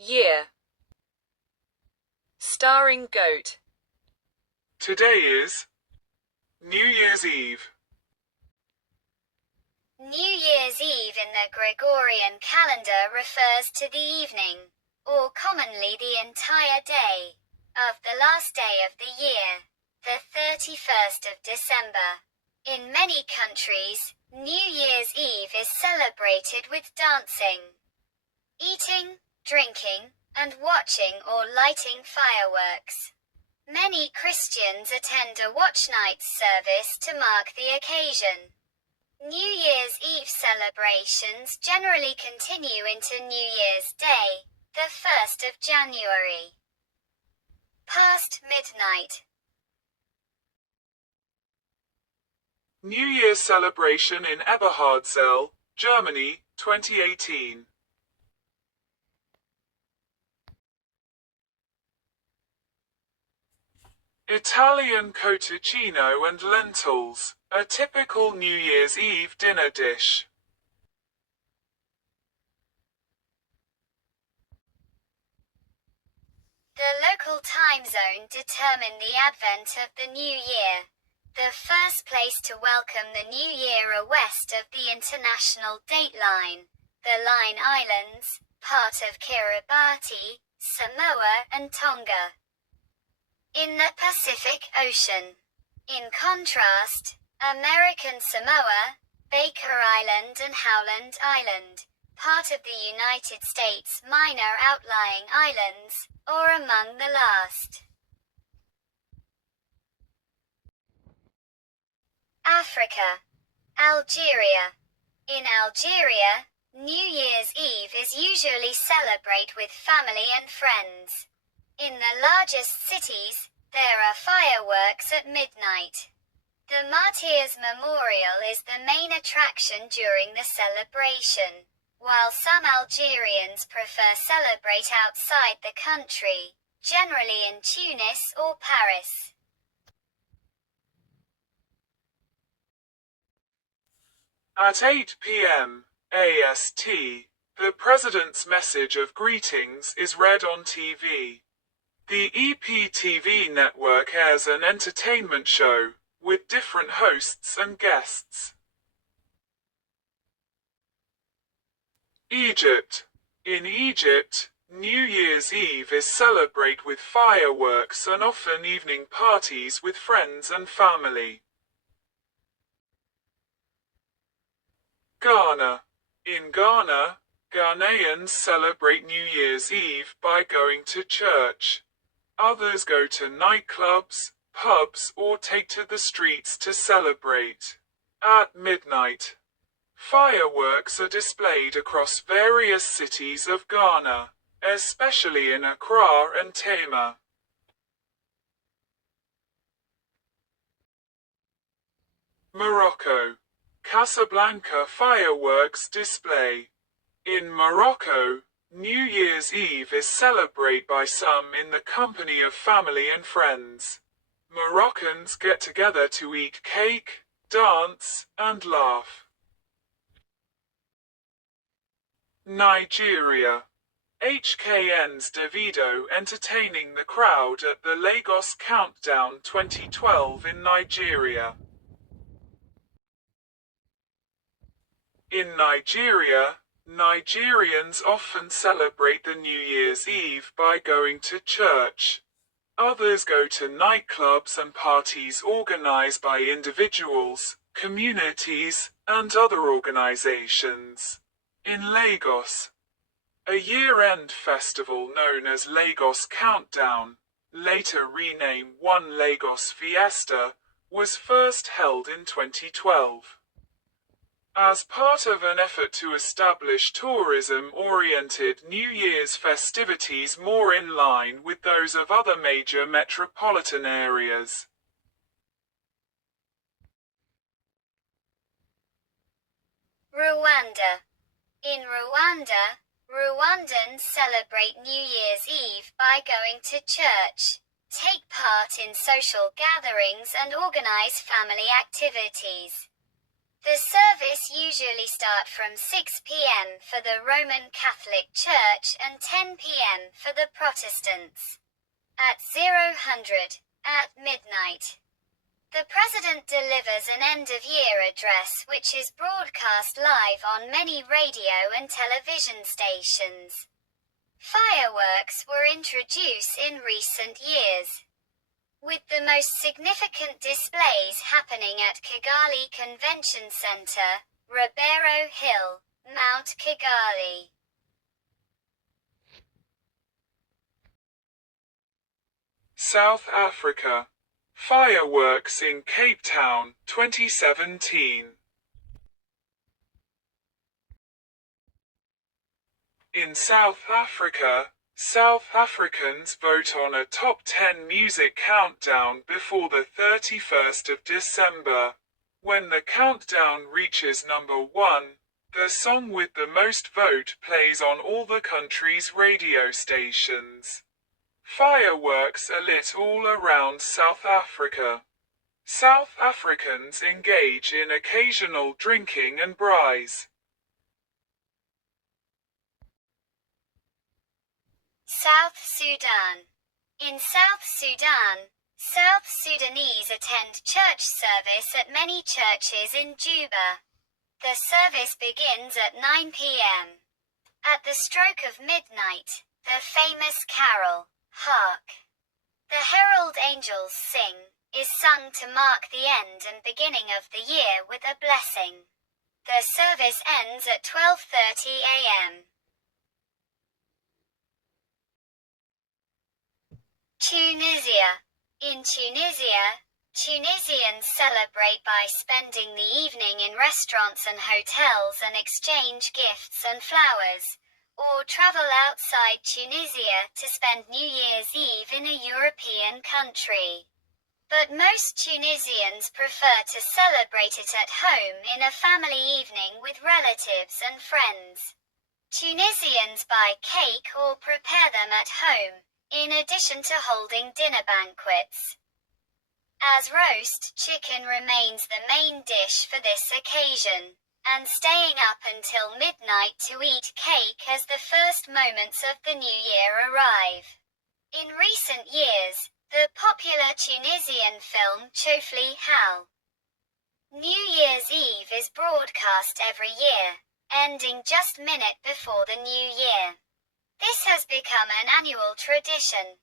Year. Starring goat. Today is New Year's Eve. New Year's Eve in the Gregorian calendar refers to the evening, or commonly the entire day, of the last day of the year, the 31st of December. In many countries, New Year's Eve is celebrated with dancing, eating, drinking, and watching or lighting fireworks. Many Christians attend a watch night service to mark the occasion. New Year's Eve celebrations generally continue into New Year's Day, the 1st of January. Past midnight. New Year's celebration in Eberhardzell, Germany, 2018. Italian cotticino and lentils, a typical New Year's Eve dinner dish. The local time zone determined the advent of the new year. The first place to welcome the new year are west of the international date line, the Line Islands, part of Kiribati, Samoa and Tonga. In the Pacific Ocean. In contrast, American Samoa, Baker Island and Howland Island, part of the United States minor outlying islands, or among the last. Africa. Algeria. In Algeria, New Year's Eve is usually celebrated with family and friends. In the largest cities, there are fireworks at midnight. The Martyrs Memorial is the main attraction during the celebration, while some Algerians prefer celebrate outside the country, generally in Tunis or Paris. At 8 p.m. AST, the President's message of greetings is read on TV. The EPTV network airs an entertainment show, with different hosts and guests. Egypt. In Egypt, New Year's Eve is celebrated with fireworks and often evening parties with friends and family. Ghana. In Ghana, Ghanaians celebrate New Year's Eve by going to church. Others go to nightclubs, pubs or take to the streets to celebrate. At midnight, fireworks are displayed across various cities of Ghana, especially in Accra and Tema. Morocco. Casablanca fireworks display. In Morocco, New Year's Eve is celebrated by some in the company of family and friends. Moroccans get together to eat cake, dance, and laugh. Nigeria. HKN's Davido entertaining the crowd at the Lagos Countdown 2012 in Nigeria. In Nigeria, Nigerians often celebrate the New Year's Eve by going to church. Others go to nightclubs and parties organized by individuals, communities, and other organizations. In Lagos, a year-end festival known as Lagos Countdown, later renamed One Lagos Fiesta, was first held in 2012. As part of an effort to establish tourism-oriented New Year's festivities more in line with those of other major metropolitan areas. Rwanda. In Rwanda, Rwandans celebrate New Year's Eve by going to church, take part in social gatherings and organize family activities. The service usually starts from 6 p.m. for the Roman Catholic Church and 10 p.m. for the Protestants. At 0000, at midnight, the President delivers an end-of-year address which is broadcast live on many radio and television stations. Fireworks were introduced in recent years, with the most significant displays happening at Kigali Convention Center, Ribeiro Hill, Mount Kigali. South Africa. Fireworks in Cape Town, 2017. In South Africa, South Africans vote on a top 10 music countdown before the 31st of December. When the countdown reaches number 1, the song with the most vote plays on all the country's radio stations. Fireworks are lit all around South Africa. South Africans engage in occasional drinking and braais. South Sudan. In South Sudan, South Sudanese attend church service at many churches in Juba. The service begins at 9 p.m. At the stroke of midnight, the famous carol, Hark! The Herald Angels Sing, is sung to mark the end and beginning of the year with a blessing. The service ends at 12:30 a.m. Tunisia. In Tunisia, Tunisians celebrate by spending the evening in restaurants and hotels and exchange gifts and flowers, or travel outside Tunisia to spend New Year's Eve in a European country. But most Tunisians prefer to celebrate it at home in a family evening with relatives and friends. Tunisians buy cake or prepare them at home, in addition to holding dinner banquets. As roast chicken remains the main dish for this occasion, and staying up until midnight to eat cake as the first moments of the new year arrive. In recent years, the popular Tunisian film Chofli Hal. New Year's Eve is broadcast every year, ending just a minute before the new year. This has become an annual tradition.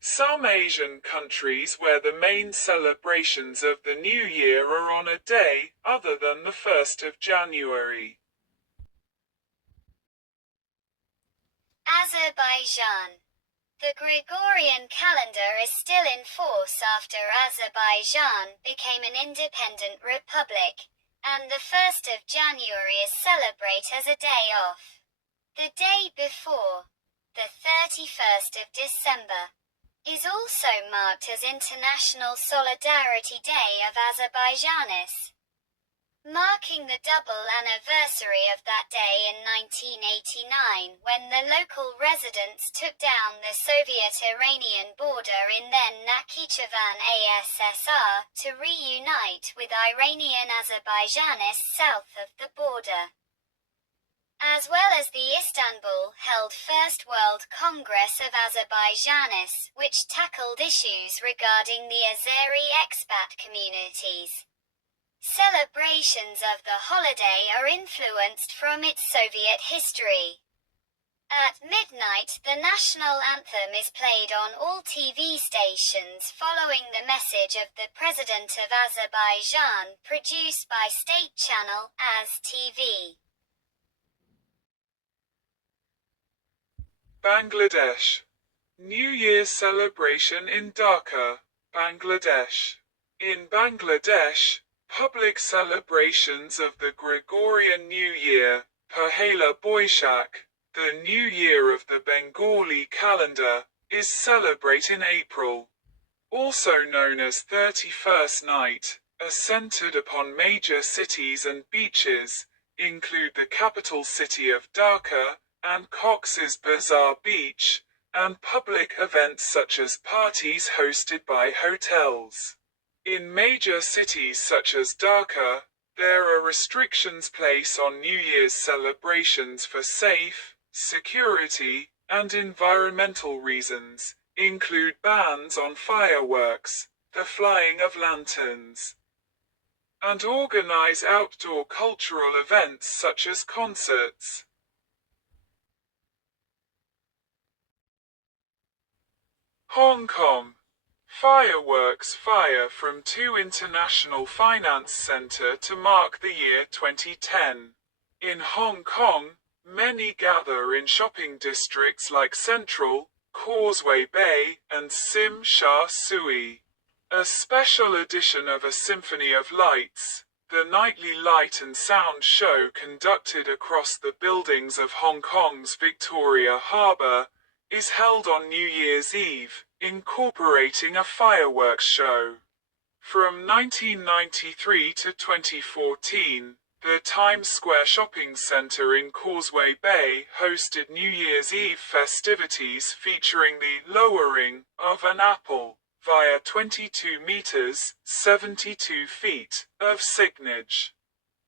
Some Asian countries where the main celebrations of the New Year are on a day other than the 1st of January. Azerbaijan. The Gregorian calendar is still in force after Azerbaijan became an independent republic, and the 1st of January is celebrated as a day off. The day before, the 31st of December, is also marked as International Solidarity Day of Azerbaijanis, marking the double anniversary of that day in 1989 when the local residents took down the Soviet-Iranian border in then Nakhichevan ASSR to reunite with Iranian Azerbaijanis south of the border. As well as the Istanbul-held First World Congress of Azerbaijanis, which tackled issues regarding the Azeri expat communities. Celebrations of the holiday are influenced from its Soviet history. At midnight, the national anthem is played on all TV stations following the message of the President of Azerbaijan, produced by state channel AZ TV. Bangladesh. New Year celebration in Dhaka, Bangladesh. In Bangladesh, public celebrations of the Gregorian New Year, Pahela Boishak, the New Year of the Bengali calendar, is celebrated in April. Also known as 31st night, are centered upon major cities and beaches, include the capital city of Dhaka, and Cox's Bazar Beach, and public events such as parties hosted by hotels. In major cities such as Dhaka, there are restrictions placed on New Year's celebrations for security, and environmental reasons, include bans on fireworks, the flying of lanterns, and organize outdoor cultural events such as concerts. Hong Kong. Fireworks fire from 2 International Finance Center to mark the year 2010. In Hong Kong, many gather in shopping districts like Central, Causeway Bay, and Tsim Sha Tsui. A special edition of A Symphony of Lights, the nightly light and sound show conducted across the buildings of Hong Kong's Victoria Harbour, is held on New Year's Eve, incorporating a fireworks show. From 1993 to 2014, the Times Square Shopping Center in Causeway Bay hosted New Year's Eve festivities featuring the lowering of an apple via 22 meters, 72 feet, of signage.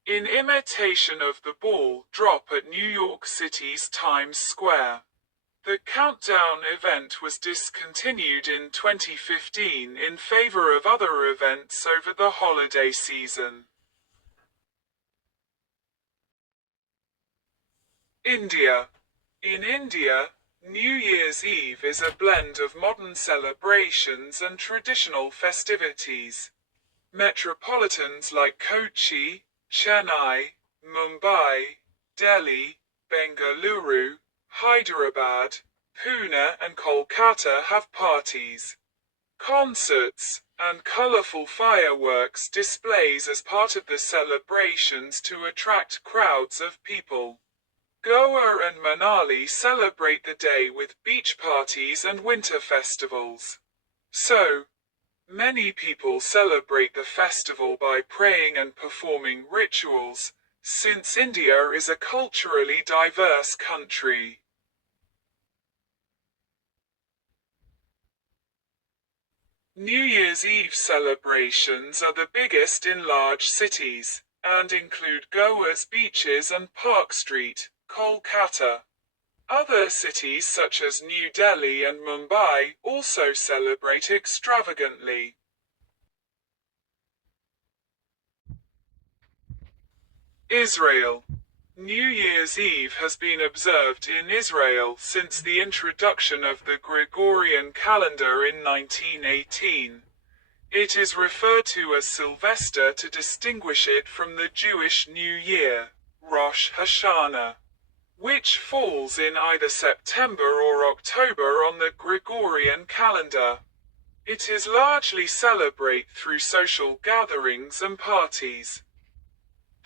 In imitation of the ball drop at New York City's Times Square. The countdown event was discontinued in 2015 in favor of other events over the holiday season. India. In India, New Year's Eve is a blend of modern celebrations and traditional festivities. Metropolitans like Kochi, Chennai, Mumbai, Delhi, Bengaluru, Hyderabad, Pune and Kolkata have parties, concerts, and colorful fireworks displays as part of the celebrations to attract crowds of people. Goa and Manali celebrate the day with beach parties and winter festivals. So, many people celebrate the festival by praying and performing rituals, since India is a culturally diverse country. New Year's Eve celebrations are the biggest in large cities, and include Goa's beaches and Park Street, Kolkata. Other cities such as New Delhi and Mumbai also celebrate extravagantly. Israel. New Year's Eve has been observed in Israel since the introduction of the Gregorian calendar in 1918. It is referred to as Sylvester to distinguish it from the Jewish New Year, Rosh Hashanah, which falls in either September or October on the Gregorian calendar. It is largely celebrated through social gatherings and parties.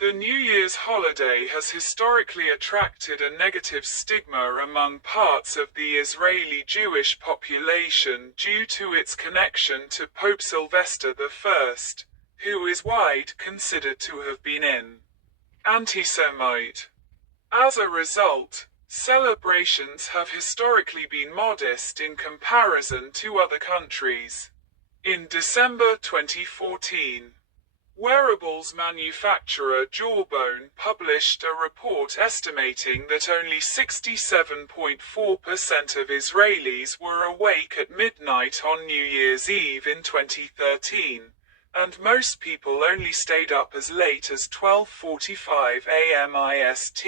The New Year's holiday has historically attracted a negative stigma among parts of the Israeli Jewish population due to its connection to Pope Sylvester I, who is widely considered to have been an anti-Semite. As a result, celebrations have historically been modest in comparison to other countries. In December 2014, wearables manufacturer Jawbone published a report estimating that only 67.4% of Israelis were awake at midnight on New Year's Eve in 2013, and most people only stayed up as late as 12:45 a.m. IST.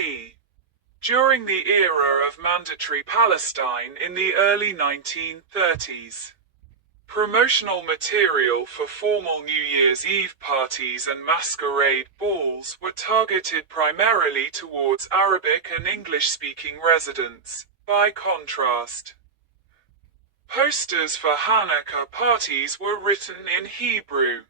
During the era of mandatory Palestine in the early 1930s. Promotional material for formal New Year's Eve parties and masquerade balls were targeted primarily towards Arabic and English-speaking residents. By contrast, posters for Hanukkah parties were written in Hebrew.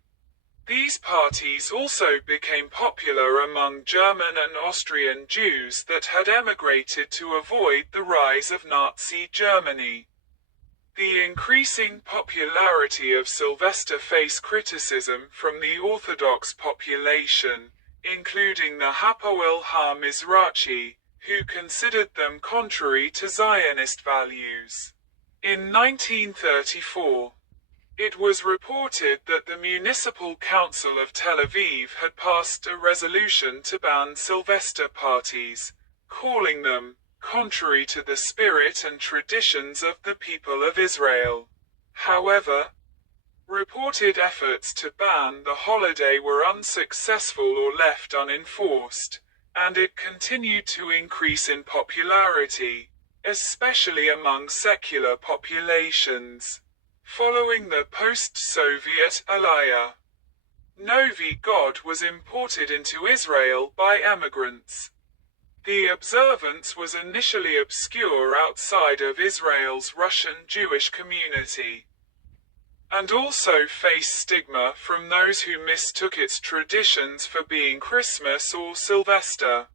These parties also became popular among German and Austrian Jews that had emigrated to avoid the rise of Nazi Germany. The increasing popularity of Sylvester faced criticism from the Orthodox population, including the Hapoel Ha-Mizrachi, who considered them contrary to Zionist values. In 1934, it was reported that the Municipal Council of Tel Aviv had passed a resolution to ban Sylvester parties, calling them contrary to the spirit and traditions of the people of Israel. However, reported efforts to ban the holiday were unsuccessful or left unenforced, and it continued to increase in popularity, especially among secular populations. Following the post-Soviet Aliyah, Novi God was imported into Israel by emigrants. The observance was initially obscure outside of Israel's Russian Jewish community, and also faced stigma from those who mistook its traditions for being Christmas or Sylvester.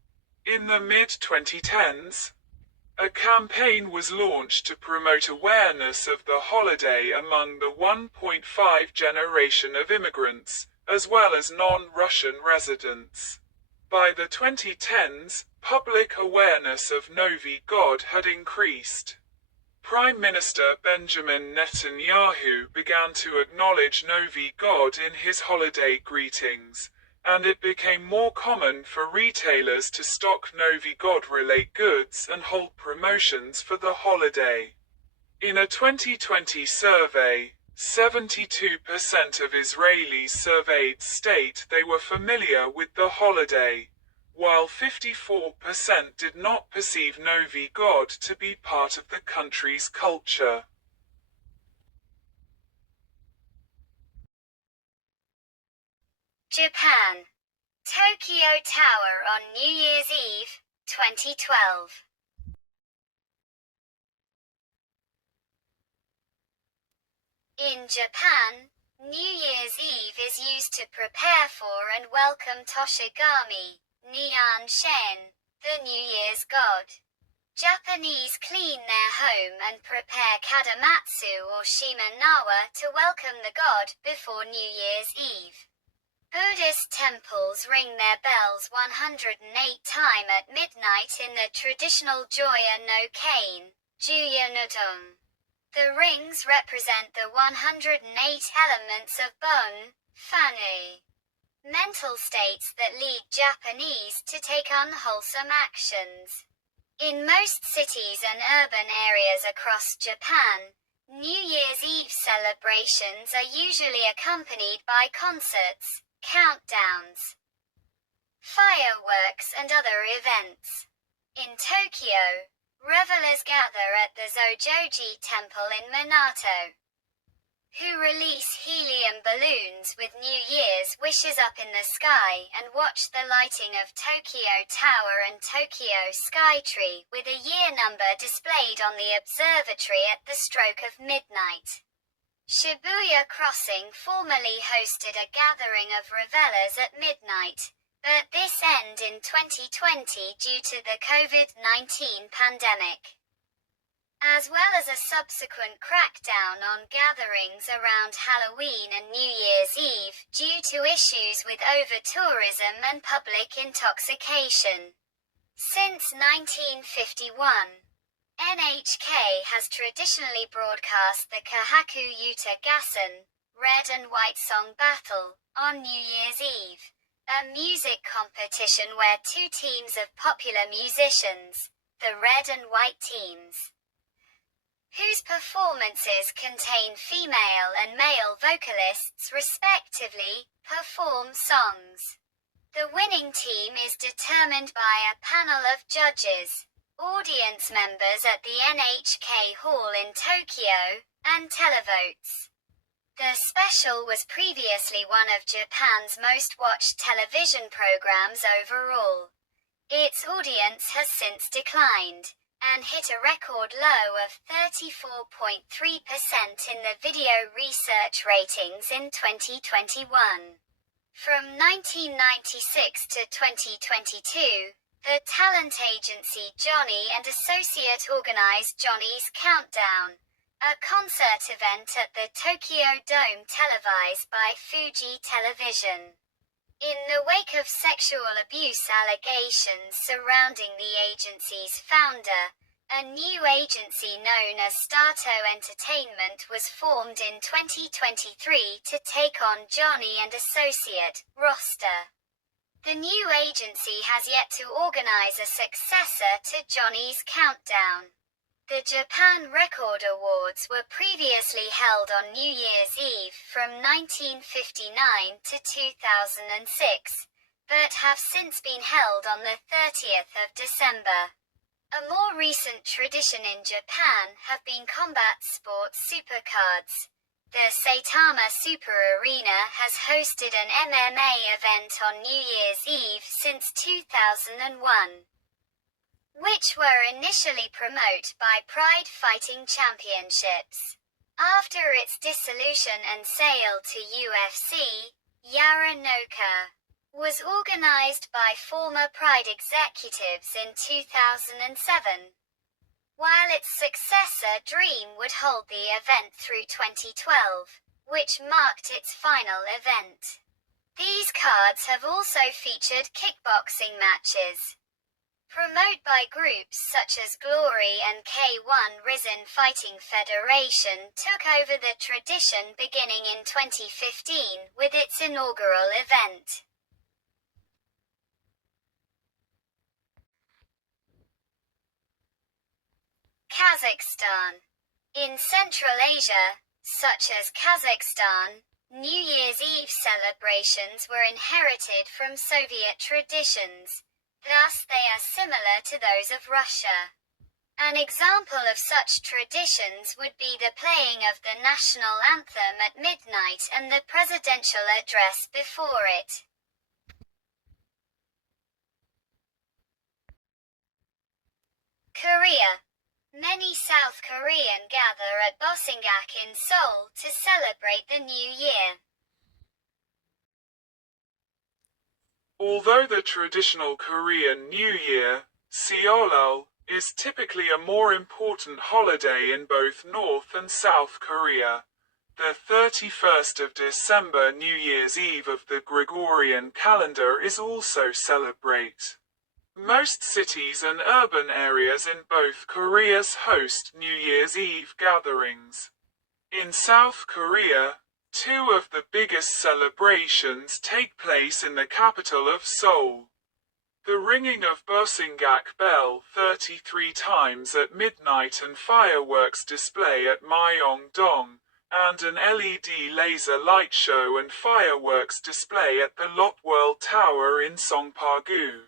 In the mid-2010s, a campaign was launched to promote awareness of the holiday among the 1.5 generation of immigrants, as well as non-Russian residents. By the 2010s, public awareness of Novi God had increased. Prime Minister Benjamin Netanyahu began to acknowledge Novi God in his holiday greetings, and it became more common for retailers to stock Novi God-related goods and hold promotions for the holiday. In a 2020 survey, 72% of Israelis surveyed state they were familiar with the holiday, while 54% did not perceive Novi God to be part of the country's culture. Japan. Tokyo Tower on New Year's Eve, 2012. In Japan, New Year's Eve is used to prepare for and welcome Toshigami, Nyan Shen, the New Year's god. Japanese clean their home and prepare kadamatsu or shima-nawa to welcome the god before New Year's Eve. Buddhist temples ring their bells 108 times at midnight in the traditional Joya no Kane, Juya no Dong. The rings represent the 108 elements of Bon, Fanu, mental states that lead Japanese to take unwholesome actions. In most cities and urban areas across Japan, New Year's Eve celebrations are usually accompanied by concerts, countdowns, fireworks and other events. In Tokyo, revelers gather at the Zojoji Temple in Minato, who release helium balloons with New Year's wishes up in the sky and watch the lighting of Tokyo Tower and Tokyo Skytree with a year number displayed on the observatory at the stroke of midnight. Shibuya Crossing formerly hosted a gathering of revelers at midnight, but this ended in 2020 due to the COVID-19 pandemic, as well as a subsequent crackdown on gatherings around Halloween and New Year's Eve due to issues with over-tourism and public intoxication. Since 1951, NHK has traditionally broadcast the Kahaku Yuta Gassen, Red and White Song Battle, on New Year's Eve, a music competition where two teams of popular musicians, the Red and White teams, whose performances contain female and male vocalists respectively, perform songs. The winning team is determined by a panel of judges, audience members at the NHK Hall in Tokyo, and televotes. The special was previously one of Japan's most watched television programs overall. Its audience has since declined, and hit a record low of 34.3% in the video research ratings in 2021. From 1996 to 2022, the talent agency Johnny and Associate organized Johnny's Countdown, a concert event at the Tokyo Dome televised by Fuji Television. In the wake of sexual abuse allegations surrounding the agency's founder, A new agency known as Stato Entertainment was formed in 2023 to take on Johnny and Associate roster. The new agency has yet to organize a successor to Johnny's Countdown. The Japan Record Awards were previously held on New Year's Eve from 1959 to 2006, but have since been held on the 30th of December. A more recent tradition in Japan have been combat sports supercards. The Saitama Super Arena has hosted an MMA event on New Year's Eve since 2001, which were initially promoted by Pride Fighting Championships. After its dissolution and sale to UFC, Yaranoka was organized by former Pride executives in 2007, while its successor Dream would hold the event through 2012, which marked its final event. These cards have also featured kickboxing matches. Promoted by groups such as Glory and K1 Risen Fighting Federation took over the tradition beginning in 2015 with its inaugural event. Kazakhstan. In Central Asia, such as Kazakhstan, New Year's Eve celebrations were inherited from Soviet traditions. Thus they are similar to those of Russia. An example of such traditions would be the playing of the national anthem at midnight and the presidential address before it. Korea. Many South Korean gather at Bosinggak in Seoul to celebrate the new year. Although the traditional Korean New Year, Seollal, is typically a more important holiday in both North and South Korea, the 31st of December, New Year's Eve of the Gregorian calendar, is also celebrate. Most cities and urban areas in both Koreas host New Year's Eve gatherings. In South Korea, two of the biggest celebrations take place in the capital of Seoul. The ringing of Bosinggak bell 33 times at midnight and fireworks display at Myeongdong, and an LED laser light show and fireworks display at the Lot World Tower in Songpa-gu.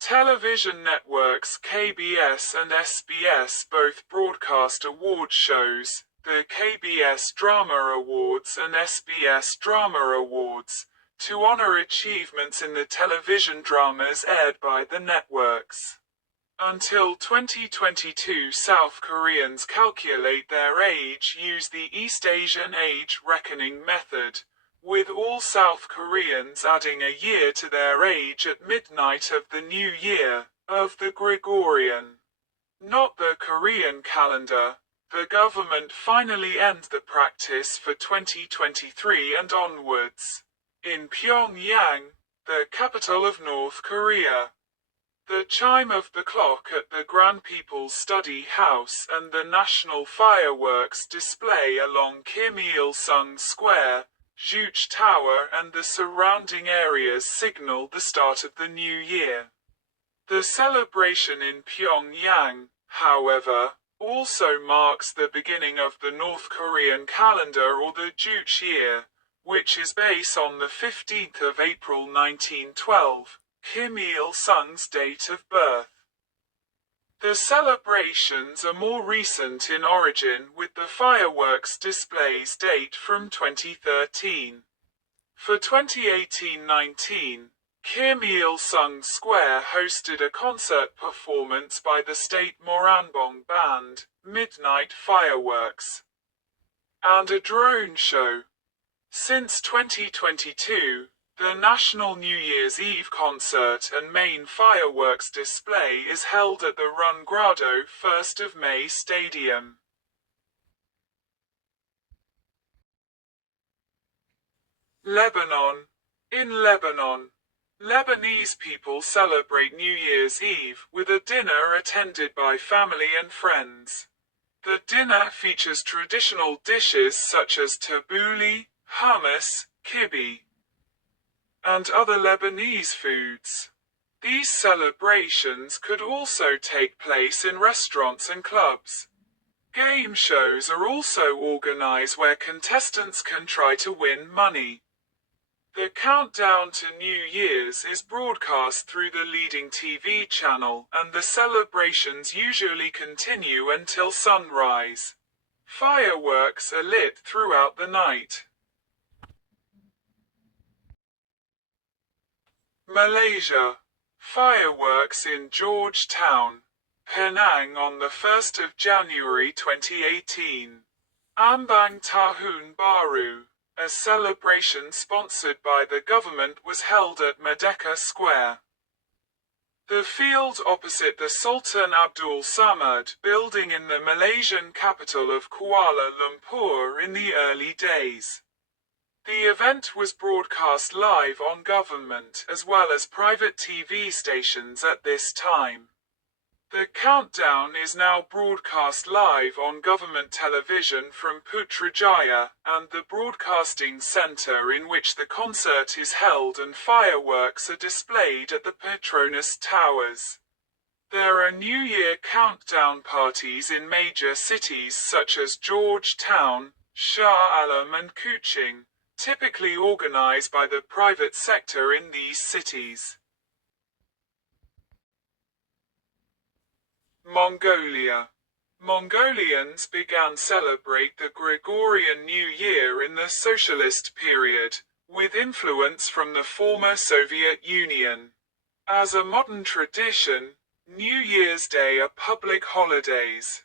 Television networks KBS and SBS both broadcast award shows, the KBS Drama Awards and SBS Drama Awards, to honor achievements in the television dramas aired by the networks. Until 2022, South Koreans calculate their age use the East Asian age reckoning method, with all South Koreans adding a year to their age at midnight of the new year, of the Gregorian, not the Korean calendar. The government finally ends the practice for 2023 and onwards. In Pyongyang, the capital of North Korea, the chime of the clock at the Grand People's Study House and the national fireworks display along Kim Il-sung Square, Juche Tower and the surrounding areas signal the start of the new year. The celebration in Pyongyang, however, also marks the beginning of the North Korean calendar, or the Juche year, which is based on the 15th of April 1912, Kim Il-sung's date of birth. The celebrations are more recent in origin, with the fireworks displays date from 2013. For 2018-19, Kim Il-sung Square hosted a concert performance by the State Moranbong Band, Midnight Fireworks, and a drone show. Since 2022, the National New Year's Eve concert and main fireworks display is held at the Rungrado 1st of May Stadium. Lebanon. In Lebanon, Lebanese people celebrate New Year's Eve with a dinner attended by family and friends. The dinner features traditional dishes such as tabbouleh, hummus, kibbeh, and other Lebanese foods. These celebrations could also take place in restaurants and clubs. Game shows are also organized where contestants can try to win money. The countdown to New Year's is broadcast through the leading TV channel, and the celebrations usually continue until sunrise. Fireworks are lit throughout the night. Malaysia. Fireworks in Georgetown, Penang on the 1st of January 2018. Ambang Tahun Baru, a celebration sponsored by the government, was held at Merdeka Square. The field opposite the Sultan Abdul Samad building in the Malaysian capital of Kuala Lumpur in the early days. The event was broadcast live on government as well as private TV stations at this time. The countdown is now broadcast live on government television from Putrajaya and the broadcasting center in which the concert is held, and fireworks are displayed at the Petronas Towers. There are New Year countdown parties in major cities such as Georgetown, Shah Alam and Kuching, typically organized by the private sector in these cities. Mongolia. Mongolians began celebrate the Gregorian New Year in the socialist period, with influence from the former Soviet Union. As a modern tradition, New Year's Day are public holidays,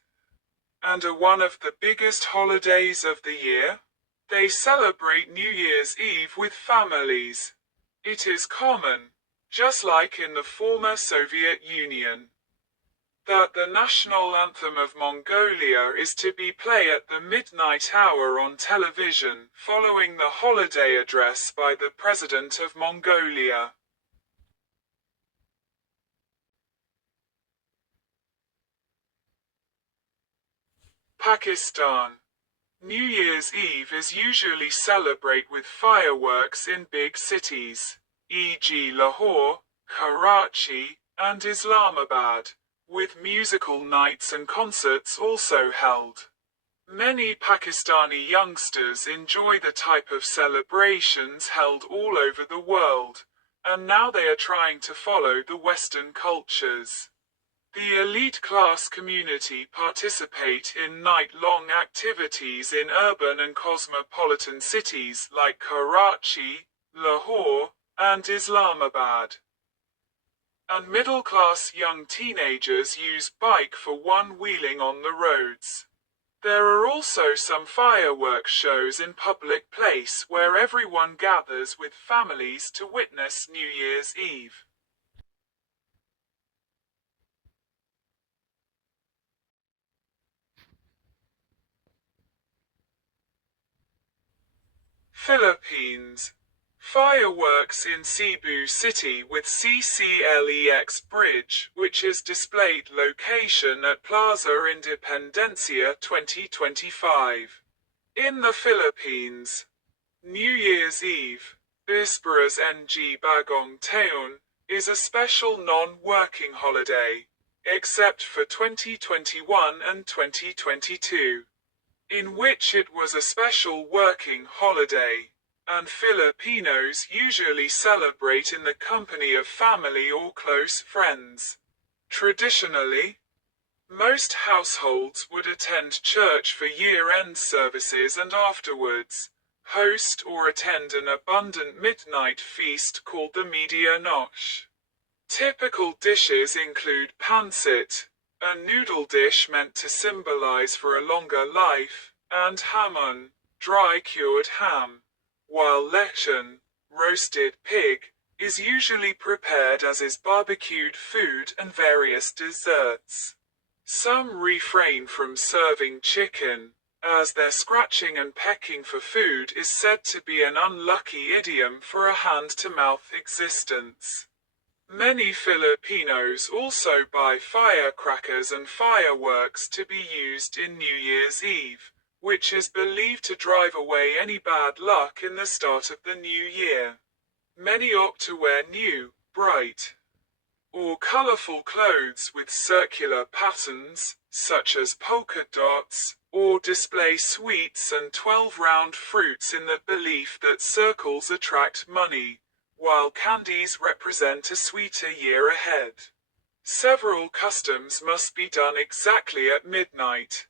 and are one of the biggest holidays of the year. They celebrate New Year's Eve with families. It is common, just like in the former Soviet Union, that the national anthem of Mongolia is to be played at the midnight hour on television, following the holiday address by the President of Mongolia. Pakistan. New Year's Eve is usually celebrated with fireworks in big cities, e.g. Lahore, Karachi, and Islamabad, with musical nights and concerts also held. Many Pakistani youngsters enjoy the type of celebrations held all over the world, and now they are trying to follow the Western cultures. The elite class community participate in night-long activities in urban and cosmopolitan cities like Karachi, Lahore, and Islamabad. And middle-class young teenagers use bike for one-wheeling on the roads. There are also some fireworks shows in public place where everyone gathers with families to witness New Year's Eve. Philippines. Fireworks in Cebu City with CCLEX Bridge, which is displayed location at Plaza Independencia 2025. In the Philippines, New Year's Eve, Bisperas ng Bagong Taon, is a special non-working holiday, except for 2021 and 2022, in which it was a special working holiday, and Filipinos usually celebrate in the company of family or close friends. Traditionally, most households would attend church for year-end services and afterwards host or attend an abundant midnight feast called the Medianoche. Typical dishes include pancit, a noodle dish meant to symbolize for a longer life, and hamon, dry cured ham, while lechon, roasted pig, is usually prepared as is barbecued food and various desserts. Some refrain from serving chicken, as their scratching and pecking for food is said to be an unlucky idiom for a hand-to-mouth existence. Many Filipinos also buy firecrackers and fireworks to be used in New Year's Eve, which is believed to drive away any bad luck in the start of the new year. Many opt to wear new, bright, or colorful clothes with circular patterns, such as polka dots, or display sweets and 12 round fruits in the belief that circles attract money, while candies represent a sweeter year ahead. Several customs must be done exactly at midnight.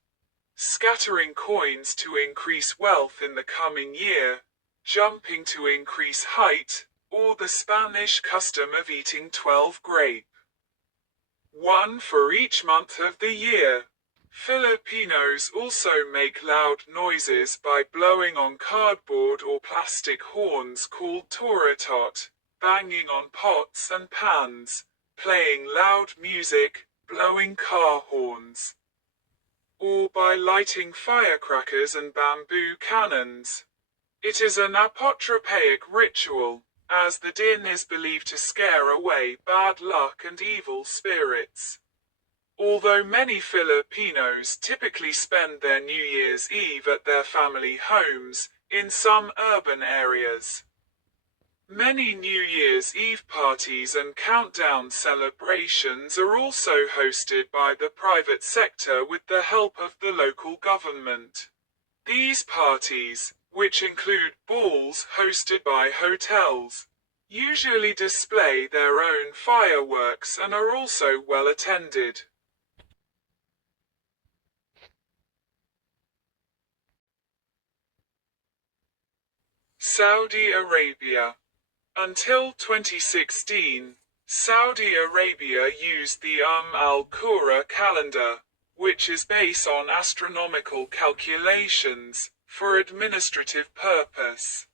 Scattering coins to increase wealth in the coming year, jumping to increase height, or the Spanish custom of eating 12 grape. One for each month of the year. Filipinos also make loud noises by blowing on cardboard or plastic horns called torotot, banging on pots and pans, playing loud music, blowing car horns, or by lighting firecrackers and bamboo cannons. It is an apotropaic ritual, as the din is believed to scare away bad luck and evil spirits. Although many Filipinos typically spend their New Year's Eve at their family homes, in some urban areas, many New Year's Eve parties and countdown celebrations are also hosted by the private sector with the help of the local government. These parties, which include balls hosted by hotels, usually display their own fireworks and are also well attended. Saudi Arabia. Until 2016, Saudi Arabia used the al-Qura calendar, which is based on astronomical calculations, for administrative purpose.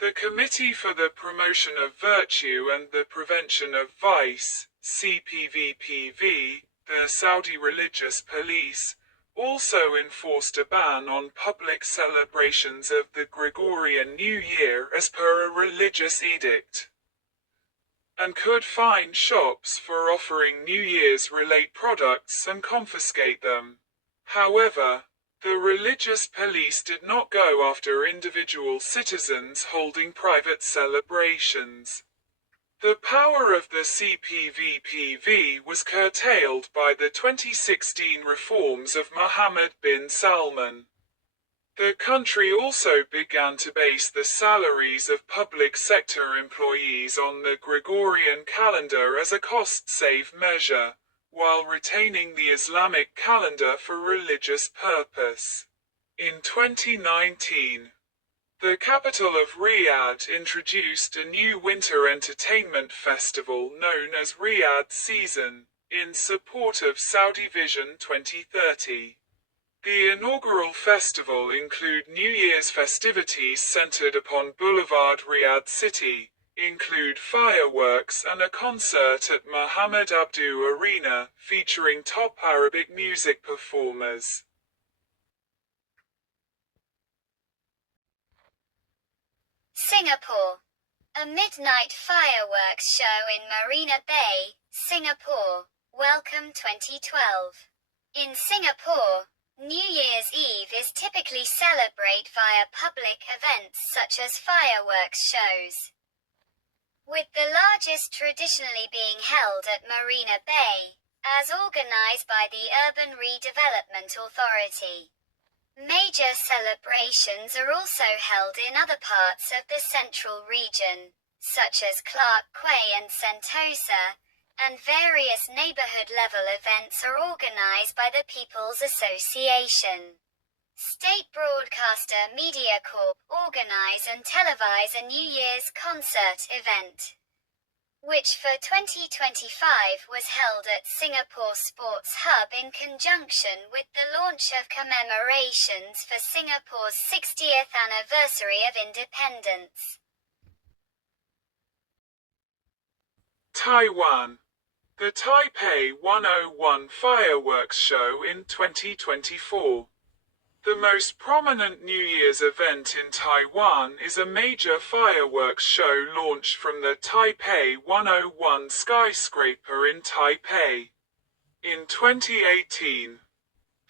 The Committee for the Promotion of Virtue and the Prevention of Vice, CPVPV, the Saudi Religious Police, also enforced a ban on public celebrations of the Gregorian New Year as per a religious edict, and could fine shops for offering New Year's-related products and confiscate them. However, the religious police did not go after individual citizens holding private celebrations. The power of the CPVPV was curtailed by the 2016 reforms of Mohammed bin Salman. The country also began to base the salaries of public sector employees on the Gregorian calendar as a cost-save measure, while retaining the Islamic calendar for religious purpose. In 2019, the capital of Riyadh introduced a new winter entertainment festival known as Riyadh Season, in support of Saudi Vision 2030. The inaugural festival include New Year's festivities centered upon Boulevard Riyadh City, include fireworks and a concert at Mohammed Abdu Arena, featuring top Arabic music performers. Singapore. A midnight fireworks show in Marina Bay, Singapore. Welcome 2012. In Singapore, New Year's Eve is typically celebrated via public events such as fireworks shows, with the largest traditionally being held at Marina Bay, as organized by the Urban Redevelopment Authority. Major celebrations are also held in other parts of the central region, such as Clarke Quay and Sentosa, and various neighborhood-level events are organized by the People's Association. State broadcaster MediaCorp organize and televise a New Year's concert event, which for 2025 was held at Singapore Sports Hub in conjunction with the launch of commemorations for Singapore's 60th anniversary of independence. Taiwan. The Taipei 101 Fireworks Show in 2024. The most prominent New Year's event in Taiwan is a major fireworks show launched from the Taipei 101 skyscraper in Taipei. In 2018,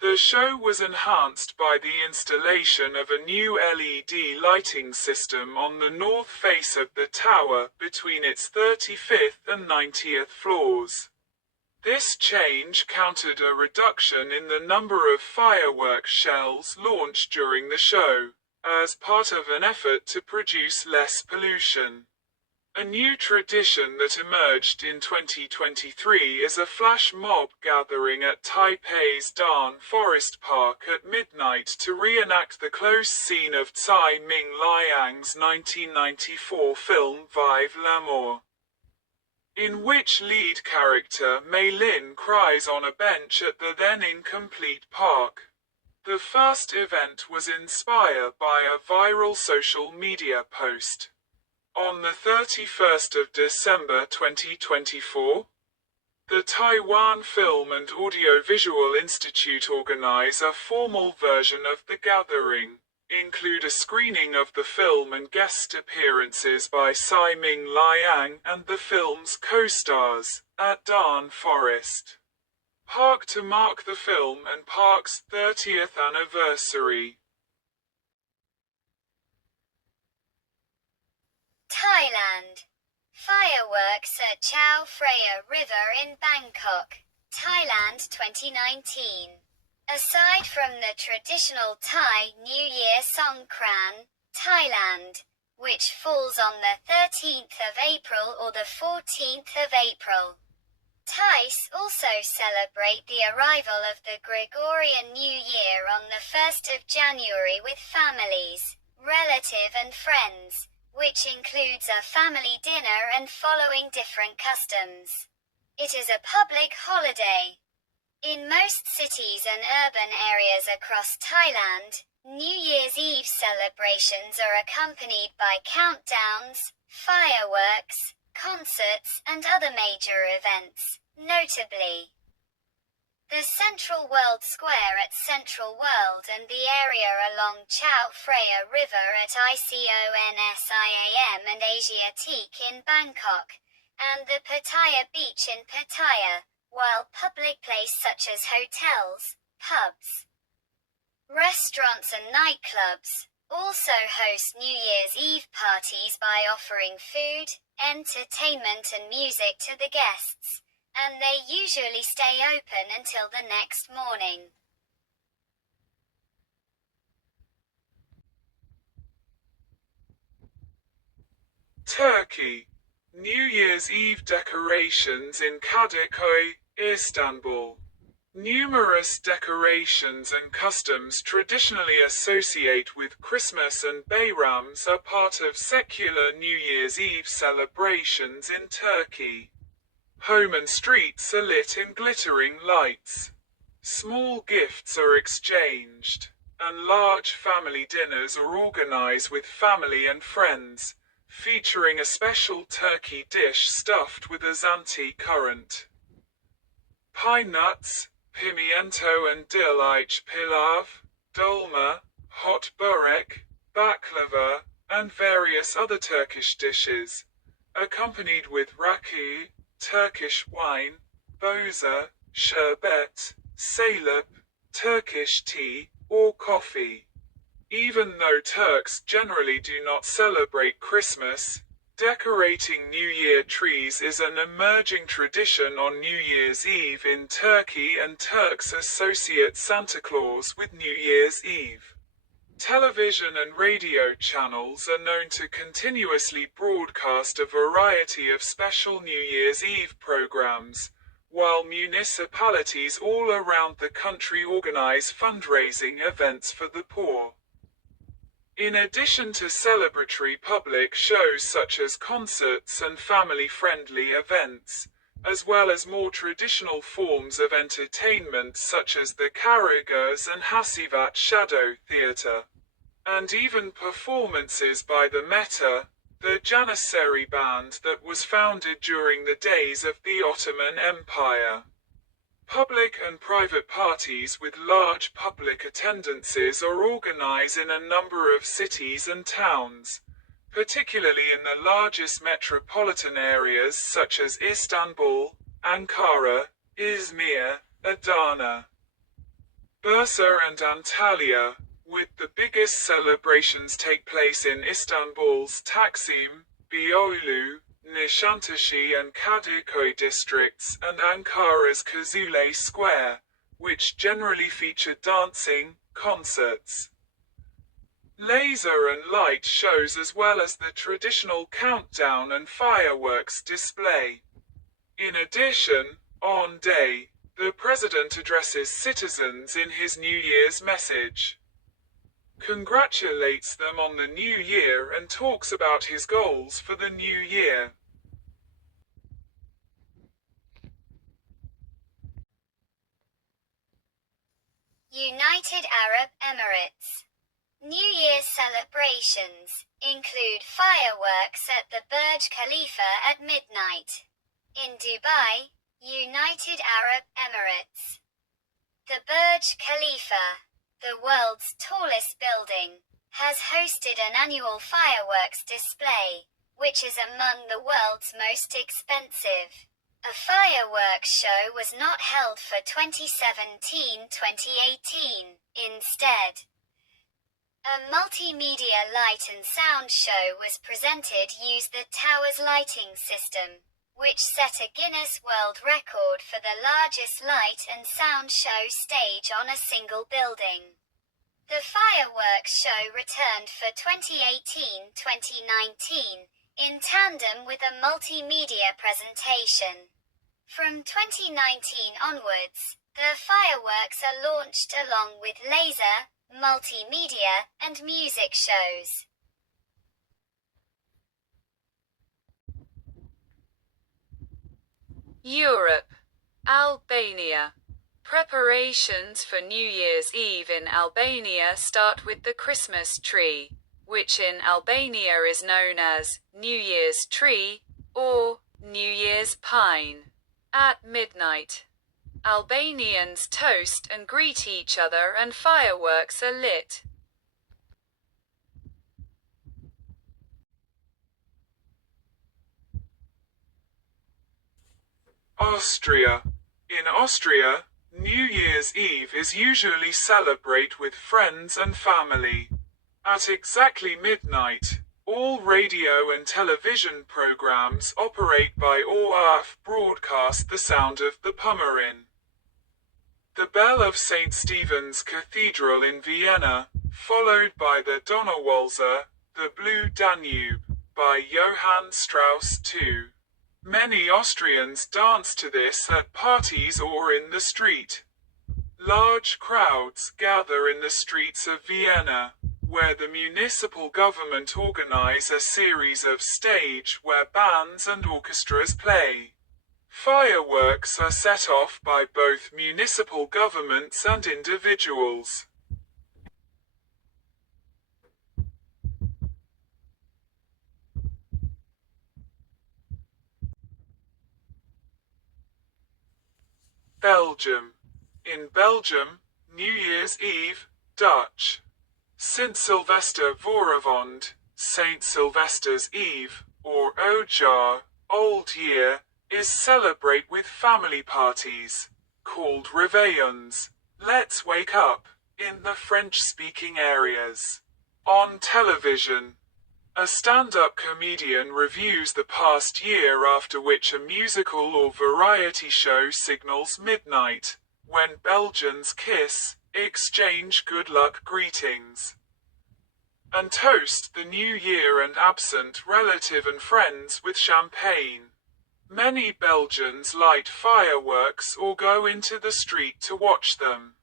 the show was enhanced by the installation of a new LED lighting system on the north face of the tower between its 35th and 90th floors. This change countered a reduction in the number of firework shells launched during the show, as part of an effort to produce less pollution. A new tradition that emerged in 2023 is a flash mob gathering at Taipei's Dan Forest Park at midnight to reenact the close scene of Tsai Ming-liang's 1994 film Vive l'Amour, in which lead character Mei Lin cries on a bench at the then incomplete park. The first event was inspired by a viral social media post. On the 31st of December 2024, the Taiwan Film and Audiovisual Institute organize a formal version of the gathering, include a screening of the film and guest appearances by Tsai Ming-liang and the film's co-stars, at Dan Forest Park to mark the film and park's 30th anniversary. Thailand. Fireworks at Chao Phraya River in Bangkok, Thailand 2019. Aside from the traditional Thai New Year Songkran, Thailand, which falls on the 13th of April or the 14th of April, Thais also celebrate the arrival of the Gregorian New Year on the 1st of January with families, relatives and friends, which includes a family dinner and following different customs. It is a public holiday. In most cities and urban areas across Thailand, New Year's Eve celebrations are accompanied by countdowns, fireworks, concerts, and other major events, notably the Central World Square at Central World and the area along Chao Phraya River at ICONSIAM and Asiatique in Bangkok, and the Pattaya Beach in Pattaya, while public places such as hotels, pubs, restaurants and nightclubs also host New Year's Eve parties by offering food, entertainment and music to the guests, and they usually stay open until the next morning. Turkey. New Year's Eve decorations in Kadıköy, Istanbul. Numerous decorations and customs traditionally associate with Christmas and Bayrams are part of secular New Year's Eve celebrations in Turkey. Home and streets are lit in glittering lights. Small gifts are exchanged, and large family dinners are organized with family and friends, featuring a special turkey dish stuffed with azanti currant, pine nuts, pimiento and dilich pilav, dolma, hot börek, baklava, and various other Turkish dishes, accompanied with rakı, Turkish wine, boza, sherbet, salep, Turkish tea, or coffee. Even though Turks generally do not celebrate Christmas, decorating New Year trees is an emerging tradition on New Year's Eve in Turkey, and Turks associate Santa Claus with New Year's Eve. Television and radio channels are known to continuously broadcast a variety of special New Year's Eve programs, while municipalities all around the country organize fundraising events for the poor. In addition to celebratory public shows such as concerts and family-friendly events, as well as more traditional forms of entertainment such as the Karagöz and Hasivat Shadow Theatre, and even performances by the Meta, the Janissary band that was founded during the days of the Ottoman Empire. Public and private parties with large public attendances are organized in a number of cities and towns, particularly in the largest metropolitan areas such as Istanbul, Ankara, Izmir, Adana, Bursa and Antalya, with the biggest celebrations take place in Istanbul's Taksim, Beyoğlu, Nişantaşı and Kadıköy districts and Ankara's Kızılay Square, which generally feature dancing, concerts, laser and light shows as well as the traditional countdown and fireworks display. In addition, on day, the President addresses citizens in his New Year's message, congratulates them on the new year and talks about his goals for the new year. United Arab Emirates. New Year's celebrations include fireworks at the Burj Khalifa at midnight. In Dubai, United Arab Emirates. The Burj Khalifa, the world's tallest building, has hosted an annual fireworks display, which is among the world's most expensive. A fireworks show was not held for 2017-2018. Instead, a multimedia light and sound show was presented used the tower's lighting system, which set a Guinness World Record for the largest light and sound show stage on a single building. The fireworks show returned for 2018-2019, in tandem with a multimedia presentation. From 2019 onwards, the fireworks are launched along with laser, multimedia, and music shows. Europe. Albania. Preparations for New Year's Eve in Albania start with the Christmas tree, which in Albania is known as New Year's tree or New Year's pine. At midnight, Albanians toast and greet each other and fireworks are lit. Austria. In Austria, New Year's Eve is usually celebrated with friends and family. At exactly midnight, all radio and television programs operated by ORF broadcast the sound of the Pummerin. The bell of St. Stephen's Cathedral in Vienna, followed by the Donauwalzer, the Blue Danube, by Johann Strauss II. Many Austrians dance to this at parties or in the street. Large crowds gather in the streets of Vienna, where the municipal government organize a series of stage where bands and orchestras play. Fireworks are set off by both municipal governments and individuals. Belgium. In Belgium, New Year's Eve, Dutch. Sint Sylvester Vooravond, Saint Sylvester's Eve, or Oudjaar, Old Year, is celebrated with family parties, called réveillons, let's wake up, in the French-speaking areas. On television, a stand-up comedian reviews the past year, after which a musical or variety show signals midnight, when Belgians kiss, exchange good luck greetings, and toast the new year and absent relative and friends with champagne. Many Belgians light fireworks or go into the street to watch them.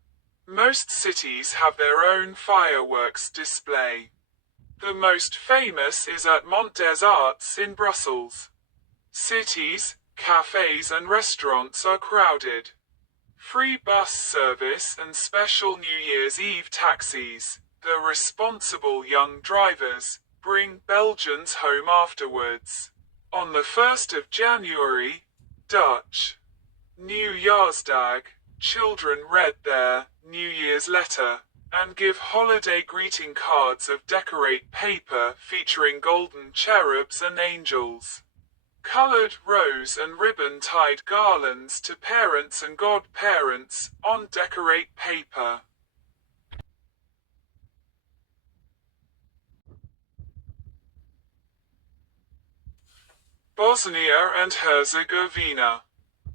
Most cities have their own fireworks display. The most famous is at Mont des Arts in Brussels. Cities, cafes and restaurants are crowded. Free bus service and special New Year's Eve taxis, the responsible young drivers, bring Belgians home afterwards. On the 1st of January, Dutch New Year'sdag, children read their New Year's letter and give holiday greeting cards of decorate paper featuring golden cherubs and angels. Colored rose and ribbon tied garlands to parents and godparents on decorate paper. Bosnia and Herzegovina.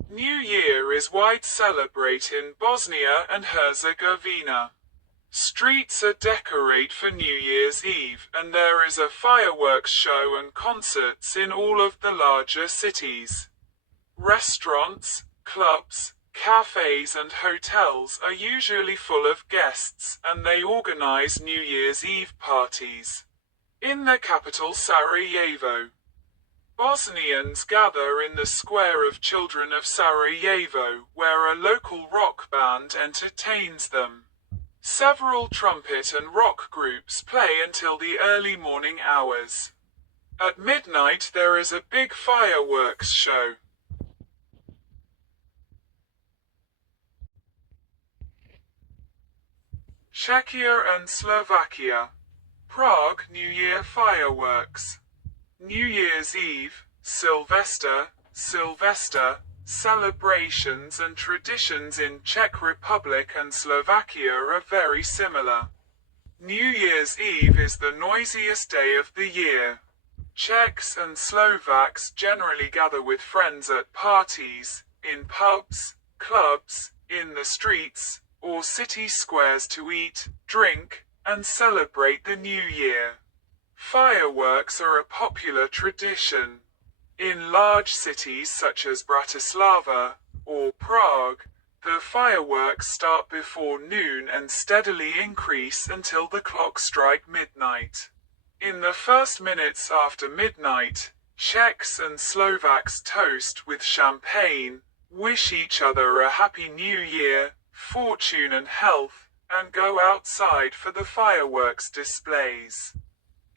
New Year is wide celebrate in Bosnia and Herzegovina. Streets are decorate for New Year's Eve and there is a fireworks show and concerts in all of the larger cities. Restaurants, clubs, cafes and hotels are usually full of guests and they organize New Year's Eve parties. In the capital Sarajevo, Bosnians gather in the Square of Children of Sarajevo, where a local rock band entertains them. Several trumpet and rock groups play until the early morning hours. At midnight there is a big fireworks show. Czechia and Slovakia. Prague New Year fireworks. New Year's Eve, Sylvester, celebrations and traditions in Czech Republic and Slovakia are very similar. New Year's Eve is the noisiest day of the year. Czechs and Slovaks generally gather with friends at parties, in pubs, clubs, in the streets, or city squares to eat, drink, and celebrate the New Year. Fireworks are a popular tradition. In large cities such as Bratislava or Prague, the fireworks start before noon and steadily increase until the clock strikes midnight. In the first minutes after midnight, Czechs and Slovaks toast with champagne, wish each other a happy new year, fortune and health, and go outside for the fireworks displays.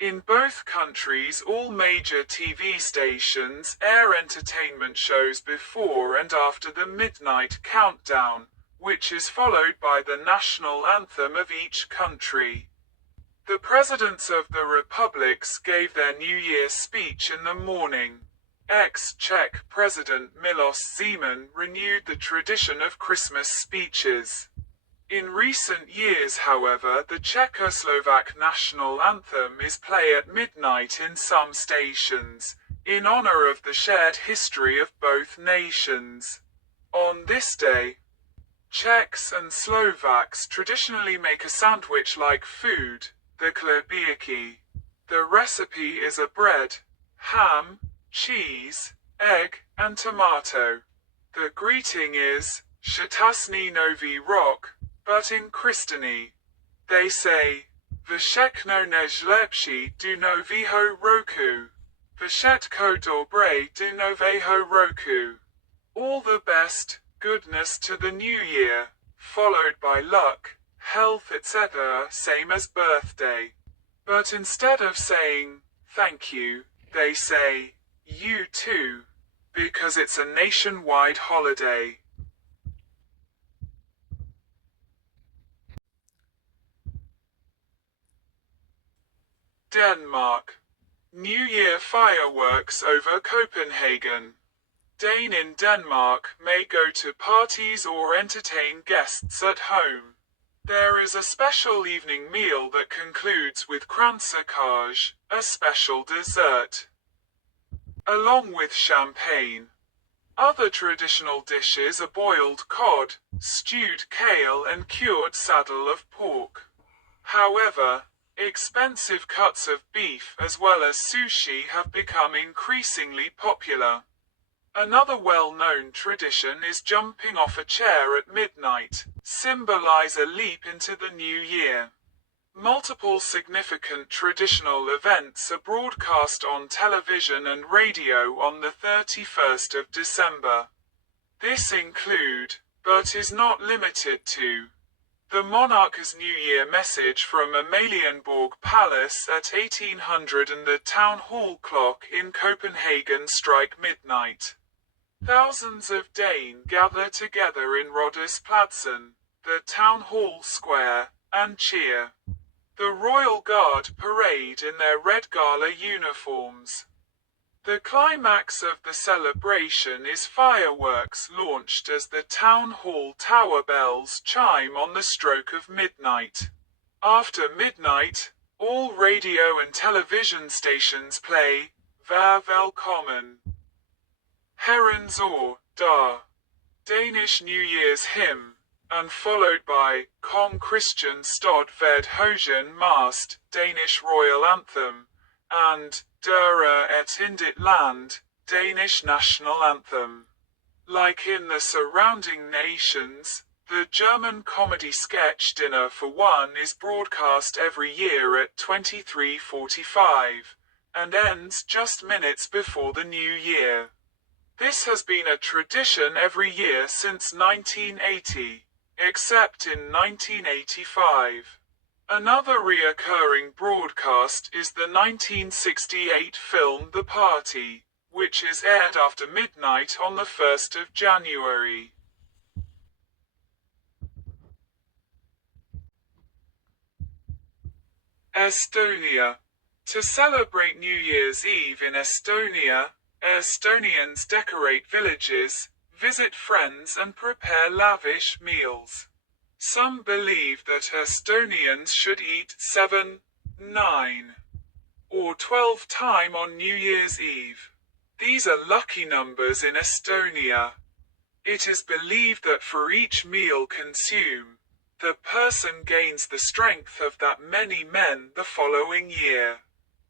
In both countries, all major TV stations air entertainment shows before and after the midnight countdown, which is followed by the national anthem of each country. The presidents of the republics gave their New Year speech in the morning. Ex-Czech President Miloš Zeman renewed the tradition of Christmas speeches. In recent years, however, the Czechoslovak national anthem is played at midnight in some stations, in honor of the shared history of both nations. On this day, Czechs and Slovaks traditionally make a sandwich-like food, the chlebíčky. The recipe is a bread, ham, cheese, egg, and tomato. The greeting is, Šťastný nový rok, but in Kristany, they say, Všechno nejlepší do nového roku. Všetko dobré do nového roku. All the best, goodness to the new year, followed by luck, health, etc., same as birthday. But instead of saying, thank you, they say, you too, because it's a nationwide holiday. Denmark. New Year fireworks over Copenhagen. Dane in Denmark may go to parties or entertain guests at home. There is a special evening meal that concludes with kransekage, a special dessert, along with champagne. Other traditional dishes are boiled cod, stewed kale and cured saddle of pork. However, expensive cuts of beef as well as sushi have become increasingly popular. Another well-known tradition is jumping off a chair at midnight, symbolize a leap into the new year. Multiple significant traditional events are broadcast on television and radio on the 31st of December. This include, but is not limited to, the monarch's New Year message from Amalienborg Palace at 1800 and the town hall clock in Copenhagen strike midnight. Thousands of Dane gather together in Rådhusplatsen, the town hall square, and cheer. The Royal Guard parade in their red gala uniforms. The climax of the celebration is fireworks launched as the town hall tower bells chime on the stroke of midnight. After midnight, all radio and television stations play Vær velkommen, Herrens år, da, Danish New Year's hymn, and followed by Kong Christian Stod ved Højen Mast, Danish royal anthem, and Der et Indit Land, Danish national anthem. Like in the surrounding nations, the German comedy sketch Dinner for One is broadcast every year at 23:45, and ends just minutes before the new year. This has been a tradition every year since 1980, except in 1985. Another reoccurring broadcast is the 1968 film The Party, which is aired after midnight on the 1st of January. Estonia. To celebrate New Year's Eve in Estonia, Estonians decorate villages, visit friends and prepare lavish meals. Some believe that Estonians should eat 7, 9, or 12 times on New Year's Eve. These are lucky numbers in Estonia. It is believed that for each meal consumed, the person gains the strength of that many men the following year.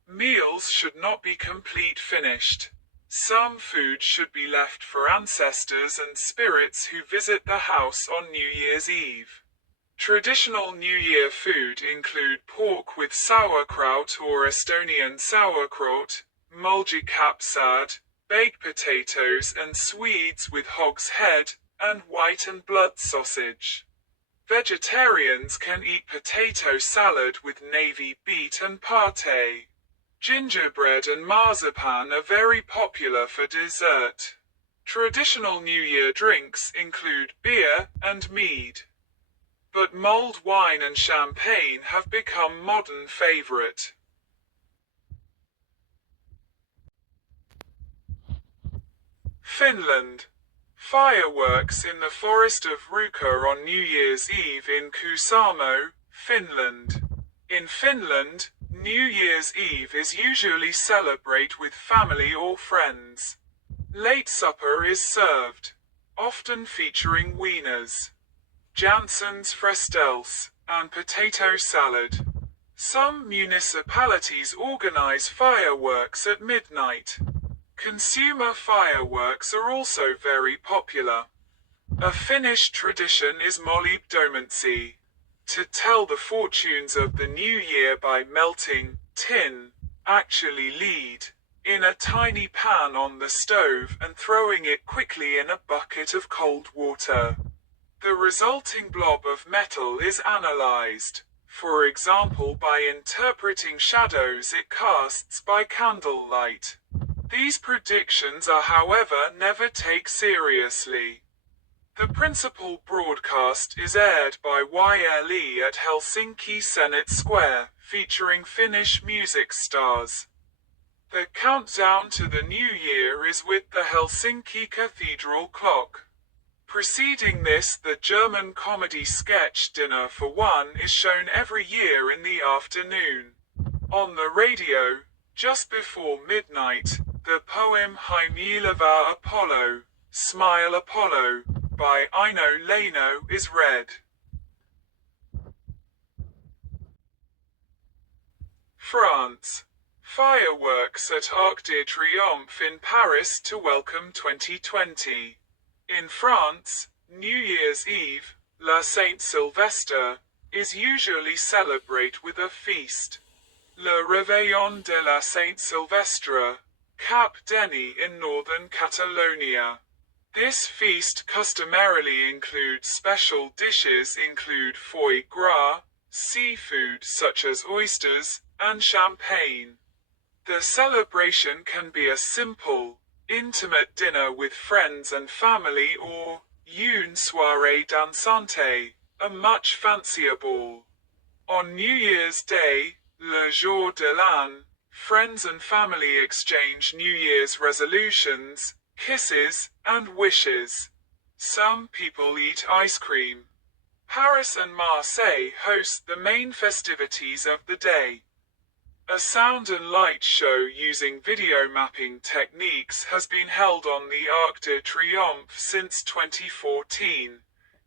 Meals should not be complete finished. Some food should be left for ancestors and spirits who visit the house on New Year's Eve. Traditional New Year food include pork with sauerkraut or Estonian sauerkraut, muldjikapsad, baked potatoes and Swedes with hog's head, and white and blood sausage. Vegetarians can eat potato salad with navy beet and pate. Gingerbread and marzipan are very popular for dessert. Traditional New Year drinks include beer and mead. But mulled wine and champagne have become modern favorite. Finland. Fireworks in the forest of Ruka on New Year's Eve in Kuusamo, Finland. In Finland, New Year's Eve is usually celebrated with family or friends. Late supper is served, often featuring wieners, Janssens frestelse, and potato salad. Some municipalities organize fireworks at midnight. Consumer fireworks are also very popular. A Finnish tradition is mollipidomancy, to tell the fortunes of the new year by melting tin, actually lead, in a tiny pan on the stove and throwing it quickly in a bucket of cold water. The resulting blob of metal is analyzed, for example by interpreting shadows it casts by candlelight. These predictions are however never taken seriously. The principal broadcast is aired by YLE at Helsinki Senate Square, featuring Finnish music stars. The countdown to the new year is with the Helsinki Cathedral clock. Preceding this, the German comedy sketch Dinner for One is shown every year in the afternoon. On the radio, just before midnight, the poem Heimilava Apollo, Smile Apollo, by Ino Leino is read. France. Fireworks at Arc de Triomphe in Paris to welcome 2020. In France, New Year's Eve, La Saint Sylvester, is usually celebrated with a feast. Le Réveillon de la Saint Sylvestre, Cap Denny in northern Catalonia. This feast customarily includes special dishes include foie gras, seafood such as oysters, and champagne. The celebration can be a simple, intimate dinner with friends and family, or une soirée dansante, a much fancier ball. On New Year's Day, le jour de l'an, friends and family exchange New Year's resolutions, kisses, and wishes. Some people eat ice cream. Paris and Marseille host the main festivities of the day. A sound and light show using video mapping techniques has been held on the Arc de Triomphe since 2014,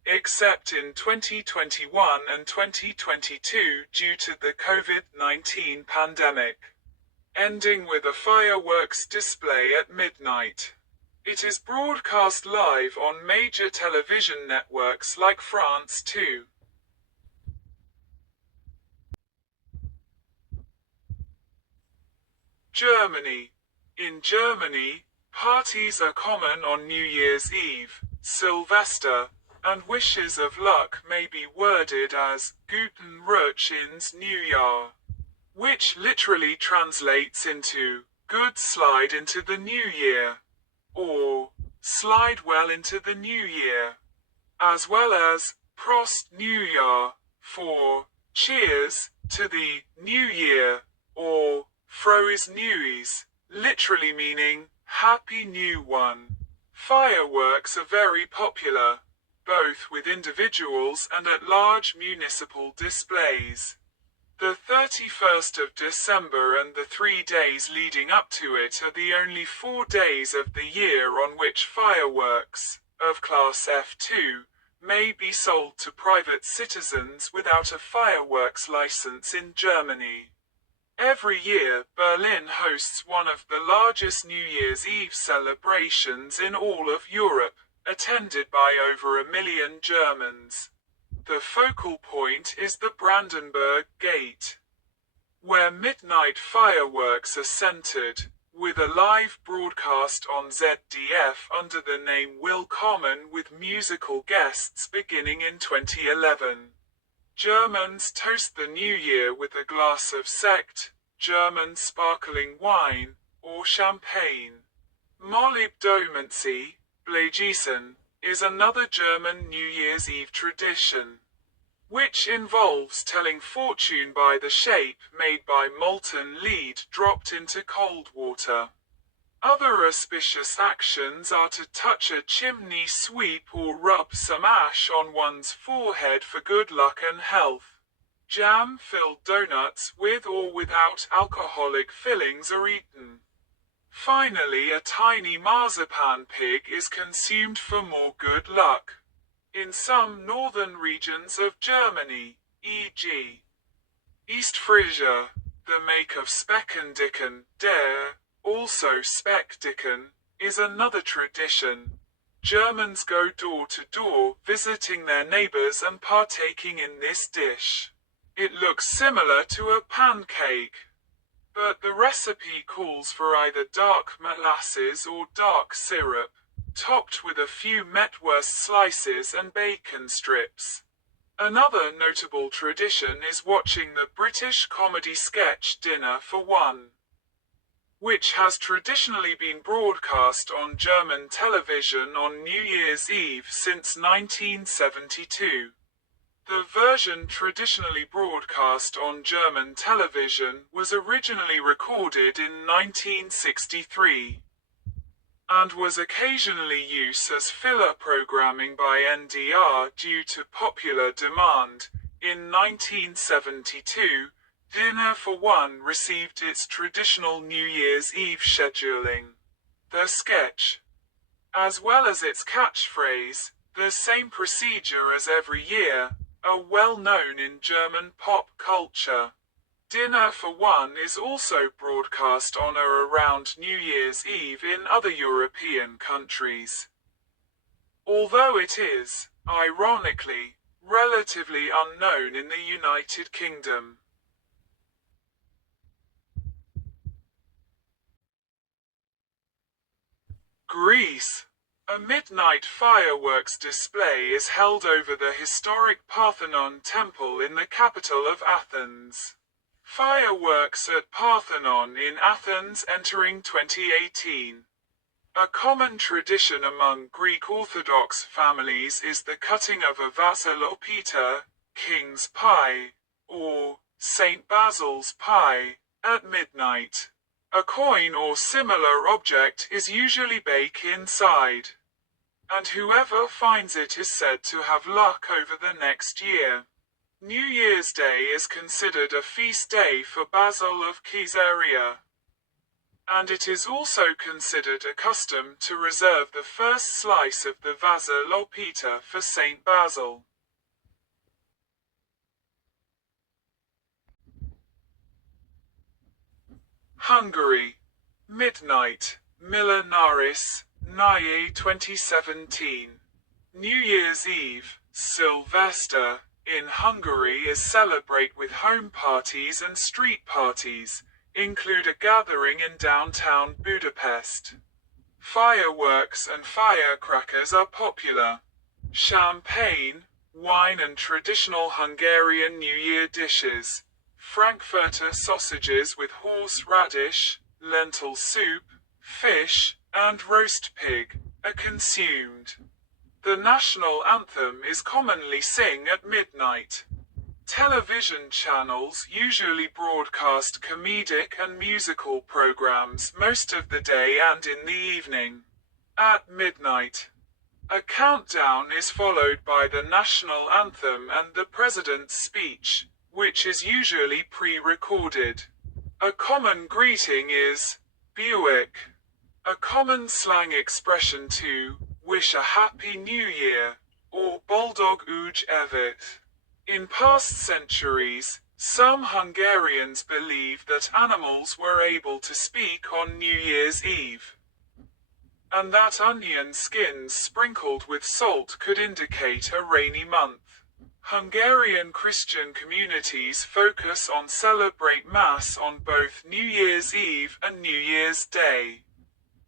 except in 2021 and 2022 due to the COVID-19 pandemic, ending with a fireworks display at midnight. It is broadcast live on major television networks like France 2. Germany. In Germany, parties are common on New Year's Eve, Sylvester, and wishes of luck may be worded as Guten Rutsch ins Neujahr, which literally translates into good slide into the new year, or slide well into the new year, as well as Prost Neujahr, for cheers to the new year, or Frohes Neues, literally meaning happy new one. Fireworks are very popular, both with individuals and at large municipal displays. The 31st of December and the 3 days leading up to it are the only 4 days of the year on which fireworks, of class F2, may be sold to private citizens without a fireworks license in Germany. Every year, Berlin hosts one of the largest New Year's Eve celebrations in all of Europe, attended by over 1 million Germans. The focal point is the Brandenburg Gate, where midnight fireworks are centered, with a live broadcast on ZDF under the name Willkommen with musical guests beginning in 2011. Germans toast the new year with a glass of Sekt, German sparkling wine, or champagne. Molybdomency, Blagießen, is another German New Year's Eve tradition, which involves telling fortune by the shape made by molten lead dropped into cold water. Other auspicious actions are to touch a chimney sweep or rub some ash on one's forehead for good luck and health. Jam-filled donuts with or without alcoholic fillings are eaten. Finally, a tiny marzipan pig is consumed for more good luck. In some northern regions of Germany, e.g. East Frisia, the make of Speckendicken, der, also Speckdicken, is another tradition. Germans go door to door, visiting their neighbors and partaking in this dish. It looks similar to a pancake, but the recipe calls for either dark molasses or dark syrup, topped with a few Metwurst slices and bacon strips. Another notable tradition is watching the British comedy sketch Dinner for One, which has traditionally been broadcast on German television on New Year's Eve since 1972. The version traditionally broadcast on German television was originally recorded in 1963, and was occasionally used as filler programming by NDR due to popular demand. In 1972, Dinner for One received its traditional New Year's Eve scheduling. The sketch, as well as its catchphrase, the same procedure as every year, are well known in German pop culture. Dinner for One is also broadcast on or around New Year's Eve in other European countries, although it is, ironically, relatively unknown in the United Kingdom. Greece. A midnight fireworks display is held over the historic Parthenon Temple in the capital of Athens. Fireworks at Parthenon in Athens entering 2018. A common tradition among Greek Orthodox families is the cutting of a Vassilopita, king's pie, or Saint Basil's pie, at midnight. A coin or similar object is usually baked inside, and whoever finds it is said to have luck over the next year. New Year's Day is considered a feast day for Basil of Caesarea, and it is also considered a custom to reserve the first slice of the Vassilopita for Saint Basil. Hungary. Midnight, Millenaris, Nye 2017. New Year's Eve, Sylvester, in Hungary is celebrated with home parties and street parties, include a gathering in downtown Budapest. Fireworks and firecrackers are popular. Champagne, wine and traditional Hungarian New Year dishes. Frankfurter sausages with horseradish, lentil soup, fish, and roast pig are consumed. The national anthem is commonly sung at midnight. Television channels usually broadcast comedic and musical programs most of the day and in the evening. At midnight, a countdown is followed by the national anthem and the president's speech, which is usually pre-recorded. A common greeting is Buick, a common slang expression to wish a happy new year, or Boldog új évet. In past centuries, some Hungarians believed that animals were able to speak on New Year's Eve, and that onion skins sprinkled with salt could indicate a rainy month. Hungarian Christian communities focus on celebrate Mass on both New Year's Eve and New Year's Day.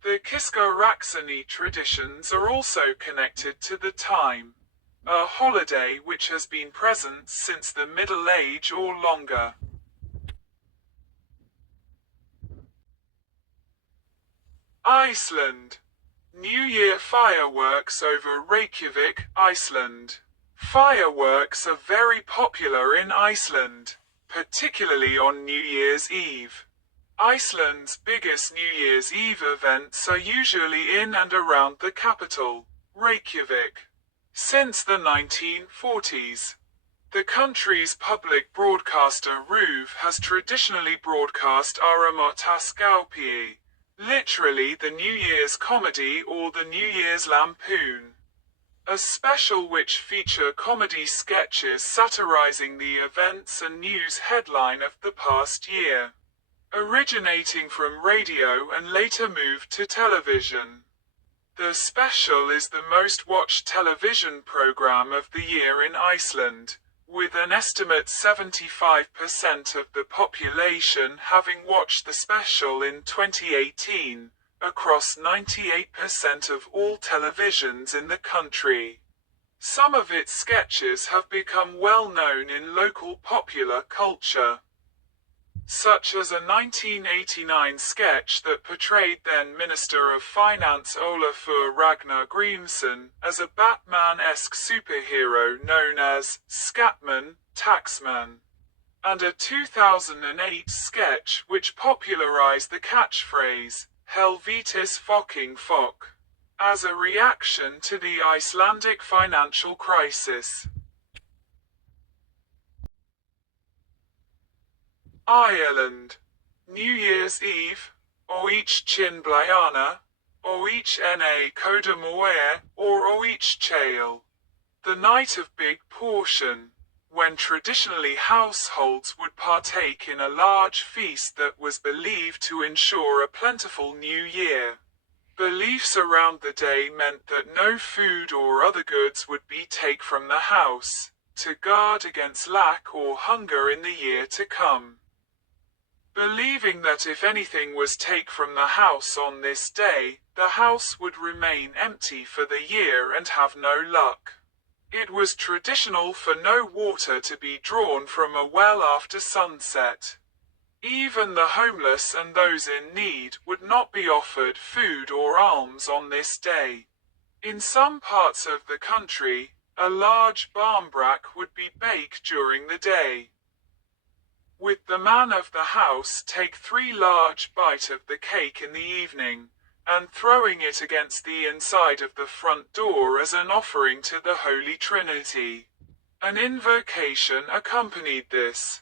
The Kiska Raksani traditions are also connected to the time, a holiday which has been present since the Middle Age or longer. Iceland. New Year fireworks over Reykjavik, Iceland. Fireworks are very popular in Iceland, particularly on New Year's Eve. Iceland's biggest New Year's Eve events are usually in and around the capital, Reykjavik. Since the 1940s, the country's public broadcaster RÚV has traditionally broadcast Áramótaskaupi, literally the New Year's comedy or the New Year's lampoon, a special which feature comedy sketches satirizing the events and news headline of the past year, originating from radio and later moved to television. The special is the most watched television program of the year in Iceland, with an estimate 75% of the population having watched the special in 2018, across 98% of all televisions in the country. Some of its sketches have become well known in local popular culture, such as a 1989 sketch that portrayed then Minister of Finance Olafur Ragnar Grímsson as a Batman-esque superhero known as Scatman, Taxman, and a 2008 sketch which popularized the catchphrase, Helvítis fucking fuck, as a reaction to the Icelandic financial crisis. Ireland. New Year's Eve, Oich Chin Blayana, Oich Na Coda Moer, or Oich Chael. The night of big portion, when traditionally households would partake in a large feast that was believed to ensure a plentiful new year. Beliefs around the day meant that no food or other goods would be taken from the house, to guard against lack or hunger in the year to come. Believing that if anything was taken from the house on this day, the house would remain empty for the year and have no luck. It was traditional for no water to be drawn from a well after sunset. Even the homeless and those in need would not be offered food or alms on this day. In some parts of the country, a large barmbrack would be baked during the day. With the man of the house take 3 large bite of the cake in the evening, and throwing it against the inside of the front door as an offering to the Holy Trinity. An invocation accompanied this.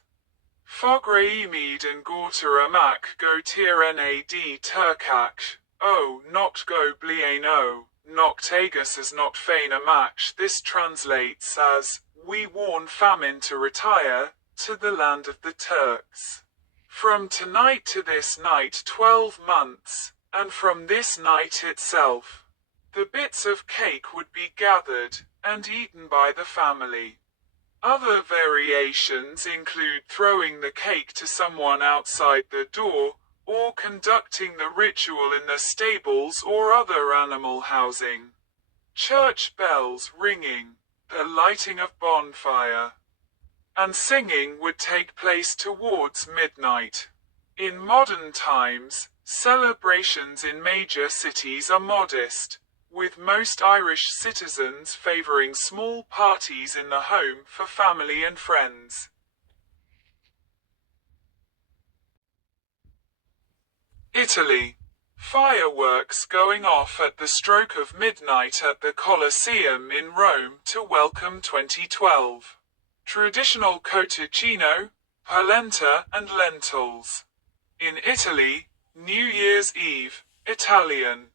Fograimid and Gorter amak go tir nad turkak, o not go blien o, noctagus as not fein amak. This translates as, we warn famine to retire, to the land of the Turks. From tonight to this night 12 months, and from this night itself, the bits of cake would be gathered, and eaten by the family. Other variations include throwing the cake to someone outside the door, or conducting the ritual in the stables or other animal housing. Church bells ringing, the lighting of bonfire, and singing would take place towards midnight. In modern times, celebrations in major cities are modest, with most Irish citizens favouring small parties in the home for family and friends. Italy. Fireworks going off at the stroke of midnight at the Colosseum in Rome to welcome 2012. Traditional cotticino, polenta and lentils. In Italy, New Year's Eve, Italian.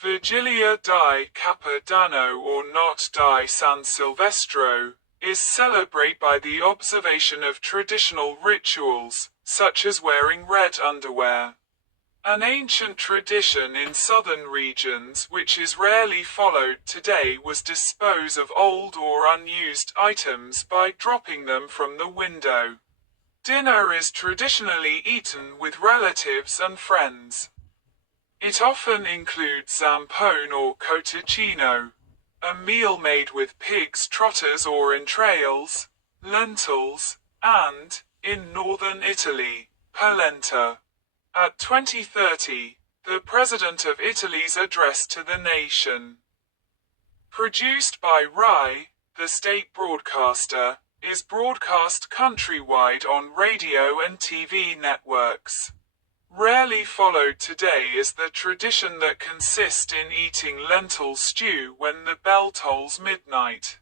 Vigilia di Capodanno or not di San Silvestro, is celebrated by the observation of traditional rituals, such as wearing red underwear. An ancient tradition in southern regions which is rarely followed today was dispose of old or unused items by dropping them from the window. Dinner is traditionally eaten with relatives and friends. It often includes zampone or cotticino, a meal made with pig's trotters or entrails, lentils, and, in northern Italy, polenta. At 2030, the President of Italy's address to the nation. Produced by RAI, the state broadcaster, is broadcast countrywide on radio and TV networks. Rarely followed today is the tradition that consists in eating lentil stew when the bell tolls midnight.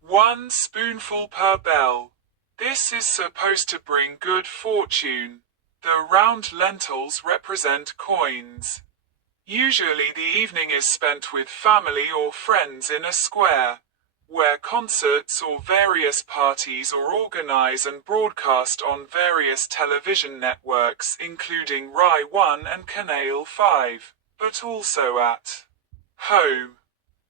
1 spoonful per bell. This is supposed to bring good fortune. The round lentils represent coins. Usually the evening is spent with family or friends in a square, where concerts or various parties are organized and broadcast on various television networks including Rai 1 and Canal 5, but also at home.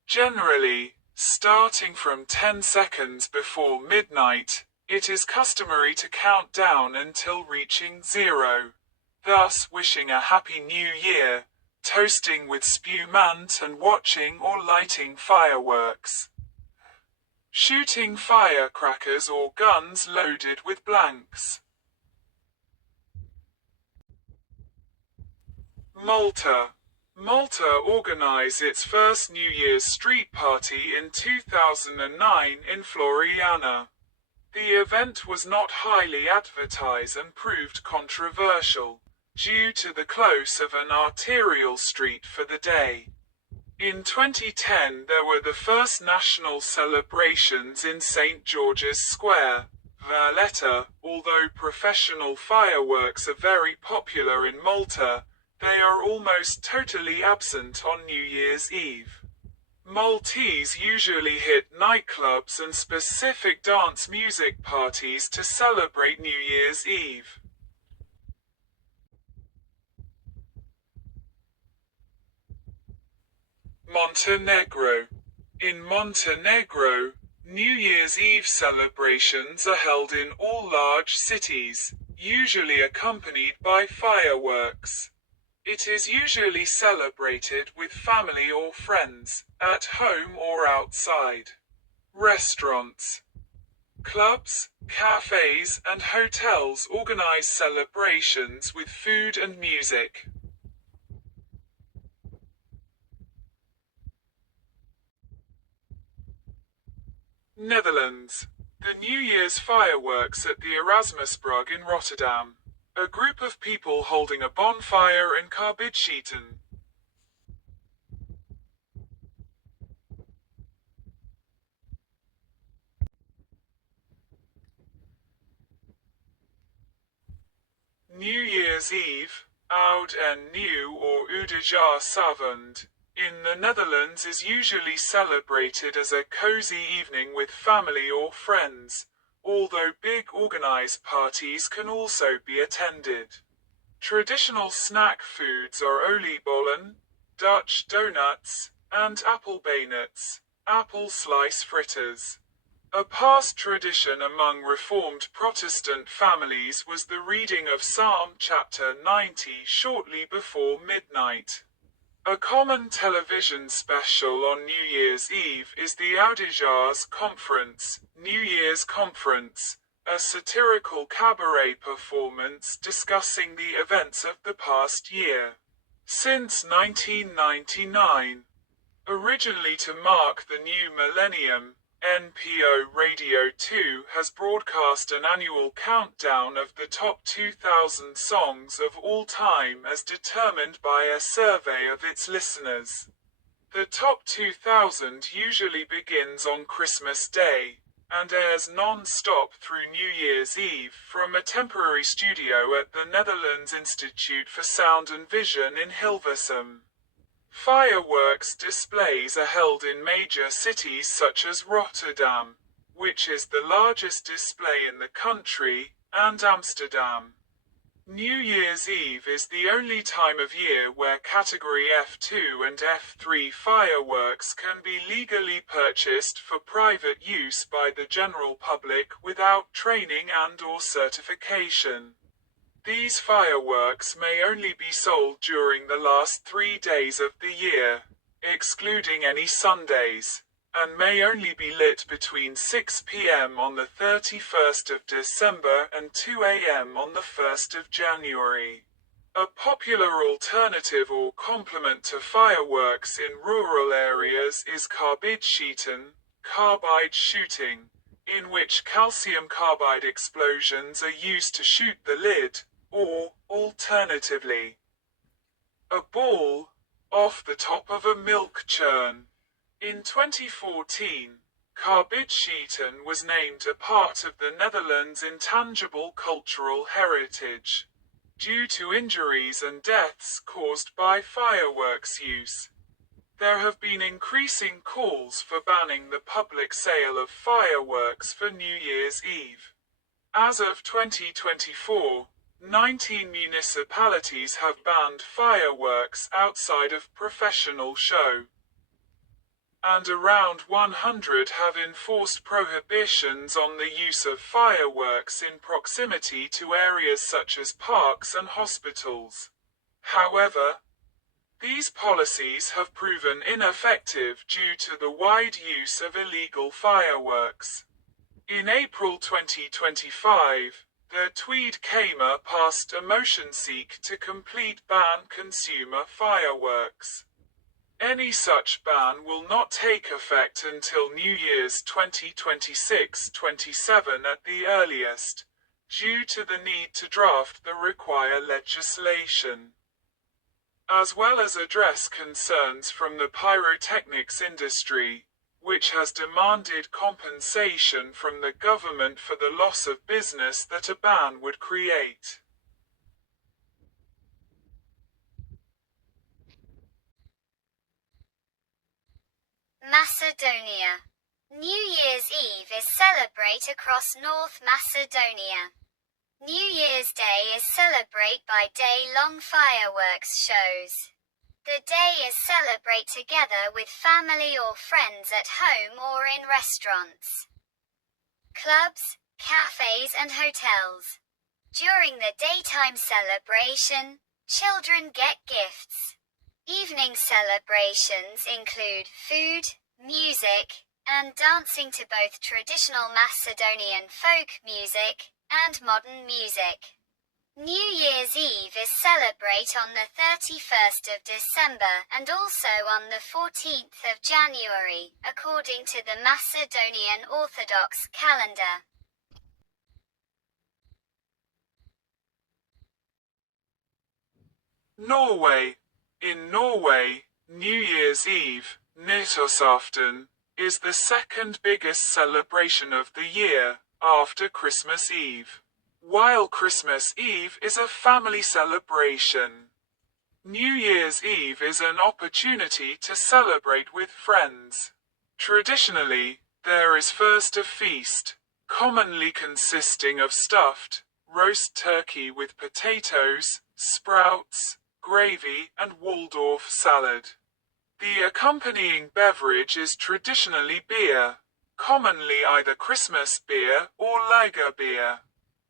Generally, starting from 10 seconds before midnight, it is customary to count down until reaching 0, thus wishing a happy new year, toasting with spumante and watching or lighting fireworks. Shooting firecrackers or guns loaded with blanks. Malta. Malta organized its first New Year's street party in 2009 in Floriana. The event was not highly advertised and proved controversial, due to the close of an arterial street for the day. In 2010 there were the first national celebrations in St. George's Square, Valletta. Although professional fireworks are very popular in Malta, they are almost totally absent on New Year's Eve. Maltese usually hit nightclubs and specific dance music parties to celebrate New Year's Eve. Montenegro. In Montenegro, New Year's Eve celebrations are held in all large cities, usually accompanied by fireworks. It is usually celebrated with family or friends, at home or outside. Restaurants. Clubs, cafes, and hotels organize celebrations with food and music. Netherlands. The New Year's fireworks at the Erasmusbrug in Rotterdam. A group of people holding a bonfire in Karbidschieten. New Year's Eve, Oud en Nieuw or Oudejaarsavond, in the Netherlands is usually celebrated as a cozy evening with family or friends, although big organized parties can also be attended. Traditional snack foods are oliebollen, Dutch donuts, and appelbeinuts, apple slice fritters. A past tradition among Reformed Protestant families was the reading of Psalm chapter 90 shortly before midnight. A common television special on New Year's Eve is the Oudejaarsavond Conference, New Year's Conference, a satirical cabaret performance discussing the events of the past year. Since 1999, originally to mark the new millennium, NPO Radio 2 has broadcast an annual countdown of the top 2,000 songs of all time as determined by a survey of its listeners. The top 2,000 usually begins on Christmas Day, and airs non-stop through New Year's Eve from a temporary studio at the Netherlands Institute for Sound and Vision in Hilversum. Fireworks displays are held in major cities such as Rotterdam, which is the largest display in the country, and Amsterdam. New Year's Eve is the only time of year where Category F2 and F3 fireworks can be legally purchased for private use by the general public without training and/or certification. These fireworks may only be sold during the last 3 days of the year, excluding any Sundays, and may only be lit between 6 p.m. on the 31st of December and 2 a.m. on the 1st of January. A popular alternative or complement to fireworks in rural areas is Karbidschieten, carbide shooting, in which calcium carbide explosions are used to shoot the lid, or, alternatively, a ball off the top of a milk churn. In 2014, Karbidschieten was named a part of the Netherlands' intangible cultural heritage, due to injuries and deaths caused by fireworks use. There have been increasing calls for banning the public sale of fireworks for New Year's Eve. As of 2024, 19 municipalities have banned fireworks outside of professional show, and around 100 have enforced prohibitions on the use of fireworks in proximity to areas such as parks and hospitals. However, these policies have proven ineffective due to the wide use of illegal fireworks. In April 2025, the Tweede Kamer passed a motion seek to complete ban consumer fireworks. Any such ban will not take effect until New Year's 2026-27 at the earliest, due to the need to draft the required legislation, as well as address concerns from the pyrotechnics industry, which has demanded compensation from the government for the loss of business that a ban would create. Macedonia. New Year's Eve is celebrated across North Macedonia. New Year's Day is celebrated by day-long fireworks shows. The day is celebrated together with family or friends at home or in restaurants, clubs, cafes and hotels. During the daytime celebration, children get gifts. Evening celebrations include food, music, and dancing to both traditional Macedonian folk music and modern music. New Year's Eve is celebrated on the 31st of December and also on the 14th of January, according to the Macedonian Orthodox calendar. Norway. In Norway, New Year's Eve, nyttårsafton, is the second biggest celebration of the year, after Christmas Eve. While Christmas Eve is a family celebration, New Year's Eve is an opportunity to celebrate with friends. Traditionally, there is first a feast, commonly consisting of stuffed, roast turkey with potatoes, sprouts, gravy, and Waldorf salad. The accompanying beverage is traditionally beer, commonly either Christmas beer or lager beer.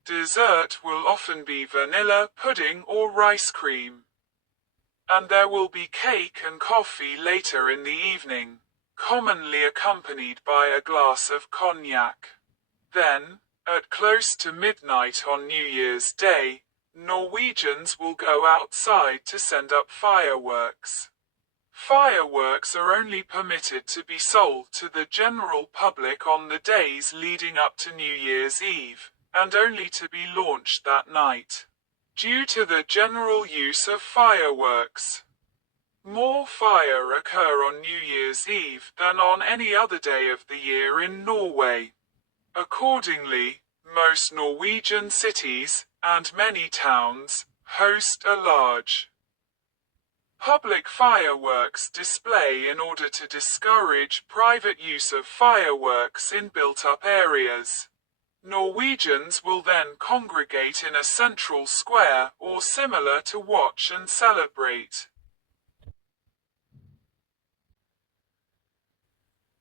Dessert will often be vanilla pudding or rice cream. And there will be cake and coffee later in the evening, commonly accompanied by a glass of cognac. Then, at close to midnight on New Year's Day, Norwegians will go outside to send up fireworks. Fireworks are only permitted to be sold to the general public on the days leading up to New Year's Eve, and only to be launched that night. Due to the general use of fireworks, more fire occur on New Year's Eve than on any other day of the year in Norway. Accordingly, most Norwegian cities, and many towns, host a large public fireworks display in order to discourage private use of fireworks in built-up areas. Norwegians will then congregate in a central square or similar to watch and celebrate.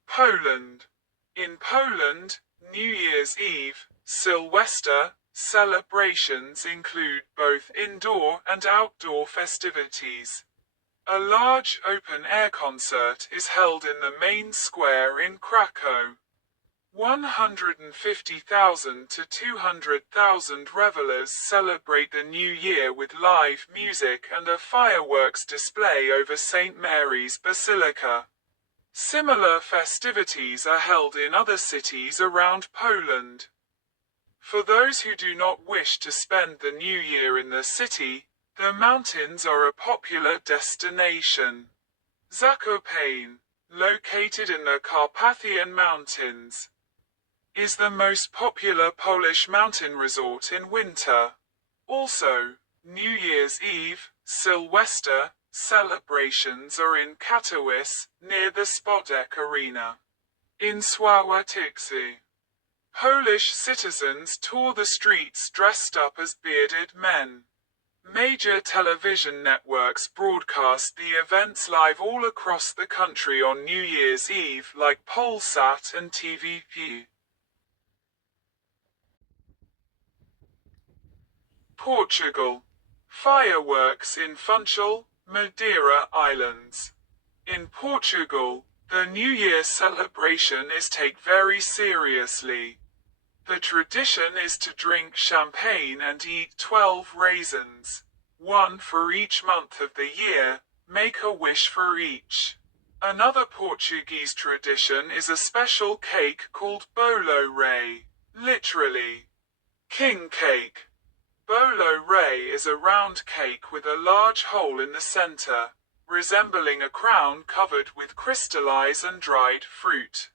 Poland. In Poland, New Year's Eve, Sylvester, celebrations include both indoor and outdoor festivities. A large open-air concert is held in the main square in Krakow. 150,000 to 200,000 revelers celebrate the New Year with live music and a fireworks display over St. Mary's Basilica. Similar festivities are held in other cities around Poland. For those who do not wish to spend the New Year in the city, the mountains are a popular destination. Zakopane, located in the Carpathian Mountains, is the most popular Polish mountain resort in winter. Also, New Year's Eve, Sylvester, celebrations are in Katowice, near the Spodek Arena. In Sławotyczy, Polish citizens tour the streets dressed up as bearded men. Major television networks broadcast the events live all across the country on New Year's Eve like Polsat and TVP. Portugal. Fireworks in Funchal, Madeira Islands. In Portugal, the New Year celebration is taken very seriously. The tradition is to drink champagne and eat 12 raisins, one for each month of the year, make a wish for each. Another Portuguese tradition is a special cake called bolo rei, literally, king cake. Bolo rei is a round cake with a large hole in the center, resembling a crown covered with crystallized and dried fruit.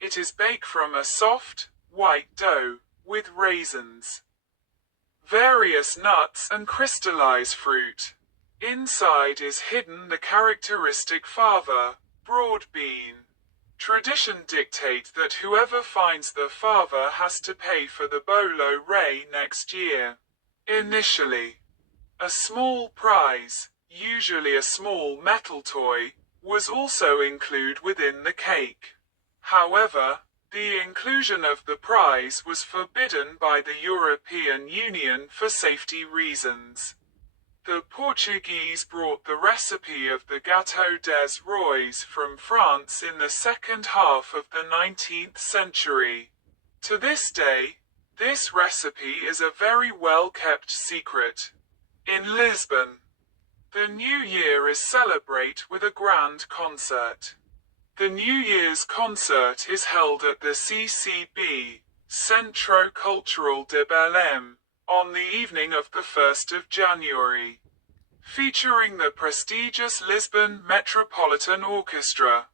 It is baked from a soft, white dough, with raisins, various nuts and crystallized fruit. Inside is hidden the characteristic fava, broad bean. Tradition dictates that whoever finds the fava has to pay for the bolo rei next year. Initially, a small prize, usually a small metal toy, was also included within the cake. However, the inclusion of the prize was forbidden by the European Union for safety reasons. The Portuguese brought the recipe of the Gâteau des Rois from France in the second half of the 19th century. To this day, this recipe is a very well-kept secret. In Lisbon, the New Year is celebrated with a grand concert. The New Year's concert is held at the CCB, Centro Cultural de Belém, on the evening of the 1st of January, featuring the prestigious Lisbon Metropolitan Orchestra.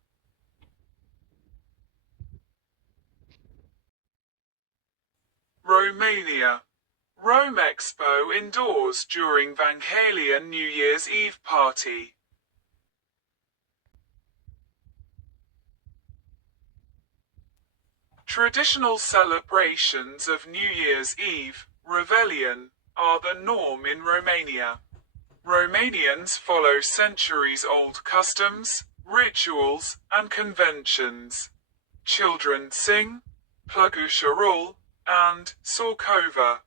Romania. Rome Expo indoors during Vanhalian New Year's Eve party. Traditional celebrations of New Year's Eve, Revellion, are the norm in Romania. Romanians follow centuries-old customs, rituals, and conventions. Children sing, Plăgușorul, and Sorcova,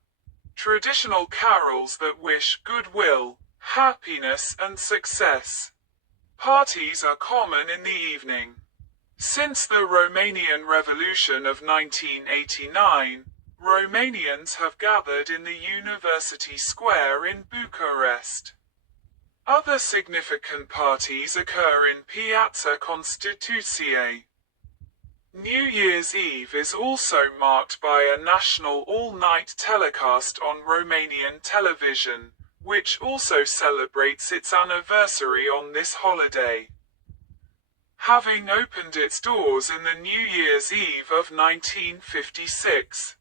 traditional carols that wish goodwill, happiness, and success. Parties are common in the evening. Since the Romanian Revolution of 1989, Romanians have gathered in the University Square in Bucharest. Other significant parties occur in Piața Constituției. New Year's Eve is also marked by a national all-night telecast on Romanian television, which also celebrates its anniversary on this holiday. Having opened its doors in the New Year's Eve of 1956.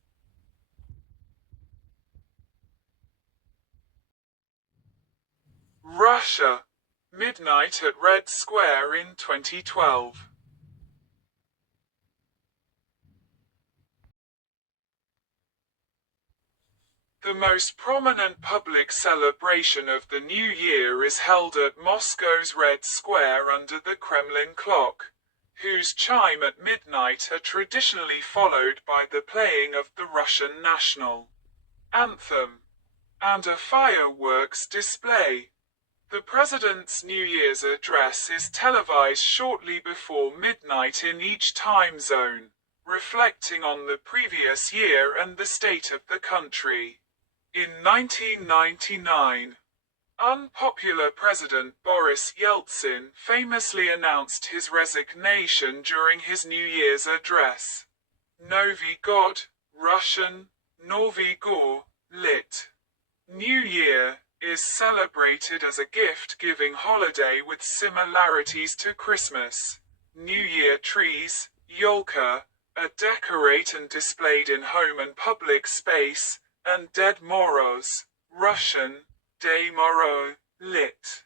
Russia. Midnight at Red Square in 2012. The most prominent public celebration of the New Year is held at Moscow's Red Square under the Kremlin clock, whose chime at midnight are traditionally followed by the playing of the Russian national anthem and a fireworks display. The President's New Year's address is televised shortly before midnight in each time zone, reflecting on the previous year and the state of the country. In 1999, unpopular President Boris Yeltsin famously announced his resignation during his New Year's address. Novy God, Russian, Novy Gor, lit. New Year, is celebrated as a gift-giving holiday with similarities to Christmas. New Year trees, yolka, are decorated and displayed in home and public space, and Ded Moroz, Russian, Day Moro, lit.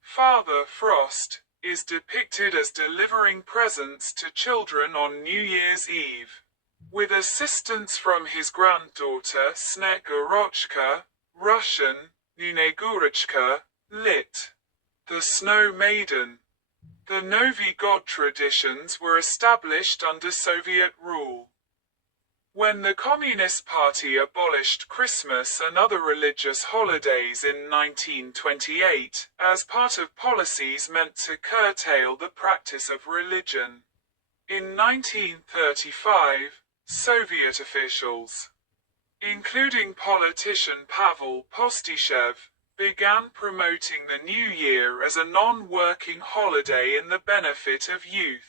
Father Frost, is depicted as delivering presents to children on New Year's Eve. With assistance from his granddaughter Snegorochka, Russian, Nunegurachka, lit. The Snow Maiden. The Novy God traditions were established under Soviet rule. When the Communist Party abolished Christmas and other religious holidays in 1928, as part of policies meant to curtail the practice of religion. In 1935, Soviet officials, including politician Pavel Postyshev, began promoting the New Year as a non-working holiday in the benefit of youth.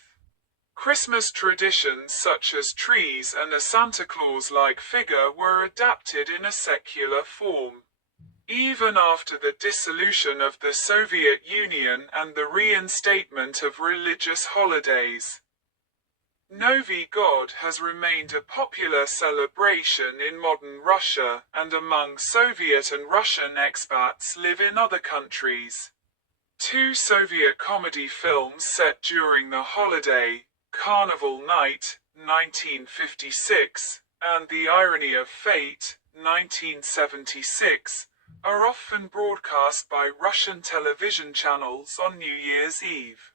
Christmas traditions such as trees and a Santa Claus-like figure were adapted in a secular form. Even after the dissolution of the Soviet Union and the reinstatement of religious holidays, Novy God has remained a popular celebration in modern Russia, and among Soviet and Russian expats live in other countries. Two Soviet comedy films set during the holiday, Carnival Night, 1956, and The Irony of Fate, 1976, are often broadcast by Russian television channels on New Year's Eve,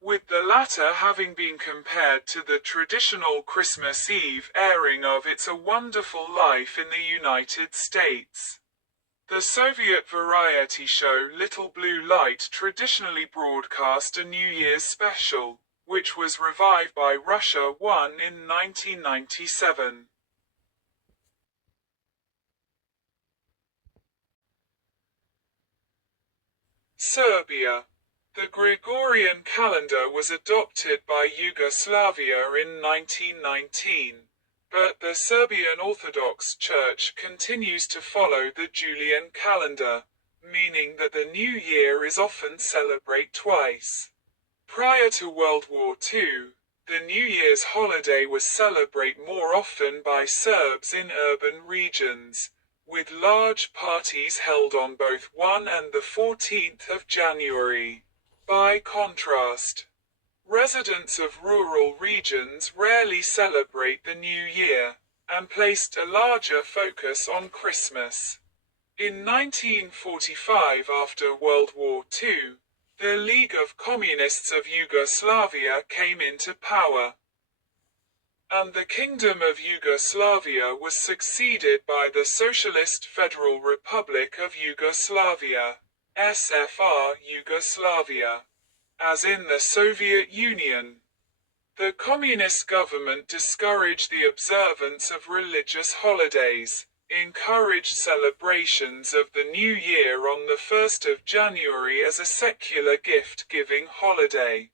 with the latter having been compared to the traditional Christmas Eve airing of It's a Wonderful Life in the United States. The Soviet variety show Little Blue Light traditionally broadcast a New Year's special, which was revived by Russia One in 1997. Serbia. The Gregorian calendar was adopted by Yugoslavia in 1919, but the Serbian Orthodox Church continues to follow the Julian calendar, meaning that the New Year is often celebrated twice. Prior to World War II, the New Year's holiday was celebrated more often by Serbs in urban regions, with large parties held on both 1 and the 14th of January. By contrast, residents of rural regions rarely celebrate the New Year, and placed a larger focus on Christmas. In 1945, after World War II, the League of Communists of Yugoslavia came into power, and the Kingdom of Yugoslavia was succeeded by the Socialist Federal Republic of Yugoslavia, SFR Yugoslavia. As in the Soviet Union, the communist government discouraged the observance of religious holidays, encouraged celebrations of the New Year on the 1st of January as a secular gift-giving holiday,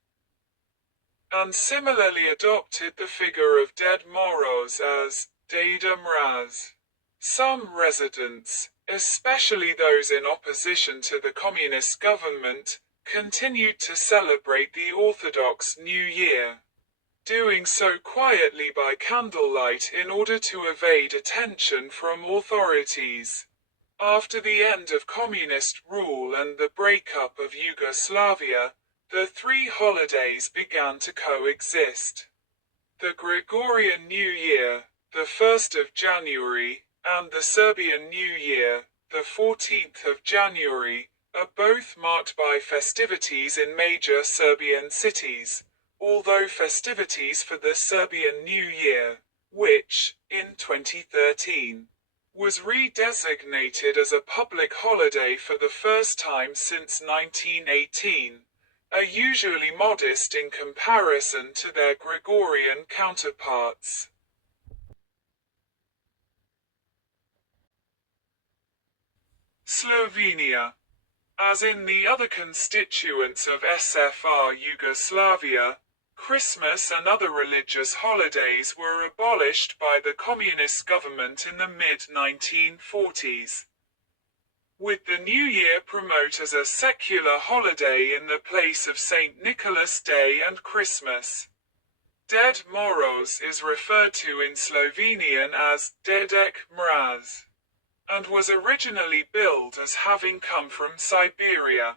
and similarly adopted the figure of Ded Moroz as Deda Mraz. Some residents, especially those in opposition to the communist government, continued to celebrate the Orthodox New Year, doing so quietly by candlelight in order to evade attention from authorities. After the end of communist rule and the breakup of Yugoslavia, the three holidays began to coexist. The Gregorian New Year, the 1st of January, and the Serbian New Year, the 14th of January, are both marked by festivities in major Serbian cities, although festivities for the Serbian New Year, which, in 2013, was redesignated as a public holiday for the first time since 1918, are usually modest in comparison to their Gregorian counterparts. Slovenia. As in the other constituents of SFR Yugoslavia, Christmas and other religious holidays were abolished by the communist government in the mid-1940s, with the New Year promoted as a secular holiday in the place of St. Nicholas Day and Christmas. Ded Moroz is referred to in Slovenian as Dedek Mraz, and was originally billed as having come from Siberia.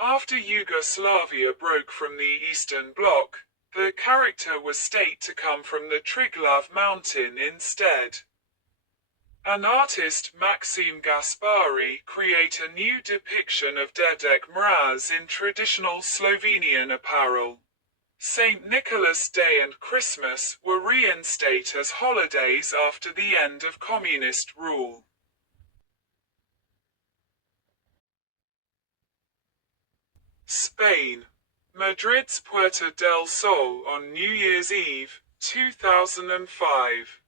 After Yugoslavia broke from the Eastern Bloc, the character was stated to come from the Triglav mountain instead. An artist, Maxim Gaspari, created a new depiction of Dedek Mraz in traditional Slovenian apparel. St. Nicholas Day and Christmas were reinstated as holidays after the end of communist rule. Spain. Madrid's Puerta del Sol on New Year's Eve, 2005.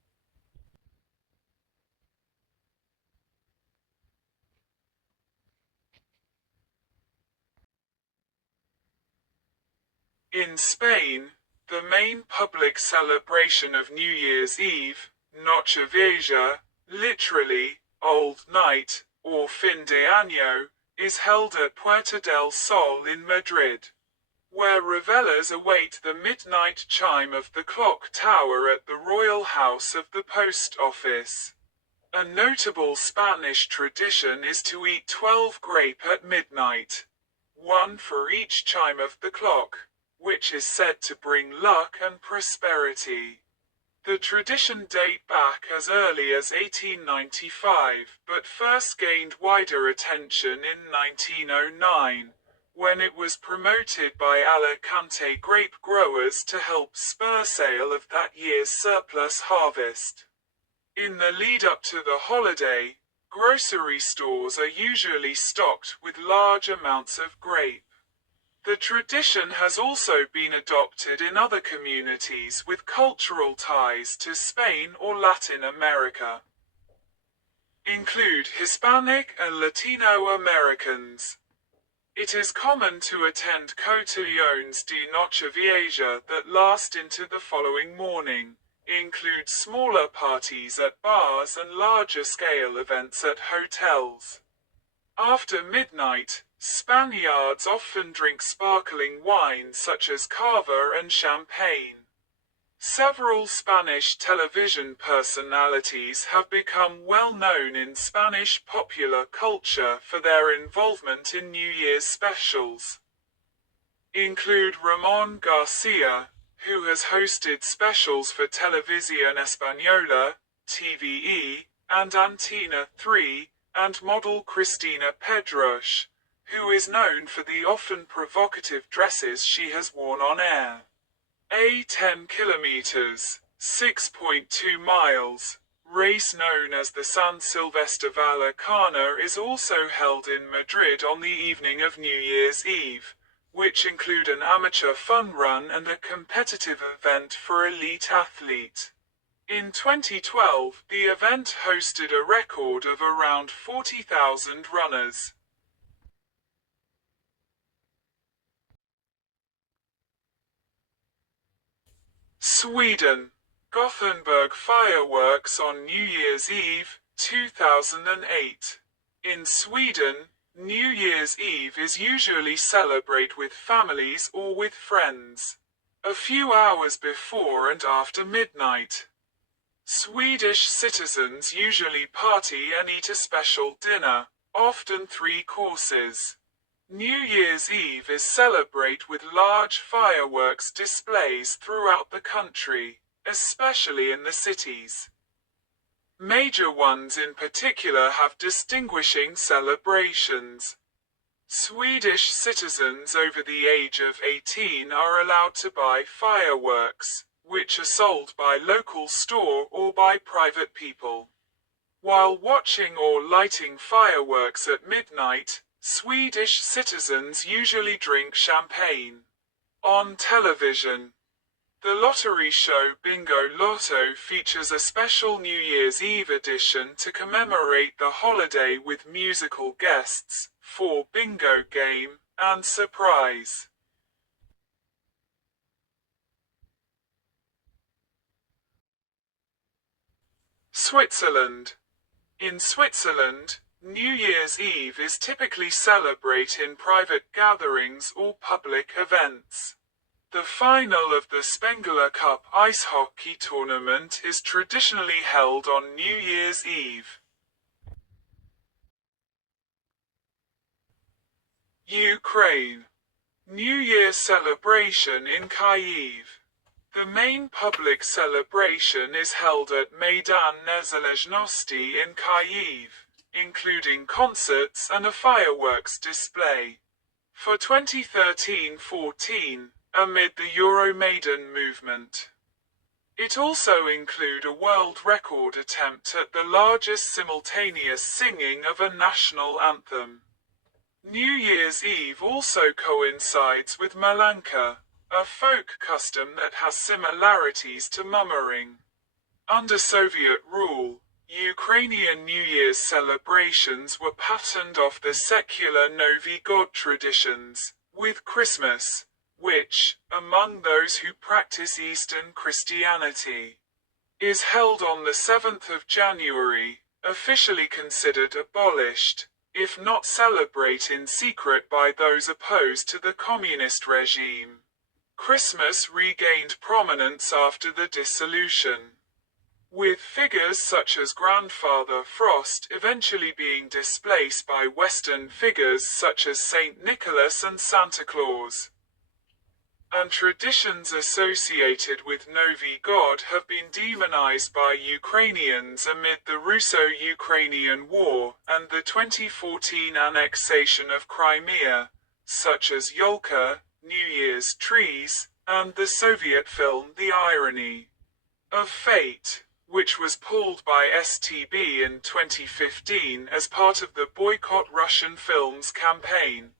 In Spain, the main public celebration of New Year's Eve, Nochevieja, literally, Old Night, or Fin de Año, is held at Puerta del Sol in Madrid, where revelers await the midnight chime of the clock tower at the Royal House of the Post Office. A notable Spanish tradition is to eat 12 grape at midnight, one for each chime of the clock, which is said to bring luck and prosperity. The tradition dates back as early as 1895, but first gained wider attention in 1909, when it was promoted by Alicante grape growers to help spur sale of that year's surplus harvest. In the lead-up to the holiday, Grocery stores are usually stocked with large amounts of grape. The tradition has also been adopted in other communities with cultural ties to Spain or Latin America. Include Hispanic and Latino Americans. It is common to attend cotillones de Nochevieja that last into the following morning, include smaller parties at bars and larger-scale events at hotels. After midnight, Spaniards often drink sparkling wine such as cava and champagne. Several Spanish television personalities have become well known in Spanish popular culture for their involvement in New Year's specials. Include Ramon Garcia, who has hosted specials for Televisión Española, TVE, and Antena 3, and model Cristina Pedroche, who is known for the often provocative dresses she has worn on air. A 10 kilometers, 6.2 miles, race known as the San Silvestre Vallecana is also held in Madrid on the evening of New Year's Eve, which include an amateur fun run and a competitive event for elite athlete. In 2012, the event hosted a record of around 40,000 runners. Sweden. Gothenburg fireworks on New Year's Eve, 2008. In Sweden, New Year's Eve is usually celebrated with families or with friends. A few hours before and after midnight. Swedish citizens usually party and eat a special dinner, often 3 courses. New Year's Eve is celebrated with large fireworks displays throughout the country, especially in the cities. Major ones in particular have distinguishing celebrations. Swedish citizens over the age of 18 are allowed to buy fireworks, which are sold by local store or by private people. While watching or lighting fireworks at midnight, Swedish citizens usually drink champagne. On television, the lottery show Bingo Lotto features a special New Year's Eve edition to commemorate the holiday with musical guests, for bingo game, and surprise. Switzerland. In Switzerland, New Year's Eve is typically celebrated in private gatherings or public events. The final of the Spengler Cup ice hockey tournament is traditionally held on New Year's Eve. Ukraine. New Year celebration in Kyiv. The main public celebration is held at Maidan Nezalezhnosti in Kyiv, including concerts and a fireworks display. For 2013-14, amid the Euromaidan movement. It also include a world record attempt at the largest simultaneous singing of a national anthem. New Year's Eve also coincides with Malanka, a folk custom that has similarities to mummering. Under Soviet rule, Ukrainian New Year's celebrations were patterned off the secular Novy God traditions, with Christmas, which, among those who practice Eastern Christianity, is held on the 7th of January, officially considered abolished, if not celebrated in secret by those opposed to the communist regime. Christmas regained prominence after the dissolution, with figures such as Grandfather Frost eventually being displaced by Western figures such as Saint Nicholas and Santa Claus. And traditions associated with Novy God have been demonized by Ukrainians amid the Russo-Ukrainian War and the 2014 annexation of Crimea, such as Yolka, New Year's trees, and the Soviet film The Irony of Fate, which was pulled by STB in 2015 as part of the Boycott Russian Films campaign,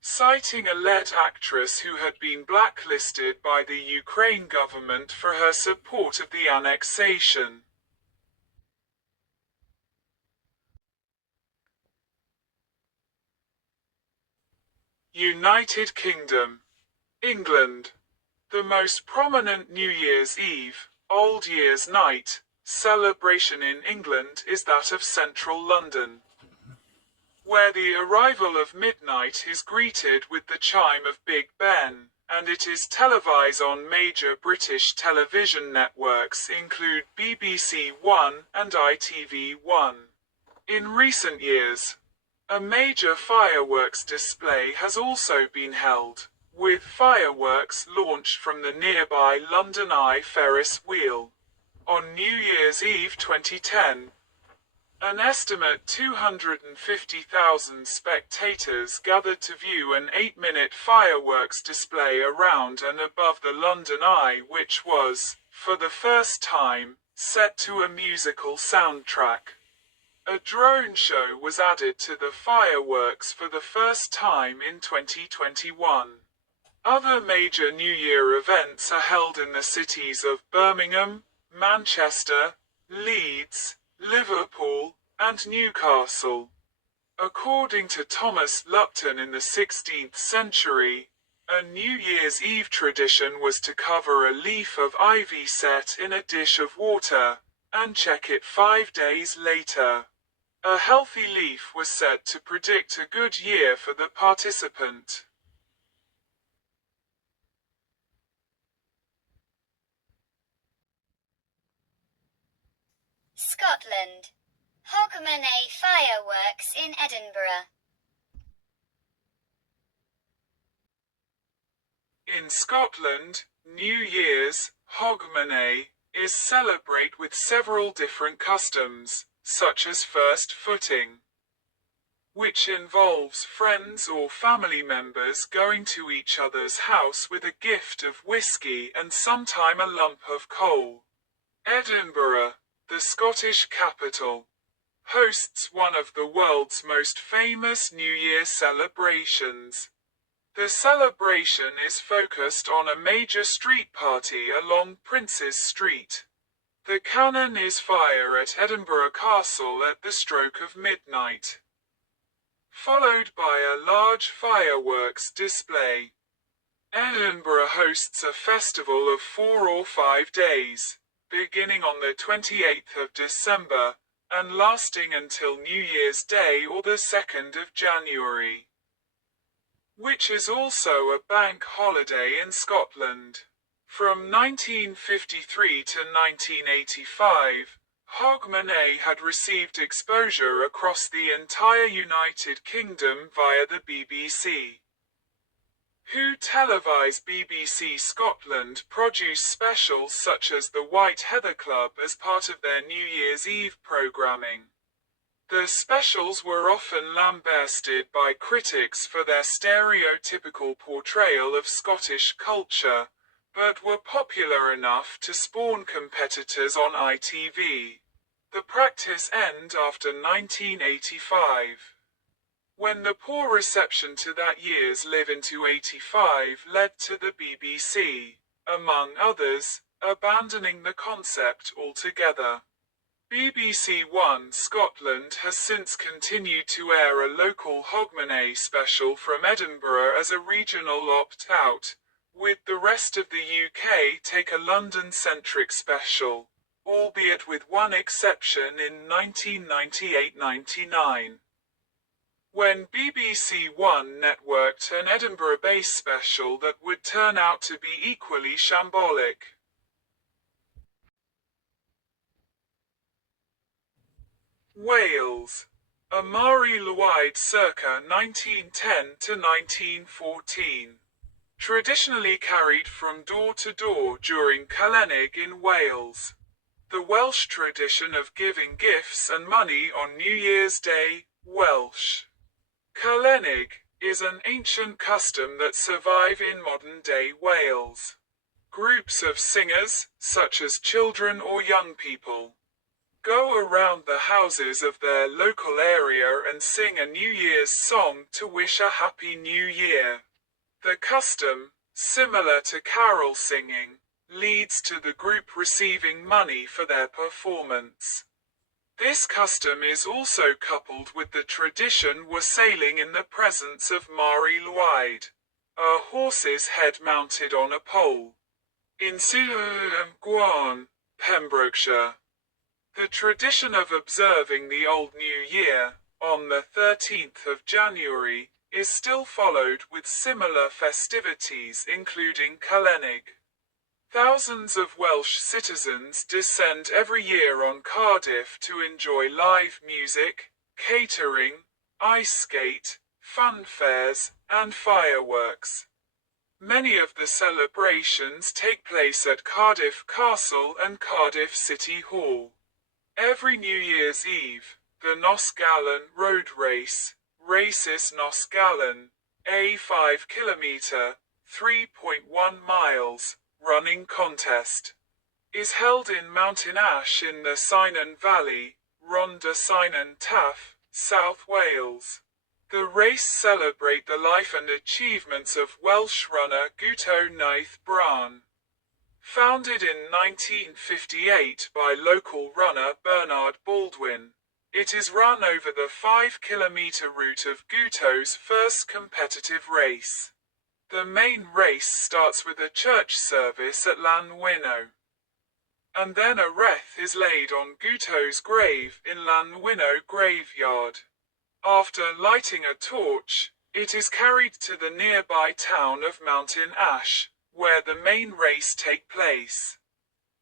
citing a lead actress who had been blacklisted by the Ukraine government for her support of the annexation. United Kingdom. England. The most prominent New Year's Eve, Old Year's Night, celebration in England is that of central London, where the arrival of midnight is greeted with the chime of Big Ben, and it is televised on major British television networks include BBC One and ITV1. In recent years, a major fireworks display has also been held, with fireworks launched from the nearby London Eye Ferris wheel. On New Year's Eve 2010, an estimate 250,000 spectators gathered to view an 8-minute fireworks display around and above the London Eye, which was, for the first time, set to a musical soundtrack. A drone show was added to the fireworks for the first time in 2021. Other major New Year events are held in the cities of Birmingham, Manchester, Leeds, Liverpool, and Newcastle. According to Thomas Lupton in the 16th century, a New Year's Eve tradition was to cover a leaf of ivy set in a dish of water, and check it 5 days later. A healthy leaf was said to predict a good year for the participant. Scotland. Hogmanay fireworks in Edinburgh. In Scotland, New Year's, Hogmanay, is celebrated with several different customs, such as first footing, which involves friends or family members going to each other's house with a gift of whiskey and sometime a lump of coal. Edinburgh, the Scottish capital, hosts one of the world's most famous New Year celebrations. The celebration is focused on a major street party along Princes Street. The cannon is fired at Edinburgh Castle at the stroke of midnight, followed by a large fireworks display. Edinburgh hosts a festival of 4 or 5 days, beginning on the 28th of December, and lasting until New Year's Day or the 2nd of January, which is also a bank holiday in Scotland. From 1953 to 1985, Hogmanay had received exposure across the entire United Kingdom via the BBC, who televised BBC Scotland produced specials such as the White Heather Club as part of their New Year's Eve programming. The specials were often lambasted by critics for their stereotypical portrayal of Scottish culture, but were popular enough to spawn competitors on ITV. The practice ended after 1985, when the poor reception to that year's Live into 85 led to the BBC, among others, abandoning the concept altogether. BBC One Scotland has since continued to air a local Hogmanay special from Edinburgh as a regional opt-out, with the rest of the UK take a London-centric special, albeit with one exception in 1998-99. When BBC One networked an Edinburgh-based special that would turn out to be equally shambolic. Wales. Amari Lwyd circa 1910 to 1914. Traditionally carried from door to door during Calennig in Wales. The Welsh tradition of giving gifts and money on New Year's Day, Welsh. Calennig is an ancient custom that survives in modern-day Wales. Groups of singers, such as children or young people, go around the houses of their local area and sing a New Year's song to wish a Happy New Year. The custom, similar to carol singing, leads to the group receiving money for their performance. This custom is also coupled with the tradition wassailing in the presence of Mari Lwyd, a horse's head mounted on a pole, in Sir Gwan, Pembrokeshire. The tradition of observing the Old New Year, on the 13th of January, is still followed with similar festivities including Calennig. Thousands of Welsh citizens descend every year on Cardiff to enjoy live music, catering, ice skate, fun fairs, and fireworks. Many of the celebrations take place at Cardiff Castle and Cardiff City Hall. Every New Year's Eve, the Nos Galan road race, Races Nos Galan, a 5-kilometre, 3.1 miles, running contest, is held in Mountain Ash in the Cynon Valley, Rhondda Cynon Taf, South Wales. The race celebrate the life and achievements of Welsh runner Guto Nath Bran. Founded in 1958 by local runner Bernard Baldwin, it is run over the 5-kilometre route of Guto's first competitive race. The main race starts with a church service at Llanwino, and then a wreath is laid on Guto's grave in Llanwino graveyard. After lighting a torch, it is carried to the nearby town of Mountain Ash, where the main race takes place.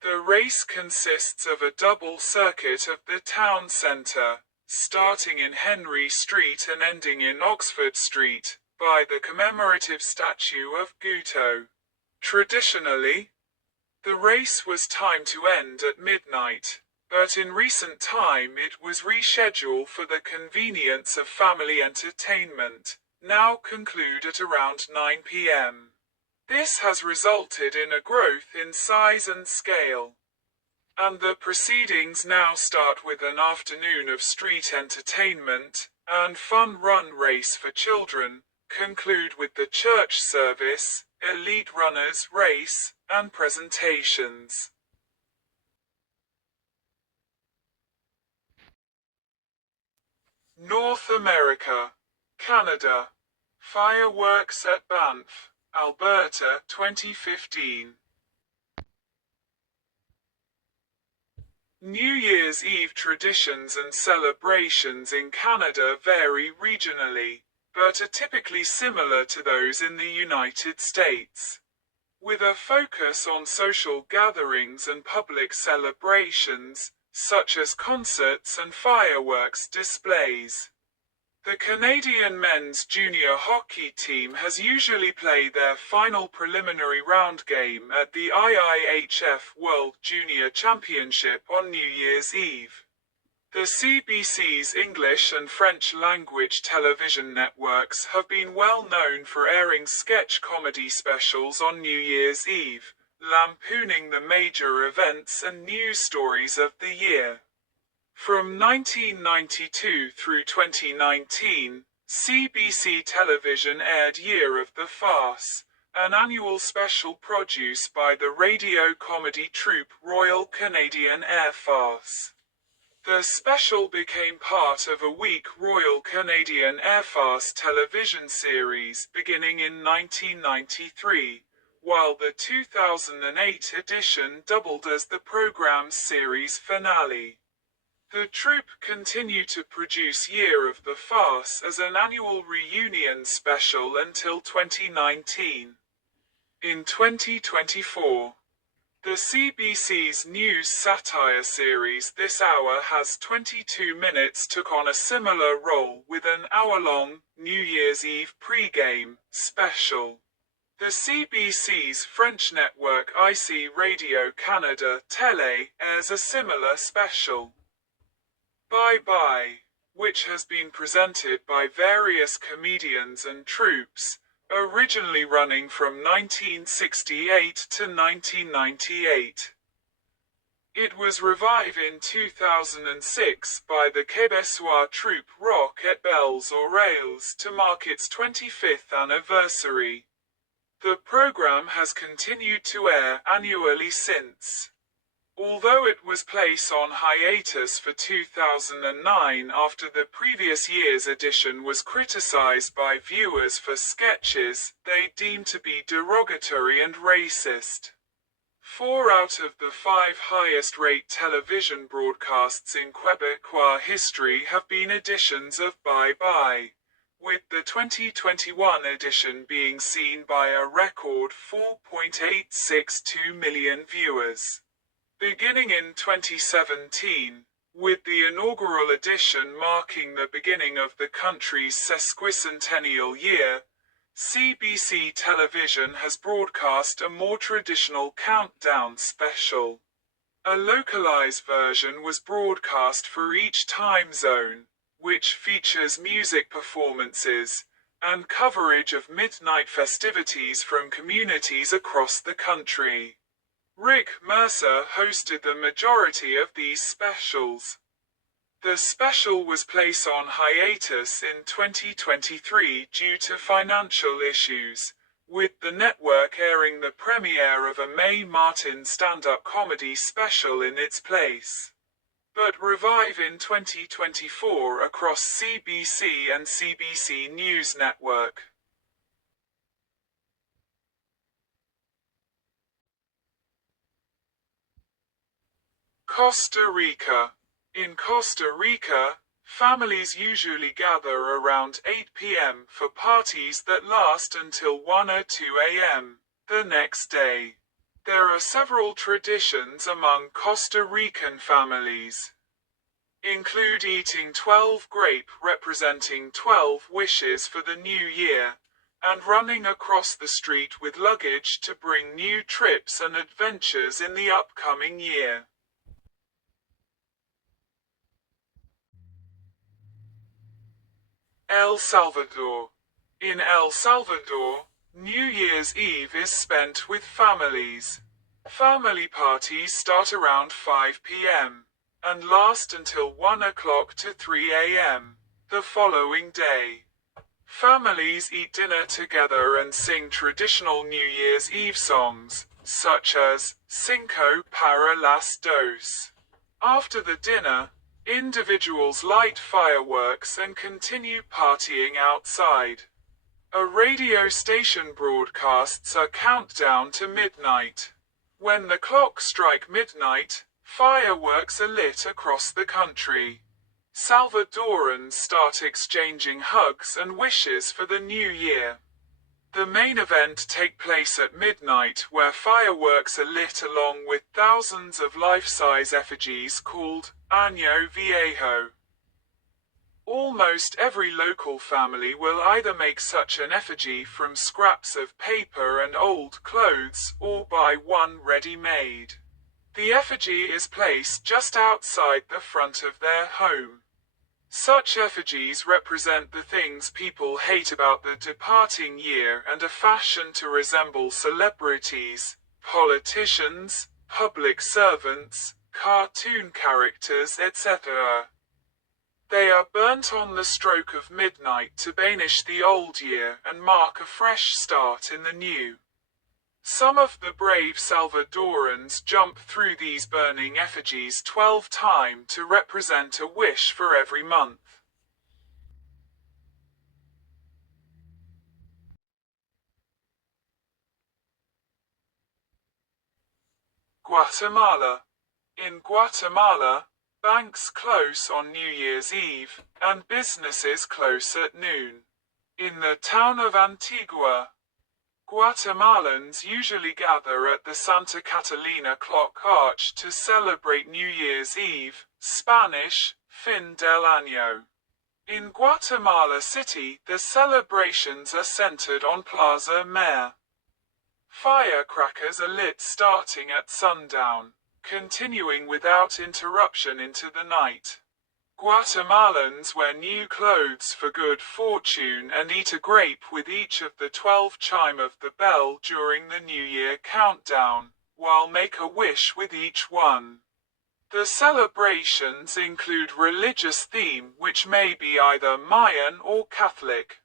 The race consists of a double circuit of the town centre, starting in Henry Street and ending in Oxford Street, by the commemorative statue of Guto. Traditionally, the race was timed to end at midnight, but in recent time it was rescheduled for the convenience of family entertainment, now conclude at around 9 p.m. This has resulted in a growth in size and scale, and the proceedings now start with an afternoon of street entertainment and fun run race for children, conclude with the church service, elite runners race, and presentations. North America, Canada. Fireworks at Banff, Alberta 2015. New Year's Eve traditions and celebrations in Canada vary regionally, but are typically similar to those in the United States, with a focus on social gatherings and public celebrations, such as concerts and fireworks displays. The Canadian men's junior hockey team has usually played their final preliminary round game at the IIHF World Junior Championship on New Year's Eve. The CBC's English and French language television networks have been well known for airing sketch comedy specials on New Year's Eve, lampooning the major events and news stories of the year. From 1992 through 2019, CBC Television aired Year of the Farce, an annual special produced by the radio comedy troupe Royal Canadian Air Farce. The special became part of a week Royal Canadian Air Farce television series beginning in 1993, while the 2008 edition doubled as the program's series finale. The troupe continued to produce Year of the Farce as an annual reunion special until 2019. In 2024, the CBC's news satire series This Hour Has 22 Minutes took on a similar role with an hour-long New Year's Eve pre-game special. The CBC's French network IC Radio Canada Télé airs a similar special, Bye Bye, which has been presented by various comedians and troupes, originally running from 1968 to 1998. It was revived in 2006 by the Québécois troupe Rock et Belles Oreilles to mark its 25th anniversary. The program has continued to air annually since. Although it was placed on hiatus for 2009 after the previous year's edition was criticized by viewers for sketches they deemed to be derogatory and racist. 4 out of the 5 highest-rate television broadcasts in Quebecois history have been editions of Bye Bye, with the 2021 edition being seen by a record 4.862 million viewers. Beginning in 2017, with the inaugural edition marking the beginning of the country's sesquicentennial year, CBC Television has broadcast a more traditional countdown special. A localized version was broadcast for each time zone, which features music performances and coverage of midnight festivities from communities across the country. Rick Mercer hosted the majority of these specials. The special was placed on hiatus in 2023 due to financial issues, with the network airing the premiere of a Mae Martin stand-up comedy special in its place. But revive in 2024 across CBC and CBC News Network. Costa Rica. In Costa Rica, families usually gather around 8 p.m. for parties that last until 1 or 2 a.m. the next day. There are several traditions among Costa Rican families. Include eating 12 grape representing 12 wishes for the new year, and running across the street with luggage to bring new trips and adventures in the upcoming year. El Salvador. In El Salvador, New Year's Eve is spent with families. Family parties start around 5 p.m. and last until 1 o'clock to 3 a.m. the following day. Families eat dinner together and sing traditional New Year's Eve songs, such as Cinco para las dos. After the dinner, individuals light fireworks and continue partying outside. A radio station broadcasts a countdown to midnight. When the clock strikes midnight, fireworks are lit across the country. Salvadorans start exchanging hugs and wishes for the new year. The main event takes place at midnight where fireworks are lit along with thousands of life-size effigies called Año Viejo. Almost every local family will either make such an effigy from scraps of paper and old clothes or buy one ready-made. The effigy is placed just outside the front of their home. Such effigies represent the things people hate about the departing year and are fashioned to resemble celebrities, politicians, public servants, cartoon characters, etc. They are burnt on the stroke of midnight to banish the old year and mark a fresh start in the new. Some of the brave Salvadorans jump through these burning effigies 12 times to represent a wish for every month. Guatemala. In Guatemala, banks close on New Year's Eve, and businesses close at noon. In the town of Antigua, Guatemalans usually gather at the Santa Catalina Clock Arch to celebrate New Year's Eve, Spanish, Fin del Año. In Guatemala City, the celebrations are centered on Plaza Mayor. Firecrackers are lit starting at sundown, continuing without interruption into the night. Guatemalans wear new clothes for good fortune and eat a grape with each of the 12 chime of the bell during the New Year countdown, while make a wish with each one. The celebrations include religious theme which may be either Mayan or Catholic.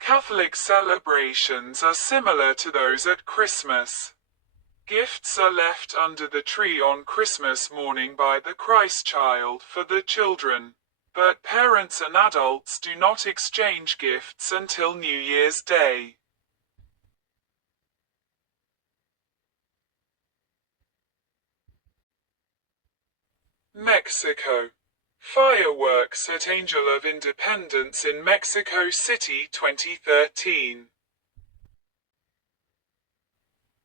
Catholic celebrations are similar to those at Christmas. Gifts are left under the tree on Christmas morning by the Christ child for the children, but parents and adults do not exchange gifts until New Year's Day. Mexico. Fireworks at Angel of Independence in Mexico City 2013.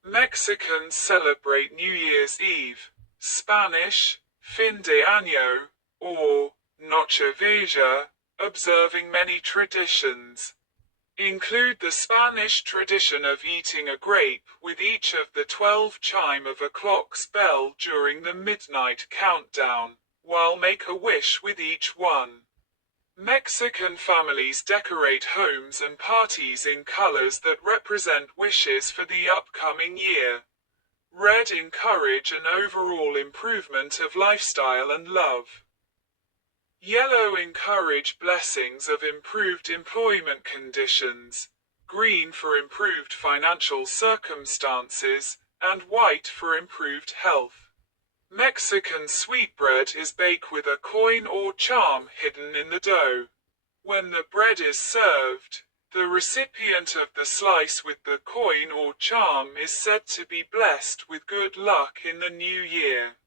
Mexicans celebrate New Year's Eve, Spanish, Fin de Año, or Noche Vieja, observing many traditions. Include the Spanish tradition of eating a grape with each of the 12 chime of a clock's bell during the midnight countdown, while make a wish with each one. Mexican families decorate homes and parties in colors that represent wishes for the upcoming year. Red encourage an overall improvement of lifestyle and love. Yellow encourage blessings of improved employment conditions, green for improved financial circumstances, and white for improved health. Mexican sweetbread is baked with a coin or charm hidden in the dough. When the bread is served, the recipient of the slice with the coin or charm is said to be blessed with good luck in the new year.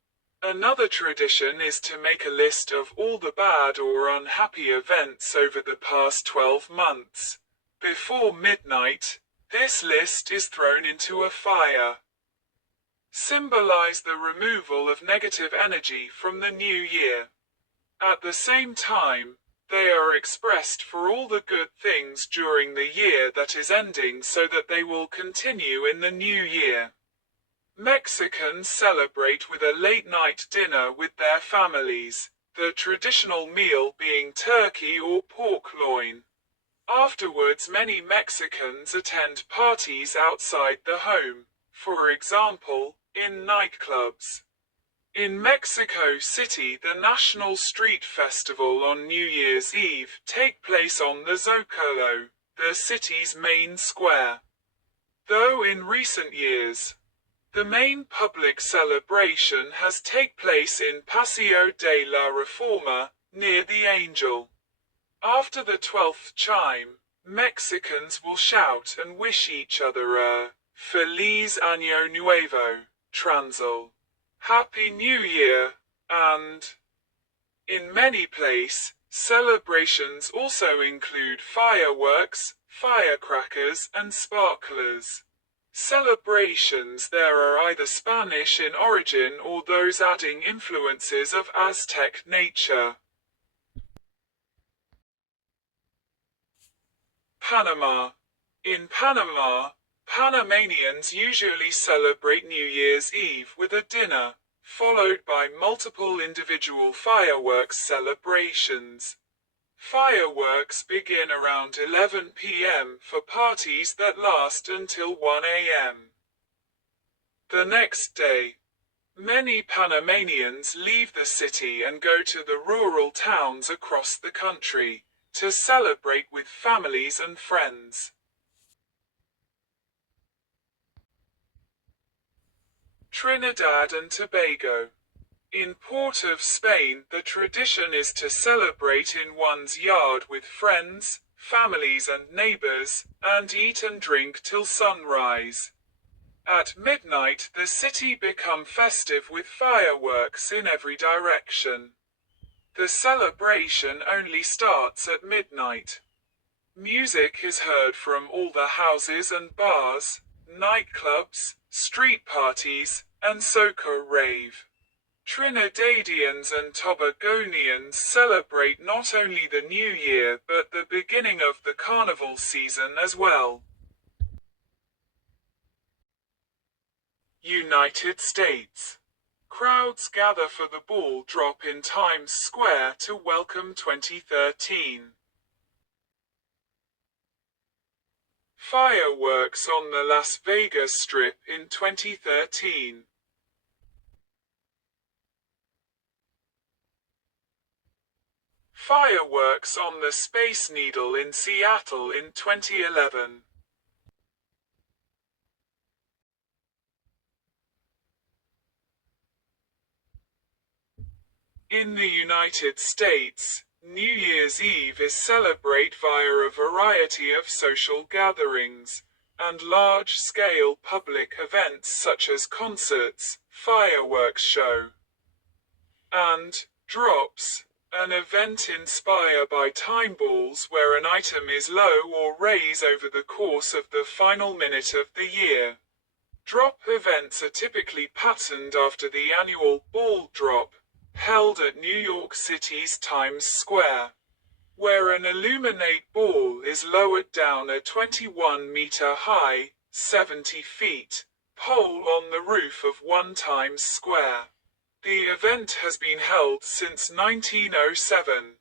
Another tradition is to make a list of all the bad or unhappy events over the past 12 months. Before midnight, this list is thrown into a fire. Symbolize the removal of negative energy from the new year. At the same time, they are expressed for all the good things during the year that is ending so that they will continue in the new year. Mexicans celebrate with a late-night dinner with their families, the traditional meal being turkey or pork loin. Afterwards, many Mexicans attend parties outside the home, for example, in nightclubs. In Mexico City, the National Street Festival on New Year's Eve takes place on the Zocalo, the city's main square. Though in recent years, the main public celebration has taken place in Paseo de la Reforma, near the Angel. After the 12th chime, Mexicans will shout and wish each other a Feliz Año Nuevo, Transil, Happy New Year, and in many places, celebrations also include fireworks, firecrackers, and sparklers. Celebrations there are either Spanish in origin or those adding influences of Aztec nature. Panama. In Panama, Panamanians usually celebrate New Year's Eve with a dinner, followed by multiple individual fireworks celebrations. Fireworks begin around 11 p.m. for parties that last until 1 a.m. The next day, many Panamanians leave the city and go to the rural towns across the country to celebrate with families and friends. Trinidad and Tobago. In Port of Spain, the tradition is to celebrate in one's yard with friends, families and neighbors, and eat and drink till sunrise. At midnight, the city becomes festive with fireworks in every direction. The celebration only starts at midnight. Music is heard from all the houses and bars, nightclubs, street parties, and soca rave. Trinidadians and Tobagonians celebrate not only the New Year but the beginning of the carnival season as well. United States. Crowds gather for the ball drop in Times Square to welcome 2013. Fireworks on the Las Vegas Strip in 2013. Fireworks on the Space Needle in Seattle in 2011. In the United States, New Year's Eve is celebrated via a variety of social gatherings and large-scale public events such as concerts, fireworks show, and drops, an event inspired by time balls where an item is low or raise over the course of the final minute of the year. Drop events are typically patterned after the annual ball drop, held at New York City's Times Square, where an illuminate ball is lowered down a 21-meter high, 70 feet, pole on the roof of One Times Square. The event has been held since 1907.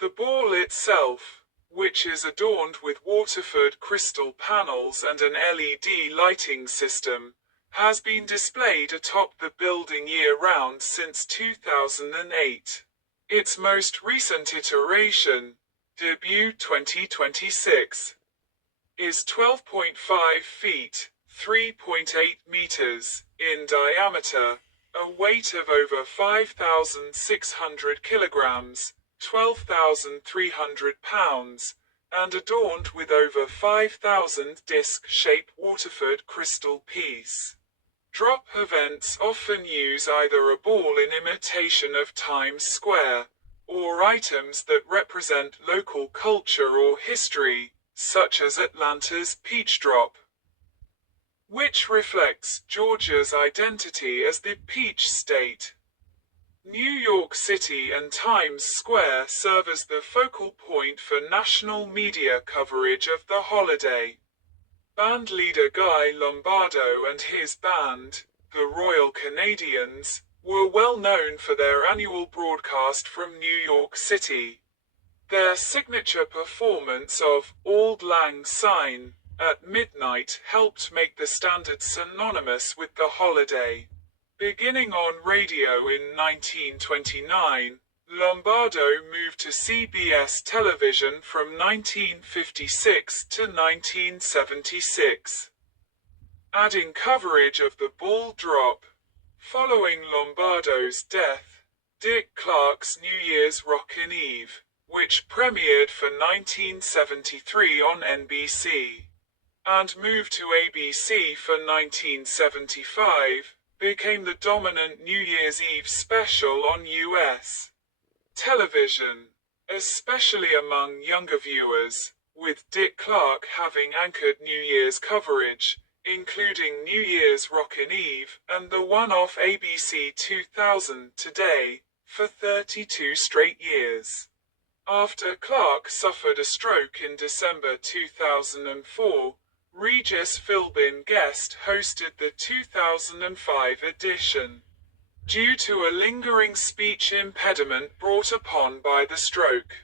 The ball itself, which is adorned with Waterford crystal panels and an LED lighting system, has been displayed atop the building year-round since 2008. Its most recent iteration, debut 2026, is 12.5 feet, 3.8 meters, in diameter, a weight of over 5,600 kilograms, 12,300 pounds, and adorned with over 5,000 disc-shaped Waterford crystal piece. Drop events often use either a ball in imitation of Times Square, or items that represent local culture or history, such as Atlanta's Peach Drop, which reflects Georgia's identity as the Peach State. New York City and Times Square serve as the focal point for national media coverage of the holiday. Bandleader Guy Lombardo and his band, the Royal Canadians, were well known for their annual broadcast from New York City. Their signature performance of Auld Lang Syne at midnight helped make the standard synonymous with the holiday. Beginning on radio in 1929, Lombardo moved to CBS television from 1956 to 1976, adding coverage of the ball drop. Following Lombardo's death, Dick Clark's New Year's Rockin' Eve, which premiered for 1973 on NBC, and moved to ABC for 1975, became the dominant New Year's Eve special on U.S. television, especially among younger viewers, with Dick Clark having anchored New Year's coverage, including New Year's Rockin' Eve and the one-off ABC 2000 Today, for 32 straight years. After Clark suffered a stroke in December 2004, Regis Philbin guest hosted the 2005 edition. Due to a lingering speech impediment brought upon by the stroke,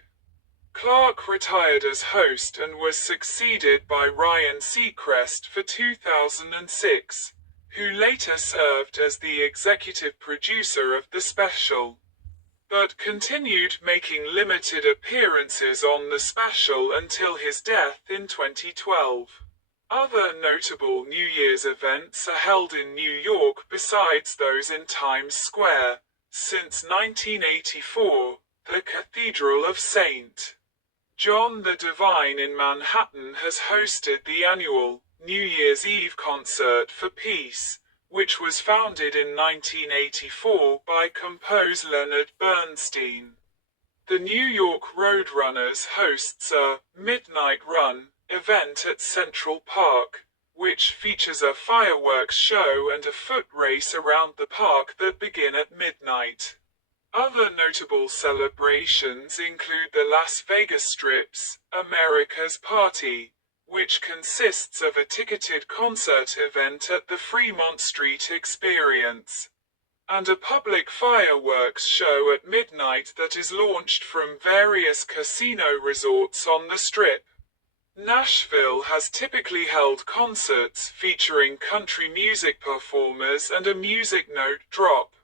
Clark retired as host and was succeeded by Ryan Seacrest for 2006, who later served as the executive producer of the special, but continued making limited appearances on the special until his death in 2012. Other notable New Year's events are held in New York besides those in Times Square. Since 1984, the Cathedral of St. John the Divine in Manhattan has hosted the annual New Year's Eve Concert for Peace, which was founded in 1984 by composer Leonard Bernstein. The New York Roadrunners hosts a Midnight Run event at Central Park, which features a fireworks show and a foot race around the park that begin at midnight. Other notable celebrations include the Las Vegas Strip's America's Party, which consists of a ticketed concert event at the Fremont Street Experience, and a public fireworks show at midnight that is launched from various casino resorts on the Strip. Nashville has typically held concerts featuring country music performers and a music note drop.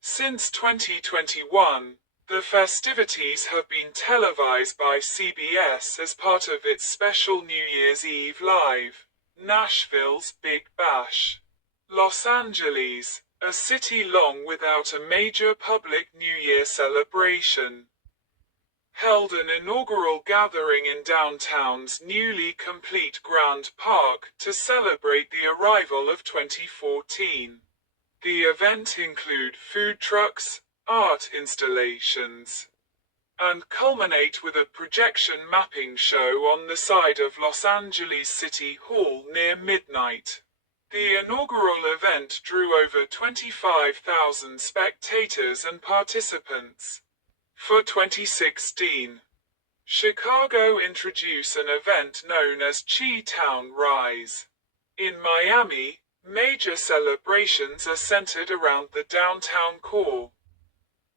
Since 2021, the festivities have been televised by CBS as part of its special New Year's Eve Live, Nashville's Big Bash. Los Angeles, a city long without a major public New Year celebration, held an inaugural gathering in downtown's newly complete Grand Park to celebrate the arrival of 2014. The event include food trucks, art installations, and culminate with a projection mapping show on the side of Los Angeles City Hall near midnight. The inaugural event drew over 25,000 spectators and participants. For 2016, Chicago introduced an event known as Chi-Town Rise. In Miami, major celebrations are centered around the downtown core,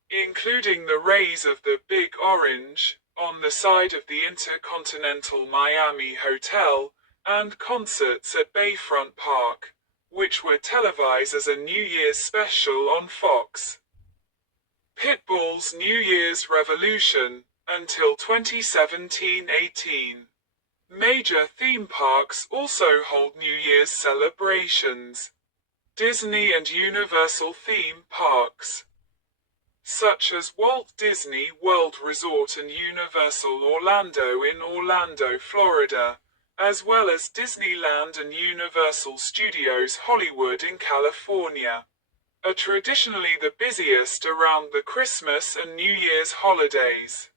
including the raise of the Big Orange on the side of the Intercontinental Miami Hotel, and concerts at Bayfront Park, which were televised as a New Year's special on Fox. Pitbull's New Year's Revolution, until 2017-18. Major theme parks also hold New Year's celebrations. Disney and Universal theme parks, such as Walt Disney World Resort and Universal Orlando in Orlando, Florida, as well as Disneyland and Universal Studios Hollywood in California, are traditionally the busiest around the Christmas and New Year's holidays.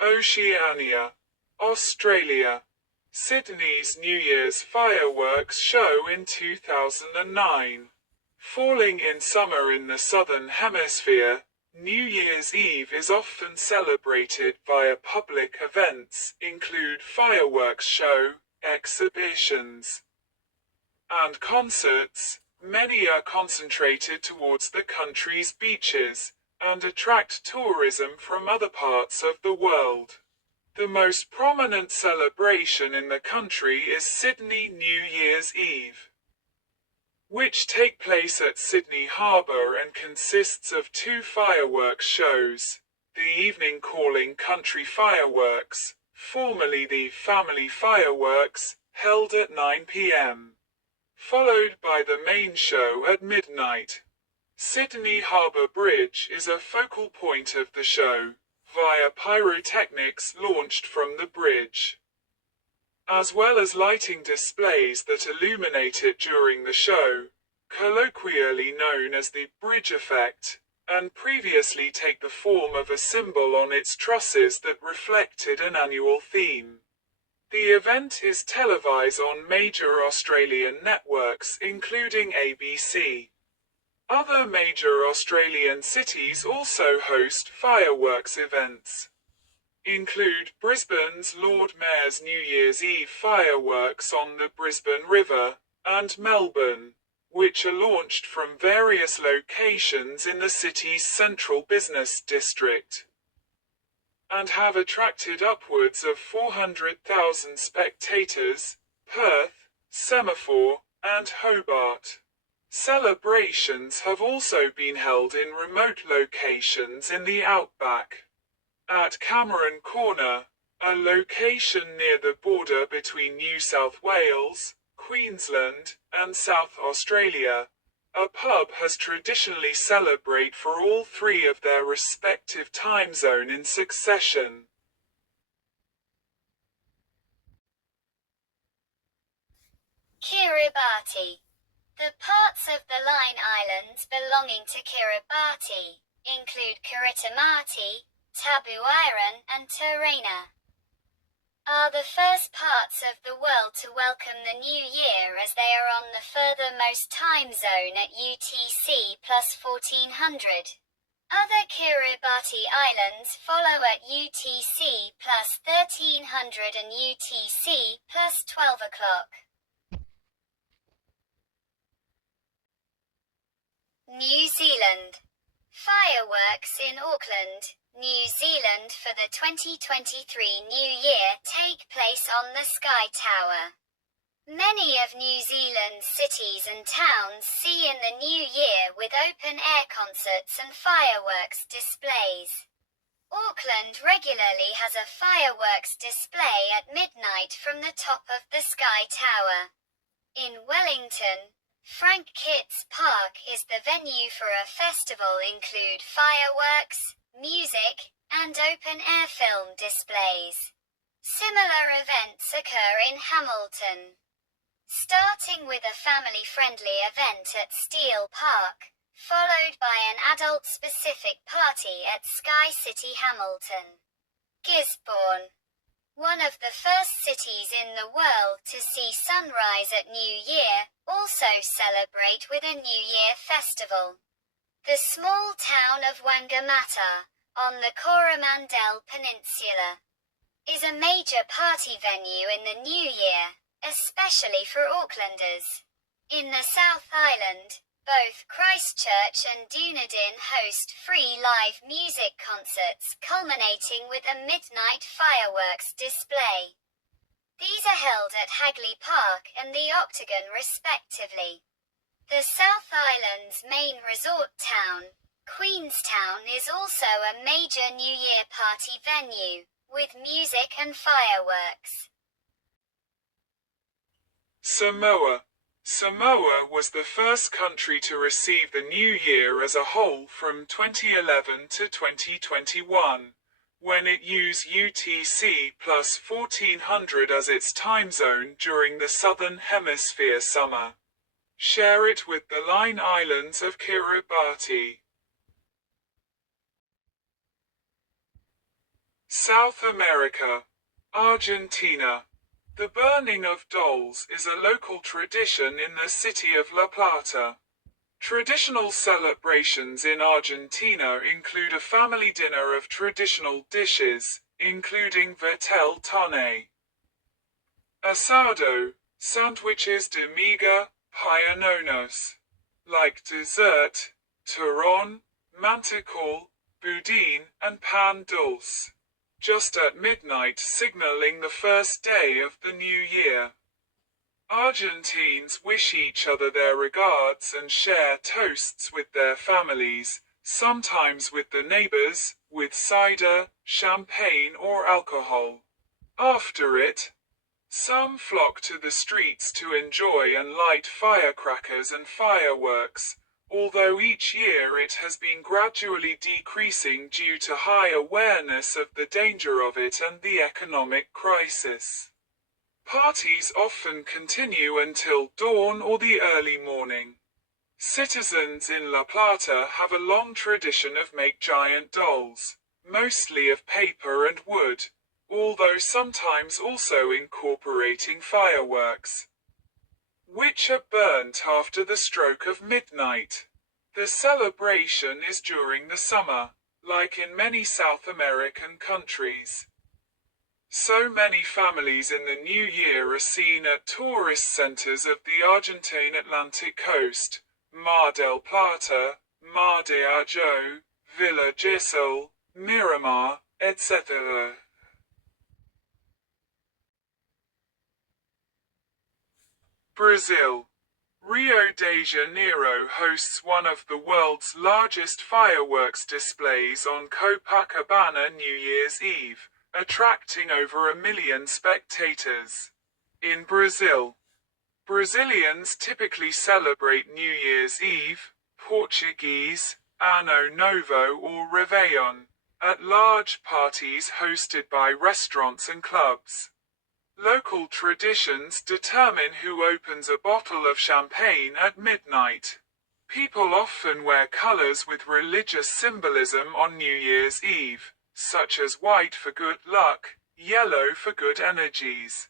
Oceania, Australia. Sydney's New Year's fireworks show in 2009. Falling in summer in the Southern Hemisphere, New Year's Eve is often celebrated via public events, include fireworks show, exhibitions, and concerts. Many are concentrated towards the country's beaches, and attract tourism from other parts of the world. The most prominent celebration in the country is Sydney New Year's Eve, which take place at Sydney Harbour and consists of two fireworks shows. The evening calling Country Fireworks, formerly the Family Fireworks, held at 9 p.m, followed by the main show at midnight. Sydney Harbour Bridge is a focal point of the show, via pyrotechnics launched from the bridge, as well as lighting displays that illuminate it during the show, colloquially known as the bridge effect, and previously take the form of a symbol on its trusses that reflected an annual theme. The event is televised on major Australian networks including ABC. Other major Australian cities also host fireworks events, include Brisbane's Lord Mayor's New Year's Eve fireworks on the Brisbane River, and Melbourne, which are launched from various locations in the city's central business district, and have attracted upwards of 400,000 spectators. Perth, Semaphore, and Hobart. Celebrations have also been held in remote locations in the outback. At Cameron Corner, a location near the border between New South Wales, Queensland, and South Australia, a pub has traditionally celebrated for all three of their respective time zone in succession. Kiribati. The parts of the Line Islands belonging to Kiribati include Kiritimati, Tabuairan, and Terena. Are the first parts of the world to welcome the new year as they are on the furthermost time zone at UTC plus 1400. Other Kiribati islands follow at UTC plus 1300 and UTC plus 12 o'clock. New Zealand. Fireworks in Auckland, New Zealand for the 2023 New Year take place on the Sky Tower. Many of New Zealand's cities and towns see in the new year with open-air concerts and fireworks displays. Auckland regularly has a fireworks display at midnight from the top of the Sky Tower. In Wellington, Frank Kitts Park is the venue for a festival include fireworks, music, and open-air film displays. Similar events occur in Hamilton. Starting with a family-friendly event at Steel Park, followed by an adult-specific party at Sky City Hamilton. Gisborne. One of the first cities in the world to see sunrise at New Year, also celebrate with a New Year festival. The small town of Wangamatta, on the Coromandel Peninsula, is a major party venue in the New Year, especially for Aucklanders. In the South Island, both Christchurch and Dunedin host free live music concerts culminating with a midnight fireworks display. These are held at Hagley Park and the Octagon respectively. The South Island's main resort town, Queenstown, is also a major New Year party venue, with music and fireworks. Samoa. Samoa was the first country to receive the new year as a whole from 2011 to 2021, when it used UTC plus 1400 as its time zone during the Southern Hemisphere summer. Share it with the Line Islands of Kiribati. South America. Argentina. The burning of dolls is a local tradition in the city of La Plata. Traditional celebrations in Argentina include a family dinner of traditional dishes, including vitel toné, asado, sandwiches de miga, piononos, like dessert, turrón, mantecol, budín, and pan dulce, just at midnight, signaling the first day of the new year. Argentines wish each other their regards and share toasts with their families, sometimes with the neighbors, with cider, champagne or alcohol. After it, some flock to the streets to enjoy and light firecrackers and fireworks, although each year it has been gradually decreasing due to high awareness of the danger of it and the economic crisis. Parties often continue until dawn or the early morning. Citizens in La Plata have a long tradition of make giant dolls, mostly of paper and wood, although sometimes also incorporating fireworks, which are burnt after the stroke of midnight. The celebration is during the summer, like in many South American countries. So many families in the new year are seen at tourist centers of the Argentine Atlantic coast, Mar del Plata, Mar de Ajó, Villa Gesell, Miramar, etc. Brazil. Rio de Janeiro hosts one of the world's largest fireworks displays on Copacabana New Year's Eve, attracting over 1 million spectators. In Brazil, Brazilians typically celebrate New Year's Eve, Portuguese, Ano Novo or Réveillon, at large parties hosted by restaurants and clubs. Local traditions determine who opens a bottle of champagne at midnight. People often wear colors with religious symbolism on New Year's Eve, such as white for good luck, yellow for good energies,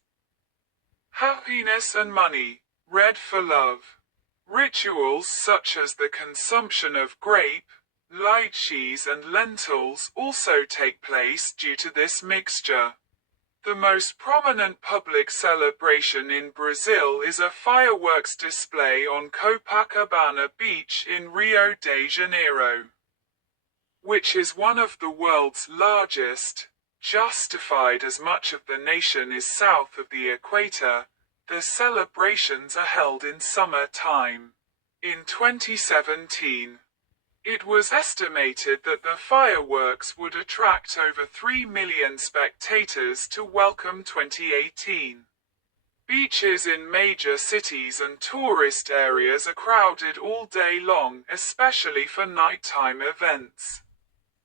happiness and money, red for love. Rituals such as the consumption of grape, Lychees and lentils also take place due to this mixture. The most prominent public celebration in Brazil is a fireworks display on Copacabana Beach in Rio de Janeiro, which is one of the world's largest. Justified as much of the nation is south of the equator, the celebrations are held in summer time. In 2017, it was estimated that the fireworks would attract over 3 million spectators to welcome 2018. Beaches in major cities and tourist areas are crowded all day long, especially for nighttime events.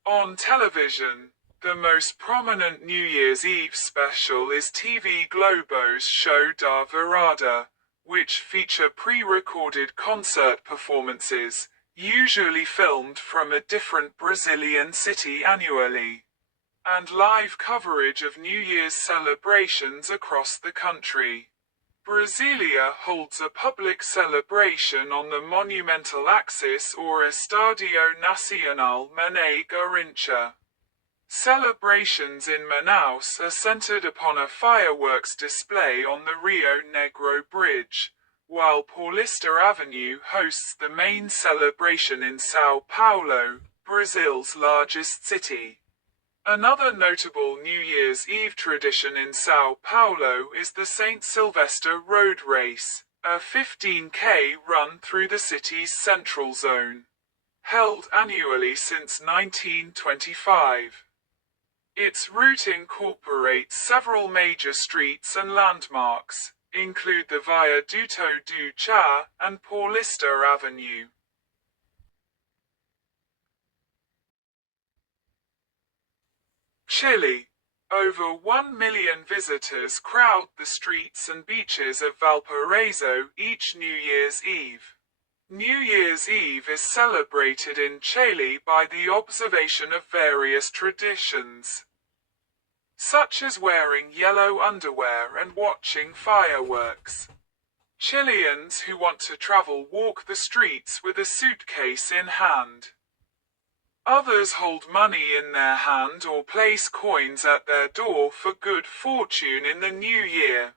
On television, the most prominent New Year's Eve special is TV Globo's show Da Virada, which feature pre-recorded concert performances, usually filmed from a different Brazilian city annually, and live coverage of New Year's celebrations across the country. Brasilia holds a public celebration on the monumental axis or Estadio Nacional Mané Garrincha. Celebrations in Manaus are centered upon a fireworks display on the Rio Negro Bridge, while Paulista Avenue hosts the main celebration in São Paulo, Brazil's largest city. Another notable New Year's Eve tradition in São Paulo is the St. Sylvester Road Race, a 15K run through the city's central zone, held annually since 1925. Its route incorporates several major streets and landmarks, include the Viaduto do Chá and Paulista Avenue. Chile. Over 1 million visitors crowd the streets and beaches of Valparaiso each New Year's Eve. New Year's Eve is celebrated in Chile by the observation of various traditions, such as wearing yellow underwear and watching fireworks. Chileans who want to travel walk the streets with a suitcase in hand. Others hold money in their hand or place coins at their door for good fortune in the new year.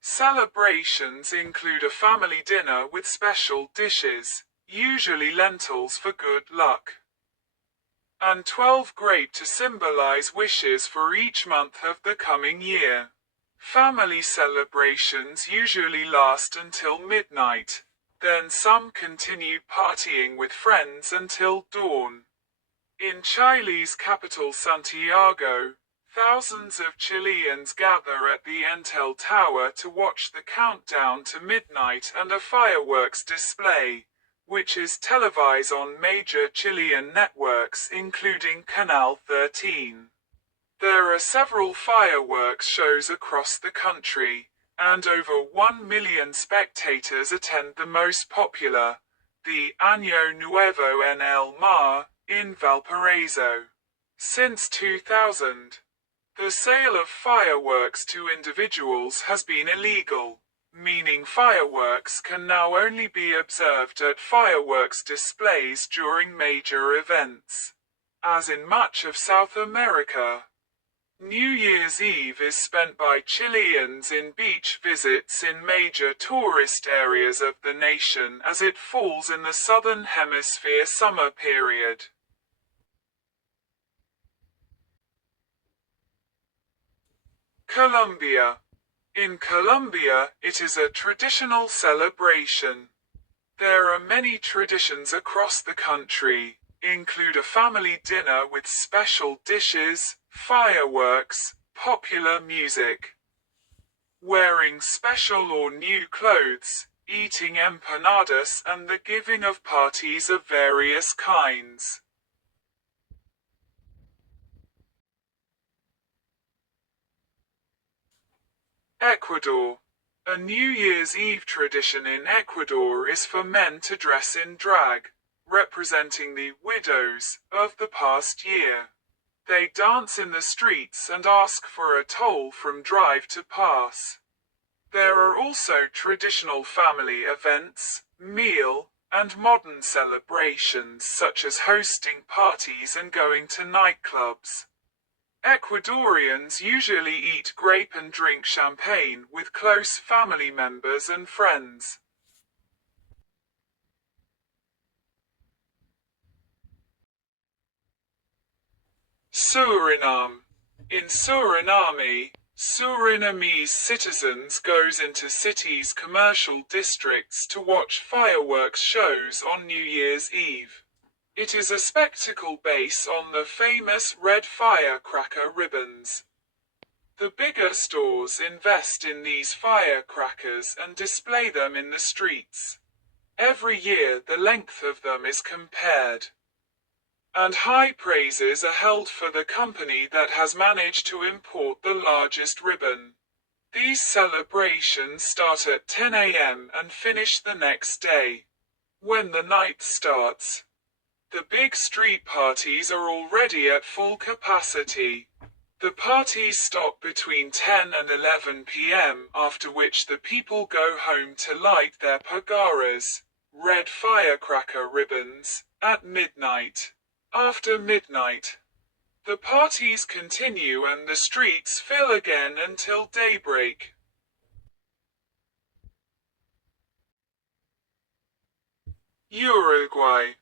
Celebrations include a family dinner with special dishes, usually lentils for good luck, and 12 grapes to symbolize wishes for each month of the coming year. Family celebrations usually last until midnight, then some continue partying with friends until dawn. In Chile's capital Santiago, thousands of Chileans gather at the Entel Tower to watch the countdown to midnight and a fireworks display, which is televised on major Chilean networks including Canal 13. There are several fireworks shows across the country, and over 1 million spectators attend the most popular, the Año Nuevo en el Mar, in Valparaiso. Since 2000, the sale of fireworks to individuals has been illegal, meaning fireworks can now only be observed at fireworks displays during major events. As in much of South America, New Year's Eve is spent by Chileans in beach visits in major tourist areas of the nation as it falls in the Southern Hemisphere summer period. Colombia. In Colombia, it is a traditional celebration. There are many traditions across the country, include a family dinner with special dishes, fireworks, popular music, wearing special or new clothes, eating empanadas and the giving of parties of various kinds. Ecuador. A New Year's Eve tradition in Ecuador is for men to dress in drag, representing the widows of the past year. They dance in the streets and ask for a toll from drive to pass. There are also traditional family events, meal, and modern celebrations such as hosting parties and going to nightclubs. Ecuadorians usually eat grape and drink champagne with close family members and friends. Suriname. In Suriname, Surinamese citizens goes into cities' commercial districts to watch fireworks shows on New Year's Eve. It is a spectacle based on the famous red firecracker ribbons. The bigger stores invest in these firecrackers and display them in the streets. Every year the length of them is compared, and high praises are held for the company that has managed to import the largest ribbon. These celebrations start at 10 a.m. and finish the next day. When the night starts, the big street parties are already at full capacity. The parties stop between 10 and 11 p.m., after which the people go home to light their pagaras, red firecracker ribbons, at midnight. After midnight, the parties continue and the streets fill again until daybreak. Uruguay.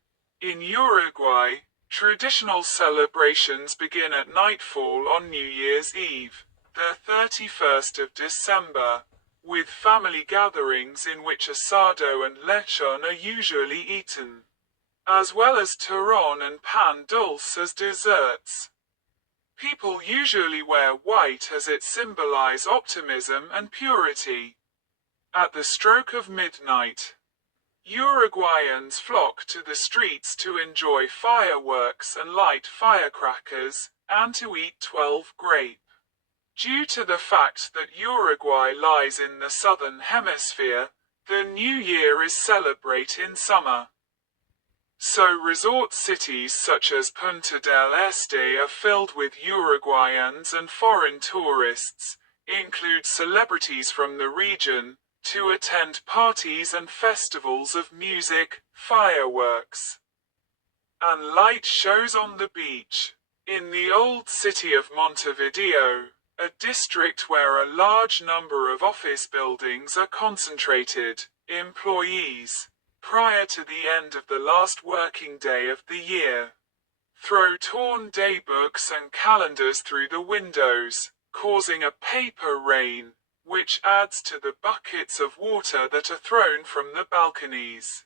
In Uruguay, traditional celebrations begin at nightfall on New Year's Eve, the 31st of December, with family gatherings in which asado and lechon are usually eaten, as well as turrón and pan dulce as desserts. People usually wear white as it symbolizes optimism and purity. At the stroke of midnight, Uruguayans flock to the streets to enjoy fireworks and light firecrackers, and to eat 12 grape. Due to the fact that Uruguay lies in the southern hemisphere, the New Year is celebrated in summer. So resort cities such as Punta del Este are filled with Uruguayans and foreign tourists, include celebrities from the region, to attend parties and festivals of music, fireworks, and light shows on the beach. In the old city of Montevideo, a district where a large number of office buildings are concentrated, employees, prior to the end of the last working day of the year, throw torn daybooks and calendars through the windows, causing a paper rain, which adds to the buckets of water that are thrown from the balconies.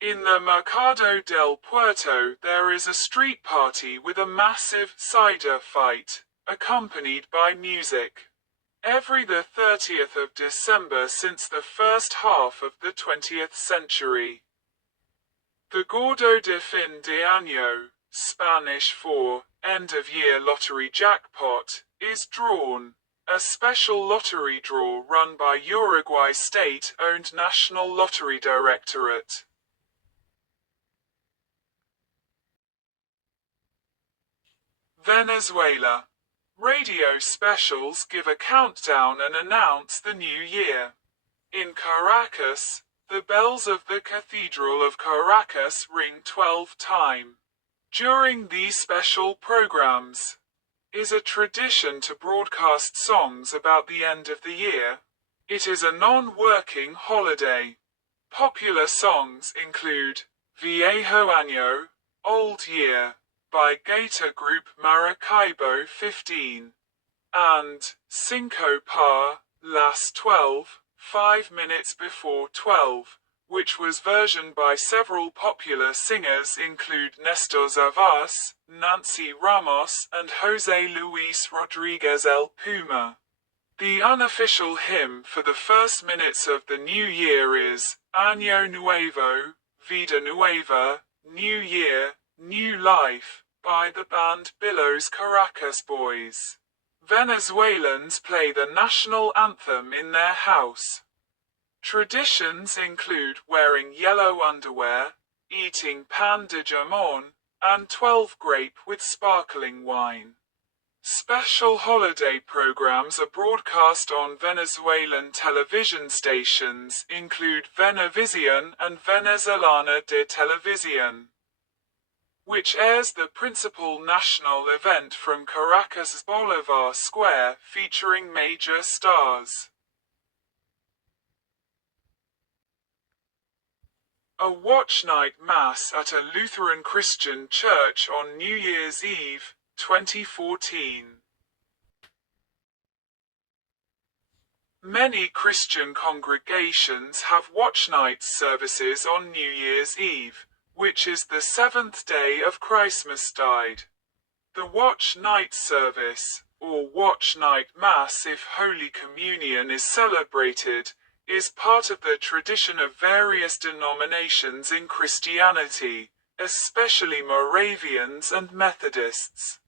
In the Mercado del Puerto there is a street party with a massive cider fight, accompanied by music, every the 30th of December since the first half of the 20th century. The Gordo de Fin de Año, Spanish for end-of-year lottery jackpot, is drawn, a special lottery draw run by Uruguay state-owned National Lottery Directorate. Venezuela. Radio specials give a countdown and announce the new year. In Caracas, the bells of the Cathedral of Caracas ring 12 times. During these special programs, is a tradition to broadcast songs about the end of the year. It is a non-working holiday. Popular songs include Viejo Año, Old Year, by Gaita Group Maracaibo 15, and Cinco Par, Las 12, 5 minutes before 12, which was versioned by several popular singers include Néstor Zavas, Nancy Ramos, and José Luis Rodríguez El Puma. The unofficial hymn for the first minutes of the new year is Año Nuevo, Vida Nueva, New Year, New Life, by the band Billo's Caracas Boys. Venezuelans play the national anthem in their house. Traditions include wearing yellow underwear, eating pan de jamon, and 12 grape with sparkling wine. Special holiday programs are broadcast on Venezuelan television stations, include Venevisión and Venezolana de Televisión, which airs the principal national event from Caracas' Bolivar Square, featuring major stars. A watch night mass at a Lutheran Christian church on New Year's Eve, 2014. Many Christian congregations have watch night services on New Year's Eve, which is the seventh day of Christmastide. The watch night service, or watch night mass if Holy Communion is celebrated, is part of the tradition of various denominations in Christianity, especially Moravians and Methodists,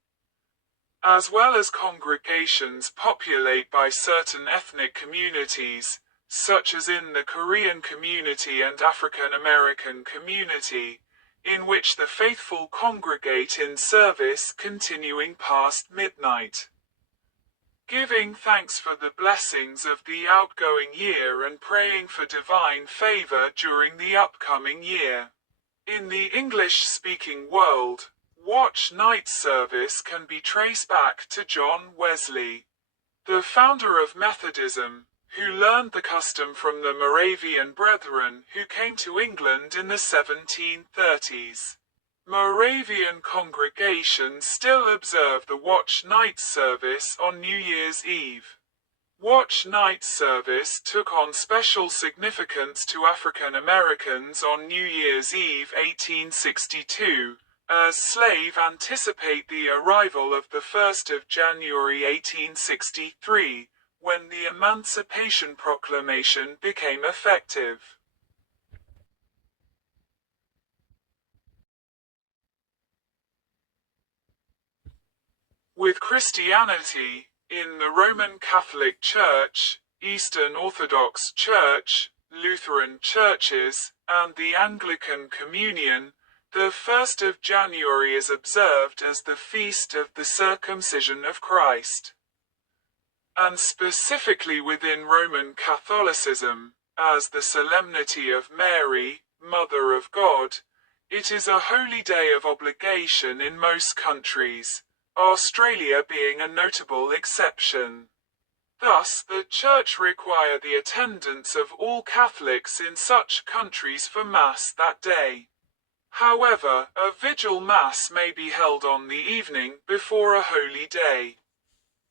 as well as congregations populated by certain ethnic communities, such as in the Korean community and African American community, in which the faithful congregate in service continuing past midnight, giving thanks for the blessings of the outgoing year and praying for divine favor during the upcoming year. In the English-speaking world, watch night service can be traced back to John Wesley, the founder of Methodism, who learned the custom from the Moravian Brethren who came to England in the 1730s. Moravian congregations still observe the watch night service on New Year's Eve. Watch night service took on special significance to African Americans on New Year's Eve 1862, as slaves anticipate the arrival of the 1st of January 1863, when the Emancipation Proclamation became effective. With Christianity, in the Roman Catholic Church, Eastern Orthodox Church, Lutheran churches, and the Anglican Communion, the 1st of January is observed as the feast of the circumcision of Christ. And specifically within Roman Catholicism, as the Solemnity of Mary, Mother of God, it is a holy day of obligation in most countries, Australia being a notable exception. Thus, the Church requires the attendance of all Catholics in such countries for Mass that day. However, a vigil Mass may be held on the evening before a holy day.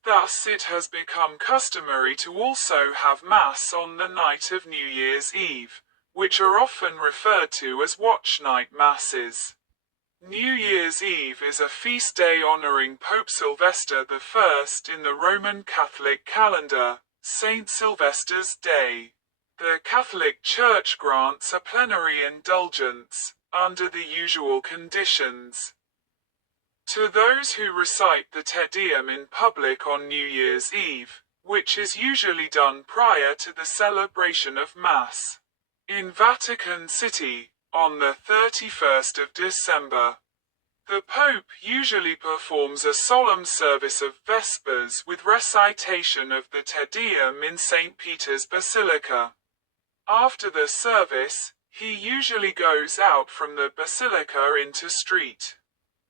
Thus it has become customary to also have Mass on the night of New Year's Eve, which are often referred to as watch night Masses. New Year's Eve is a feast day honoring Pope Sylvester I in the Roman Catholic calendar, Saint Sylvester's Day. The Catholic Church grants a plenary indulgence, under the usual conditions, to those who recite the Te Deum in public on New Year's Eve, which is usually done prior to the celebration of Mass. In Vatican City, on the 31st of December, the Pope usually performs a solemn service of Vespers with recitation of the Te Deum in St. Peter's Basilica. After the service, he usually goes out from the basilica into St.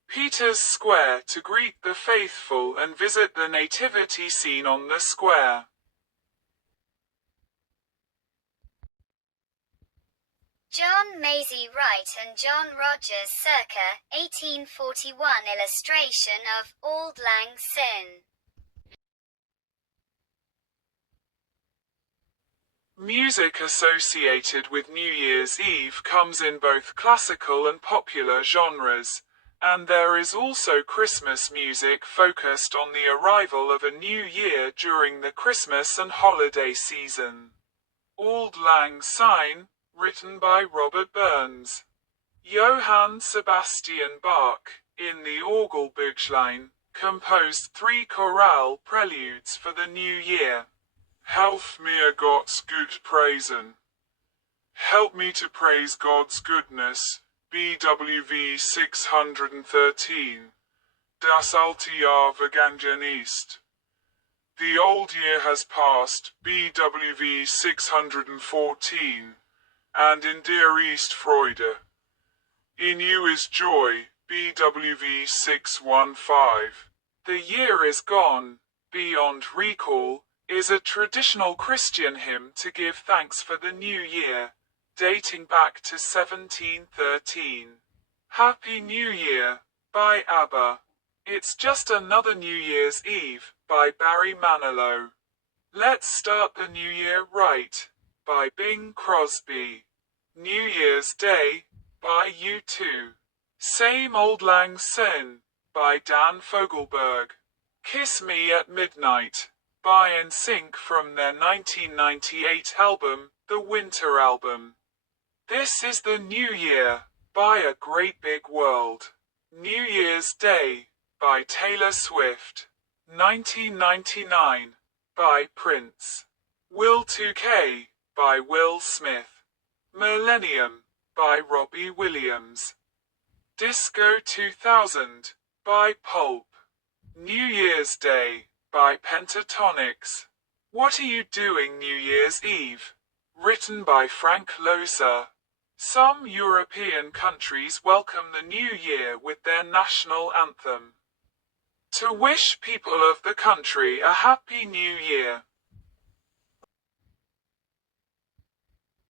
Peter's Square to greet the faithful and visit the nativity scene on the square. John Maisie Wright and John Rogers circa 1841 illustration of Auld Lang Syne. Music associated with New Year's Eve comes in both classical and popular genres, and there is also Christmas music focused on the arrival of a new year during the Christmas and holiday season. Auld Lang Syne, written by Robert Burns. Johann Sebastian Bach, in the Orgelbüchlein, composed 3 chorale preludes for the new year. Help mir Gott's gut praisen. Help me to praise God's goodness, BWV 613. Das alte Jahr vergangen ist. The old year has passed, BWV 614, and in dir ist Freude. In you is joy, BWV 615. The year is gone, beyond recall, is a traditional Christian hymn to give thanks for the new year, dating back to 1713. Happy New Year, by ABBA. It's just another New Year's Eve, by Barry Manilow. Let's start the new year right, by Bing Crosby. New Year's Day, by U2. Same Old Lang Syne, by Dan Fogelberg. Kiss Me at Midnight, by NSYNC from their 1998 album, The Winter Album. This is the New Year, by A Great Big World. New Year's Day, by Taylor Swift. 1999, by Prince. Will 2K, by Will Smith. Millennium, by Robbie Williams. Disco 2000, by Pulp. New Year's Day, by Pentatonix. What Are You Doing New Year's Eve? Written by Frank Loesser. Some European countries welcome the new year with their national anthem. To wish people of the country a happy new year,